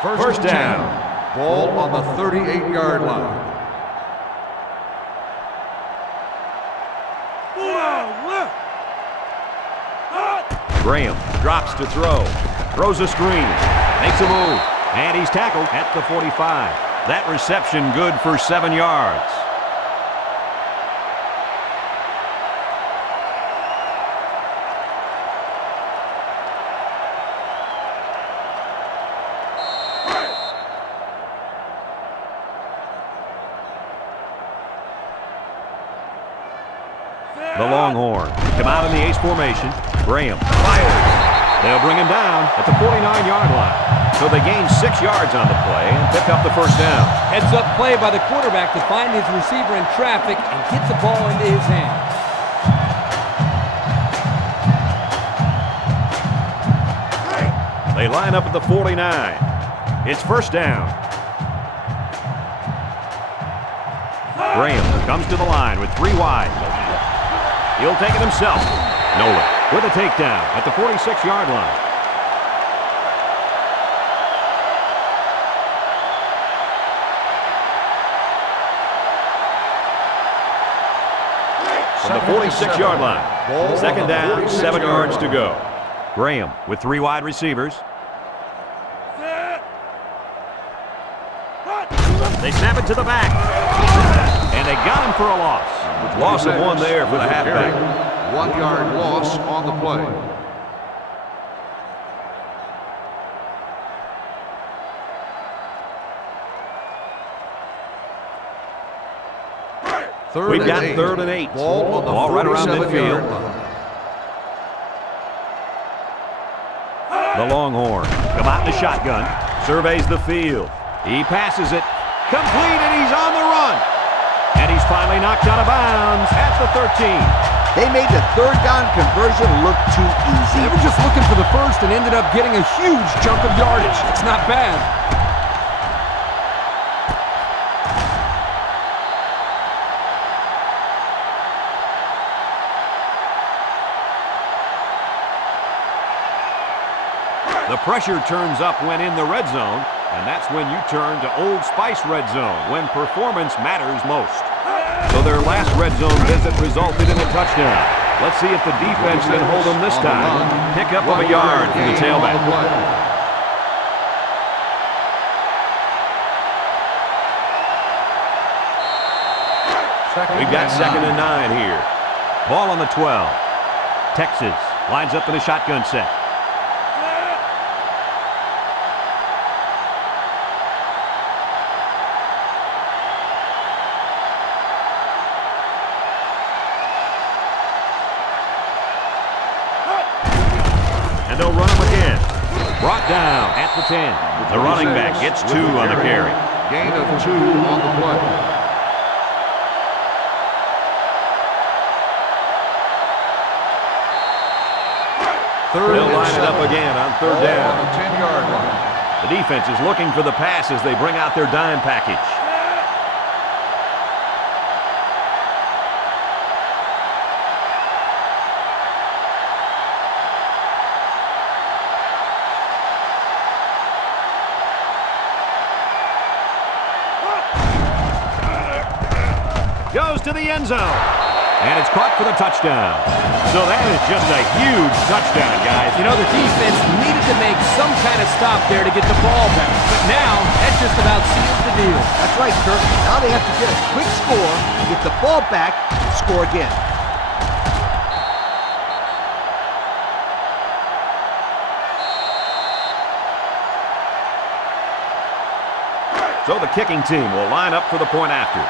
First down. Ball on the 38-yard line. Graham drops to throw. Throws a screen. Makes a move. And he's tackled at the 45. That reception good for 7 yards. The Longhorns come out in the ace formation. Graham fires. They'll bring him down at the 49-yard line. So they gain 6 yards on the play and pick up the first down. Heads up play by the quarterback to find his receiver in traffic and get the ball into his hands. They line up at the 49. It's first down. Graham comes to the line with 3 wide. He'll take it himself. Nolan with a takedown at the 46-yard line. the 46-yard line. Second down, 7 yards to go. Graham with 3 wide receivers. They snap it to the back. And they got him for a loss. Loss of 1 there for the halfback. 1-yard loss on the play. We've got 3rd and 8. Ball right around midfield. The Longhorns come out in the shotgun. Surveys the field. He passes it. Complete, and he's on the run. And he's finally knocked out of bounds at the 13. They made the 3rd down conversion look too easy. They were just looking for the first and ended up getting a huge chunk of yardage. It's not bad. The pressure turns up when in the red zone, and that's when you turn to Old Spice Red Zone, when performance matters most. So their last red zone visit resulted in a touchdown. Let's see if the defense can hold them this time. Pick up of a yard for the tailback. We've got 2nd and 9 here. Ball on the 12. Texas lines up in a shotgun set. And they'll run him again. Brought down at the 10. The running back gets 2 on the carry. Gain of 2 on the play. They'll line it up again on 3rd down. On the 10-yard line. The defense is looking for the pass as they bring out their dime package. Goes to the end zone. And it's caught for the touchdown. So that is just a huge touchdown, guys. You know, the defense needed to make some kind of stop there to get the ball back. But now, that just about seals the deal. That's right, Kirk. Now they have to get a quick score, get the ball back, and score again. So the kicking team will line up for the point after.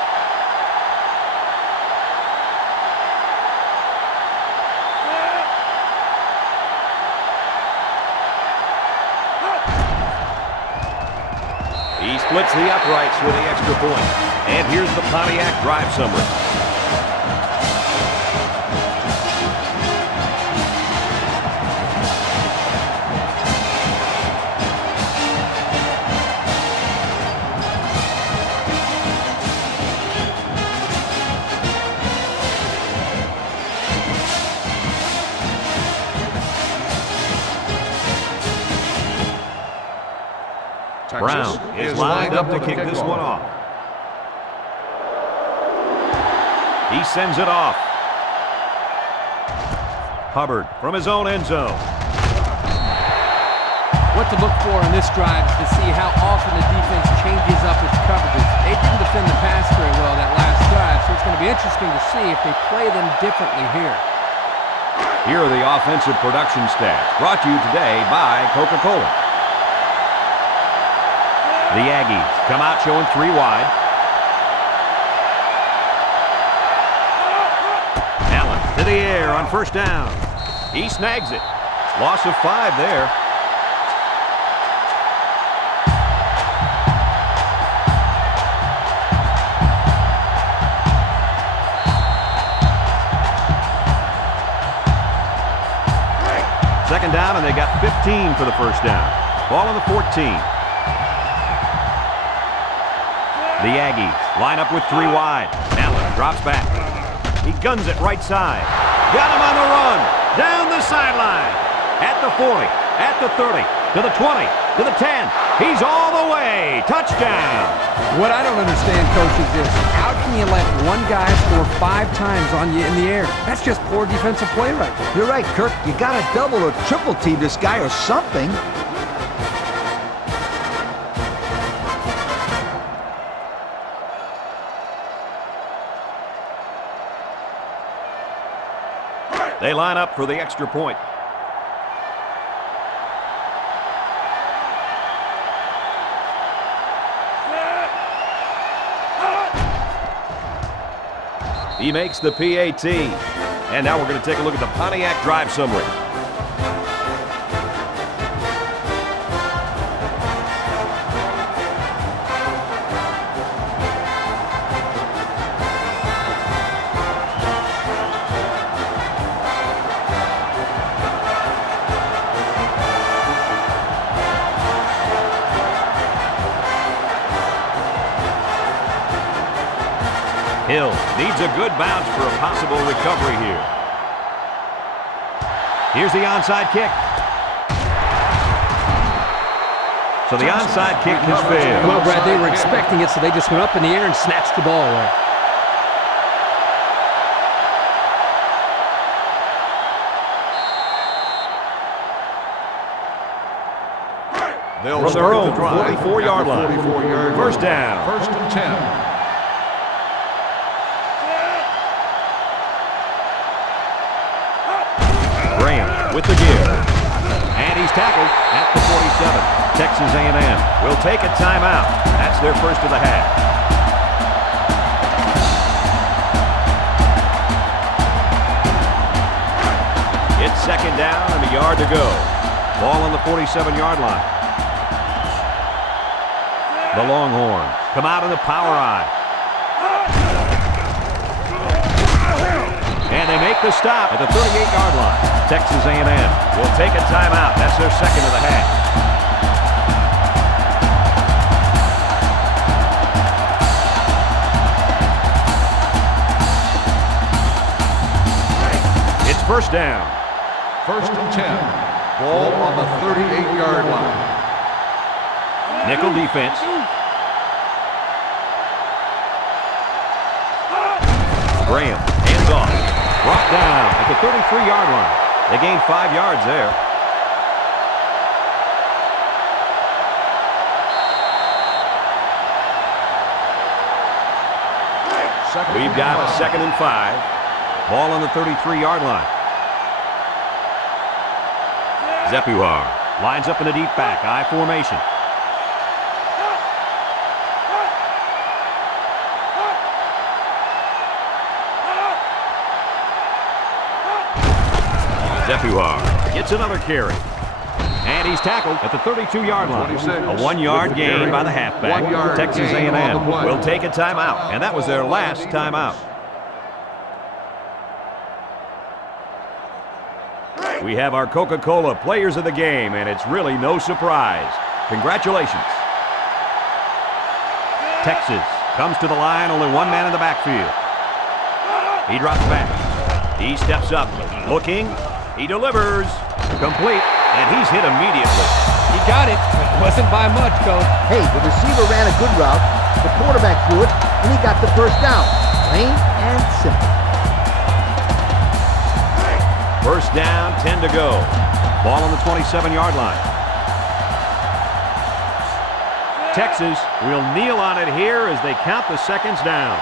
He splits the uprights with the extra point. And here's the Pontiac drive summary. Brown is lined up to kick this one off. He sends it off. Hubbard from his own end zone. What to look for in this drive is to see how often the defense changes up its coverages. They didn't defend the pass very well that last drive, so it's going to be interesting to see if they play them differently here. Here are the offensive production stats, brought to you today by Coca-Cola. The Aggies come out showing 3 wide. Allen to the air on 1st down. He snags it. Loss of 5 there. Second down, and they got 15 for the 1st down. Ball on the 14. The Aggies line up with 3 wide. Allen drops back. He guns it right side. Got him on the run. Down the sideline. At the 40. At the 30. To the 20. To the 10. He's all the way. Touchdown. What I don't understand, Coach, is this. How do can you let one guy score 5 times on you in the air? That's just poor defensive play right there. You're right, Kirk. You got to double or triple team this guy or something. They line up for the extra point. He makes the PAT. And now we're going to take a look at the Pontiac drive summary. Hill needs a good bounce for a possible recovery here. Here's the onside kick. So the onside kick has failed. Well, Brad, they were expecting it, so they just went up in the air and snatched the ball away. They'll from their own 44-yard line. First down. 1st and 10. With the give. And he's tackled at the 47. Texas A&M will take a timeout. That's their first of the half. It's second down and a yard to go. Ball on the 47-yard line. The Longhorns come out in the power eye. And they make the stop at the 38-yard line. Texas A&M will take a timeout. That's their second of the half. It's first down. 1st and 10. Ball on the 38-yard line. Nickel defense. Graham hands off. Brought down at the 33-yard line. They gained 5 yards there. We've got a 2nd and 5. Ball on the 33-yard line. Zepuar lines up in a deep back, I formation. Zepuar gets another carry. And he's tackled at the 32-yard line. A 1-yard gain by the halfback. Texas A&M will take a timeout, and that was their last timeout. We have our Coca-Cola Players of the Game, and it's really no surprise. Congratulations. Texas comes to the line, only one man in the backfield. He drops back. He steps up, looking. He delivers. Complete, and he's hit immediately. He got it, but it wasn't by much, Coach. Hey, the receiver ran a good route, the quarterback threw it, and he got the first down. Plain and simple. First down, 10 to go. Ball on the 27-yard line. Texas will kneel on it here as they count the seconds down.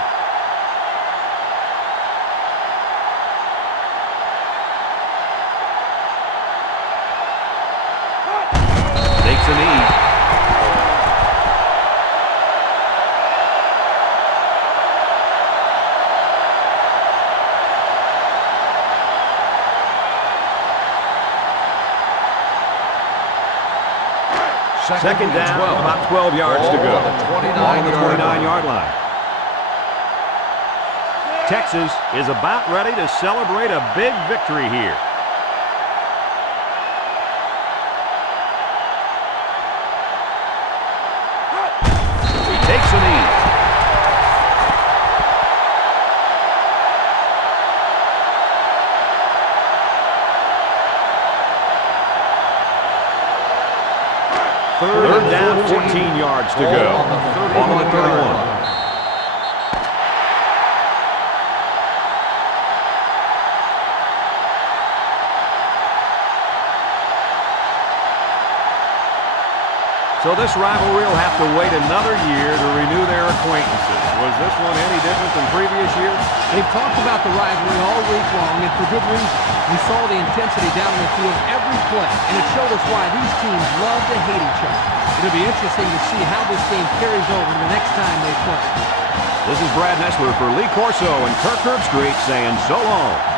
Takes a knee. Second down, about 12 yards to go. On the 29-yard line. Texas is about ready to celebrate a big victory here. He takes a knee. Third down, 14 yards to go. Ball on the 31. So this rivalry will have to wait another year to renew their acquaintances. Was this one any different than previous years? They've talked about the rivalry all week long, and for good reason. We saw the intensity down on the field every play, and it showed us why these teams love to hate each other. It'll be interesting to see how this game carries over the next time they play. This is Brad Nessler for Lee Corso and Kirk Herbstreit saying so long.